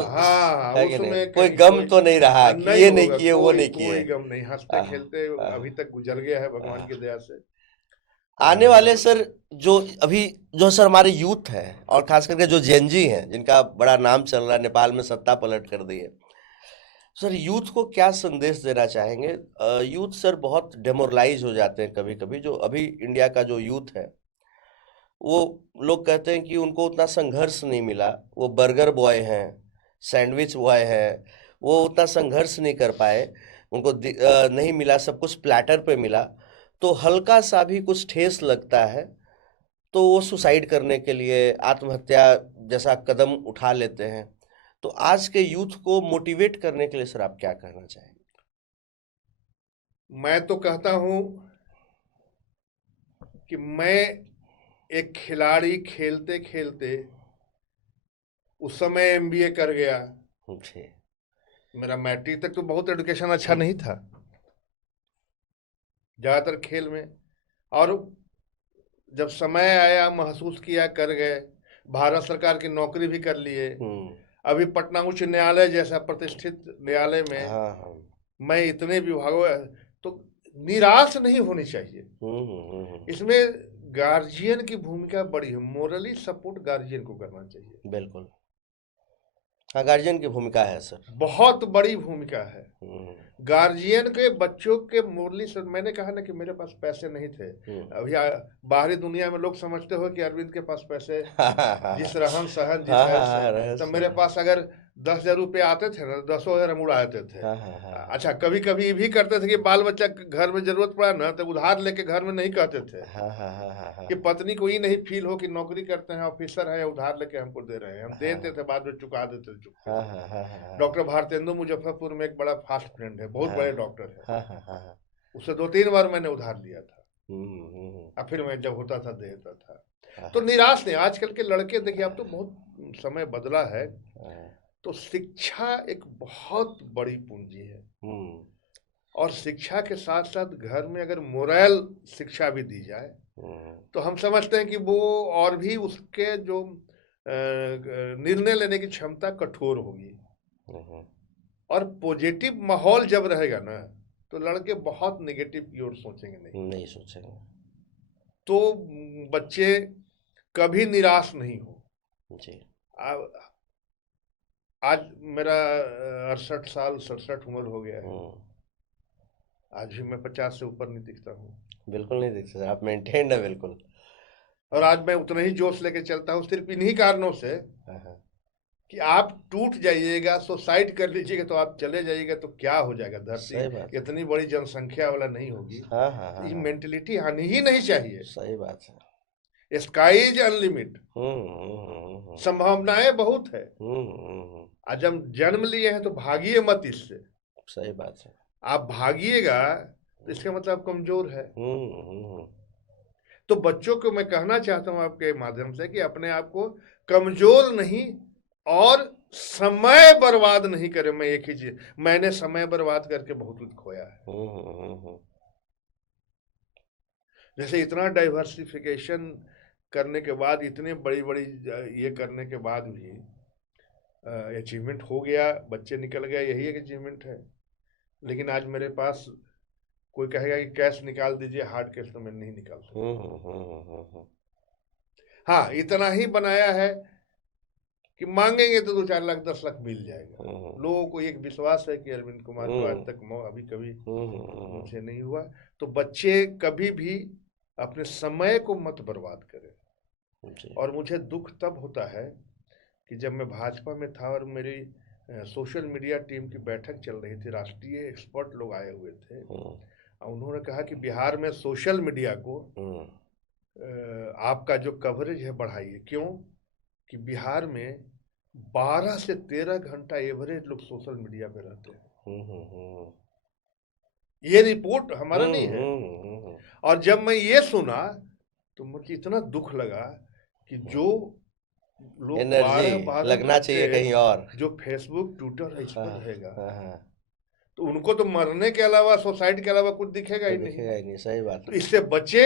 उसमें कोई गम तो नहीं रहा कि ये नहीं किए, वो नहीं किए। कोई गम नहीं, हंसते खेलते अभी तक गुजर गया है भगवान की दया से। आने वाले सर जो अभी जो सर हमारे यूथ है और खास करके जो जेनजी हैं जिनका बड़ा नाम चल रहा है, नेपाल में सत्ता पलट कर दी है, सर यूथ को क्या संदेश देना चाहेंगे? यूथ सर बहुत डेमोरलाइज हो जाते हैं कभी कभी। जो अभी इंडिया का जो यूथ है वो लोग कहते हैं कि उनको उतना संघर्ष नहीं मिला, वो बर्गर बॉय हैं, सैंडविच बॉय हैं, वो उतना संघर्ष नहीं कर पाए, उनको नहीं मिला, सब कुछ प्लेटर पे मिला, तो हल्का सा भी कुछ ठेस लगता है तो वो सुसाइड करने के लिए आत्महत्या जैसा कदम उठा लेते हैं। तो आज के यूथ को मोटिवेट करने के लिए सर आप क्या कहना चाहेंगे? मैं तो कहता हूं कि मैं एक खिलाड़ी खेलते खेलते उस समय एमबीए कर गया। जी। मेरा मैट्रिक तक तो बहुत एजुकेशन अच्छा नहीं था, ज्यादातर खेल में। और जब समय आया महसूस किया, कर गए, भारत सरकार की नौकरी भी कर लिए। अभी पटना उच्च न्यायालय जैसा प्रतिष्ठित न्यायालय में हाँ। मैं इतने विभागों, तो निराश नहीं होनी चाहिए। इसमें गार्जियन की भूमिका बड़ी है, मोरली सपोर्ट गार्जियन को करना चाहिए। बिल्कुल, हाँ, गार्जियन की भूमिका है सर, बहुत बड़ी भूमिका है। गार्जियन के बच्चों के मोरली से, मैंने कहा ना कि मेरे पास पैसे नहीं थे। अभी बाहरी दुनिया में लोग समझते हो कि अरविंद के पास पैसे, जिस रहन सहन, जिस है, तो मेरे पास अगर 10,000 रुपये आते थे ना, 10,000 हम उड़ा देते थे। अच्छा, कभी कभी भी करते थे कि बाल बच्चा घर में जरूरत पड़ा ना तो उधार लेके घर में नहीं कहते थे कि पत्नी को ही नहीं फील हो कि नौकरी करते हैं, ऑफिसर है, उधार लेके हमको दे रहे हैं। हम देते थे, बाद में चुका देते थे। डॉक्टर भारतेंदु मुजफ्फरपुर में एक बड़ा फास्ट फ्रेंड है, बहुत बड़े डॉक्टर है, उससे 2-3 बार मैंने उधार लिया था, और फिर मैं जब होता था दे देता था। तो निराश नहीं। आजकल के लड़के देखिए, अब तो बहुत समय बदला है, तो शिक्षा एक बहुत बड़ी पूंजी है। और शिक्षा के साथ साथ घर में अगर मोरल शिक्षा भी दी जाए तो हम समझते हैं कि वो और भी उसके जो निर्णय लेने की क्षमता कठोर होगी। और पॉजिटिव माहौल जब रहेगा ना तो लड़के बहुत नेगेटिव की ओर सोचेंगे नहीं सोचेंगे, तो बच्चे कभी निराश नहीं हो जी। आज मेरा 68 साल 67 उम्र हो गया है, आज भी मैं 50 से ऊपर नहीं दिखता हूँ। बिल्कुल नहीं दिखता सर, आप मेंटेन्ड है बिल्कुल। और आज मैं उतना ही जोश लेके चलता हूँ, सिर्फ इन्हीं कारणों से कि आप टूट जाइएगा, सुसाइड कर लीजिएगा, तो आप चले जाइएगा तो क्या हो जाएगा। धरती इतनी बड़ी जनसंख्या वाला नहीं होगी। ये मेंटेलिटी आनी ही नहीं चाहिए। सही बात है। स्काई इज अनलिमिट, संभावनाएं बहुत है। आज हम जन्म लिए हैं तो भागिए मत इससे। सही बात है। आप भागिएगा तो इसका मतलब कमजोर है। तो बच्चों को मैं कहना चाहता हूं आपके माध्यम से कि अपने आप को कमजोर नहीं और समय बर्बाद नहीं करें। मैं एक ही चीज, मैंने समय बर्बाद करके बहुत कुछ खोया है। जैसे इतना डाइवर्सिफिकेशन करने के बाद, इतने बड़ी बड़ी ये करने के बाद भी अचीवमेंट हो गया, बच्चे निकल गए, यही एक अचीवमेंट है। लेकिन आज मेरे पास कोई कहेगा कि कैश निकाल दीजिए, हार्ड कैश, तो मैं नहीं निकाल सकता। हाँ, इतना ही बनाया है कि मांगेंगे तो 2-4 लाख 10 लाख मिल जाएगा। लोगों को एक विश्वास है कि अरविंद कुमार को आज तक अभी कभी मुझे नहीं हुआ। तो बच्चे कभी भी अपने समय को मत बर्बाद करें। और मुझे दुख तब होता है कि जब मैं भाजपा में था और मेरी सोशल मीडिया टीम की बैठक चल रही थी, राष्ट्रीय एक्सपर्ट लोग आए हुए थे, उन्होंने कहा कि बिहार में सोशल मीडिया को आपका जो कवरेज है बढ़ाइए। क्यों? कि बिहार में 12 से 13 घंटा एवरेज लोग सोशल मीडिया पे रहते हैं। ये रिपोर्ट हमारा नहीं है। और जब मैं ये सुना तो मुझे इतना दुख लगा कि जो लोग एनर्जी लगना चाहिए कहीं और, जो फेसबुक ट्विटर इस पर रहेगा, तो उनको तो मरने के अलावा, सुसाइड के अलावा कुछ दिखेगा ही नहीं। सही बात है। तो इससे बचे,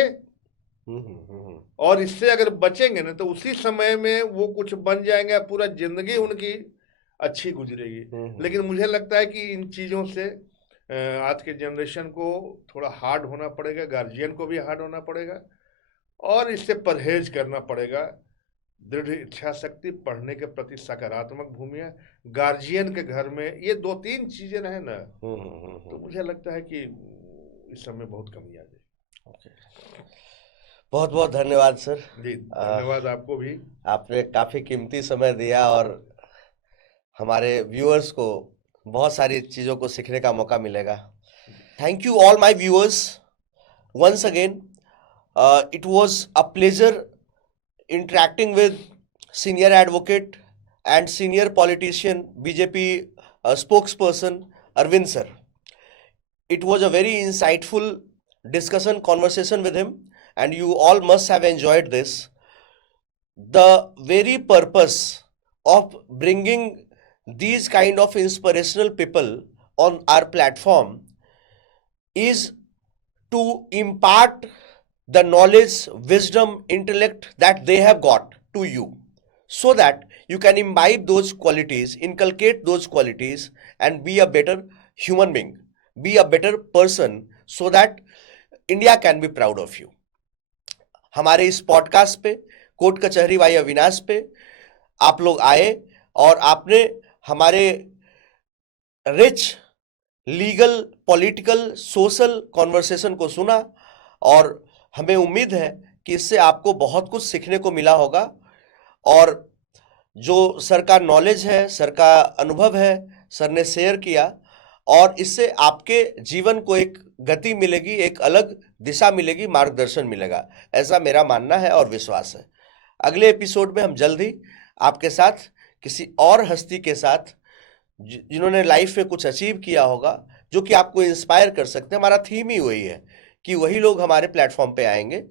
और इससे अगर बचेंगे ना तो उसी समय में वो कुछ बन जाएंगे, पूरा जिंदगी उनकी अच्छी गुजरेगी। लेकिन मुझे लगता है कि इन चीजों से आज के जनरेशन को थोड़ा हार्ड होना पड़ेगा, गार्जियन को भी हार्ड होना पड़ेगा। और इससे परहेज करना पड़ेगा। दृढ़ इच्छा शक्ति, पढ़ने के प्रति सकारात्मक भूमिका, गार्जियन के घर में ये 2-3 चीजें रहे ना, तो मुझे लगता है कि इस समय बहुत कमी आ जाएगी। बहुत बहुत धन्यवाद सर। जी धन्यवाद आपको भी। आपने काफी कीमती समय दिया और हमारे व्यूअर्स को बहुत सारी चीजों को सीखने का मौका मिलेगा। Thank you all my viewers once again. It was a pleasure interacting with senior advocate and senior politician BJP spokesperson Arvind sir. It was a very insightful conversation with him, and you all must have enjoyed this. The very purpose of bringing these kind of inspirational people on our platform is to impart the knowledge, wisdom, intellect that they have got to you, so that you can imbibe those qualities, inculcate those qualities, and be a better human being, be a better person, so that India can be proud of you. हमारे इस podcast पे, court कचहरी भाई अविनाश पे आप लोग आए और आपने हमारे rich legal, political, social conversation को सुना और हमें उम्मीद है कि इससे आपको बहुत कुछ सीखने को मिला होगा। और जो सर का नॉलेज है, सर का अनुभव है, सर ने शेयर किया, और इससे आपके जीवन को एक गति मिलेगी, एक अलग दिशा मिलेगी, मार्गदर्शन मिलेगा, ऐसा मेरा मानना है और विश्वास है। अगले एपिसोड में हम जल्द ही आपके साथ किसी और हस्ती के साथ जिन्होंने लाइफ में कुछ अचीव किया होगा, जो कि आपको इंस्पायर कर सकते हैं। हमारा थीम ही वही है कि वही लोग हमारे प्लेटफॉर्म पे आएंगे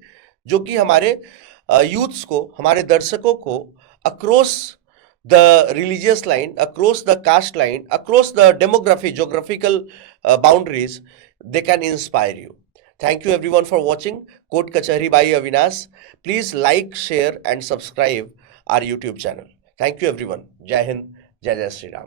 जो कि हमारे यूथ्स को, हमारे दर्शकों को across the religious line, across the caste line, across the demography, geographical boundaries, they can inspire you. Thank you everyone for watching Court Kachahari by Avinash. Please like, share and subscribe our YouTube channel. Thank you everyone. Jai Hind, Jai Jai Shri Ram.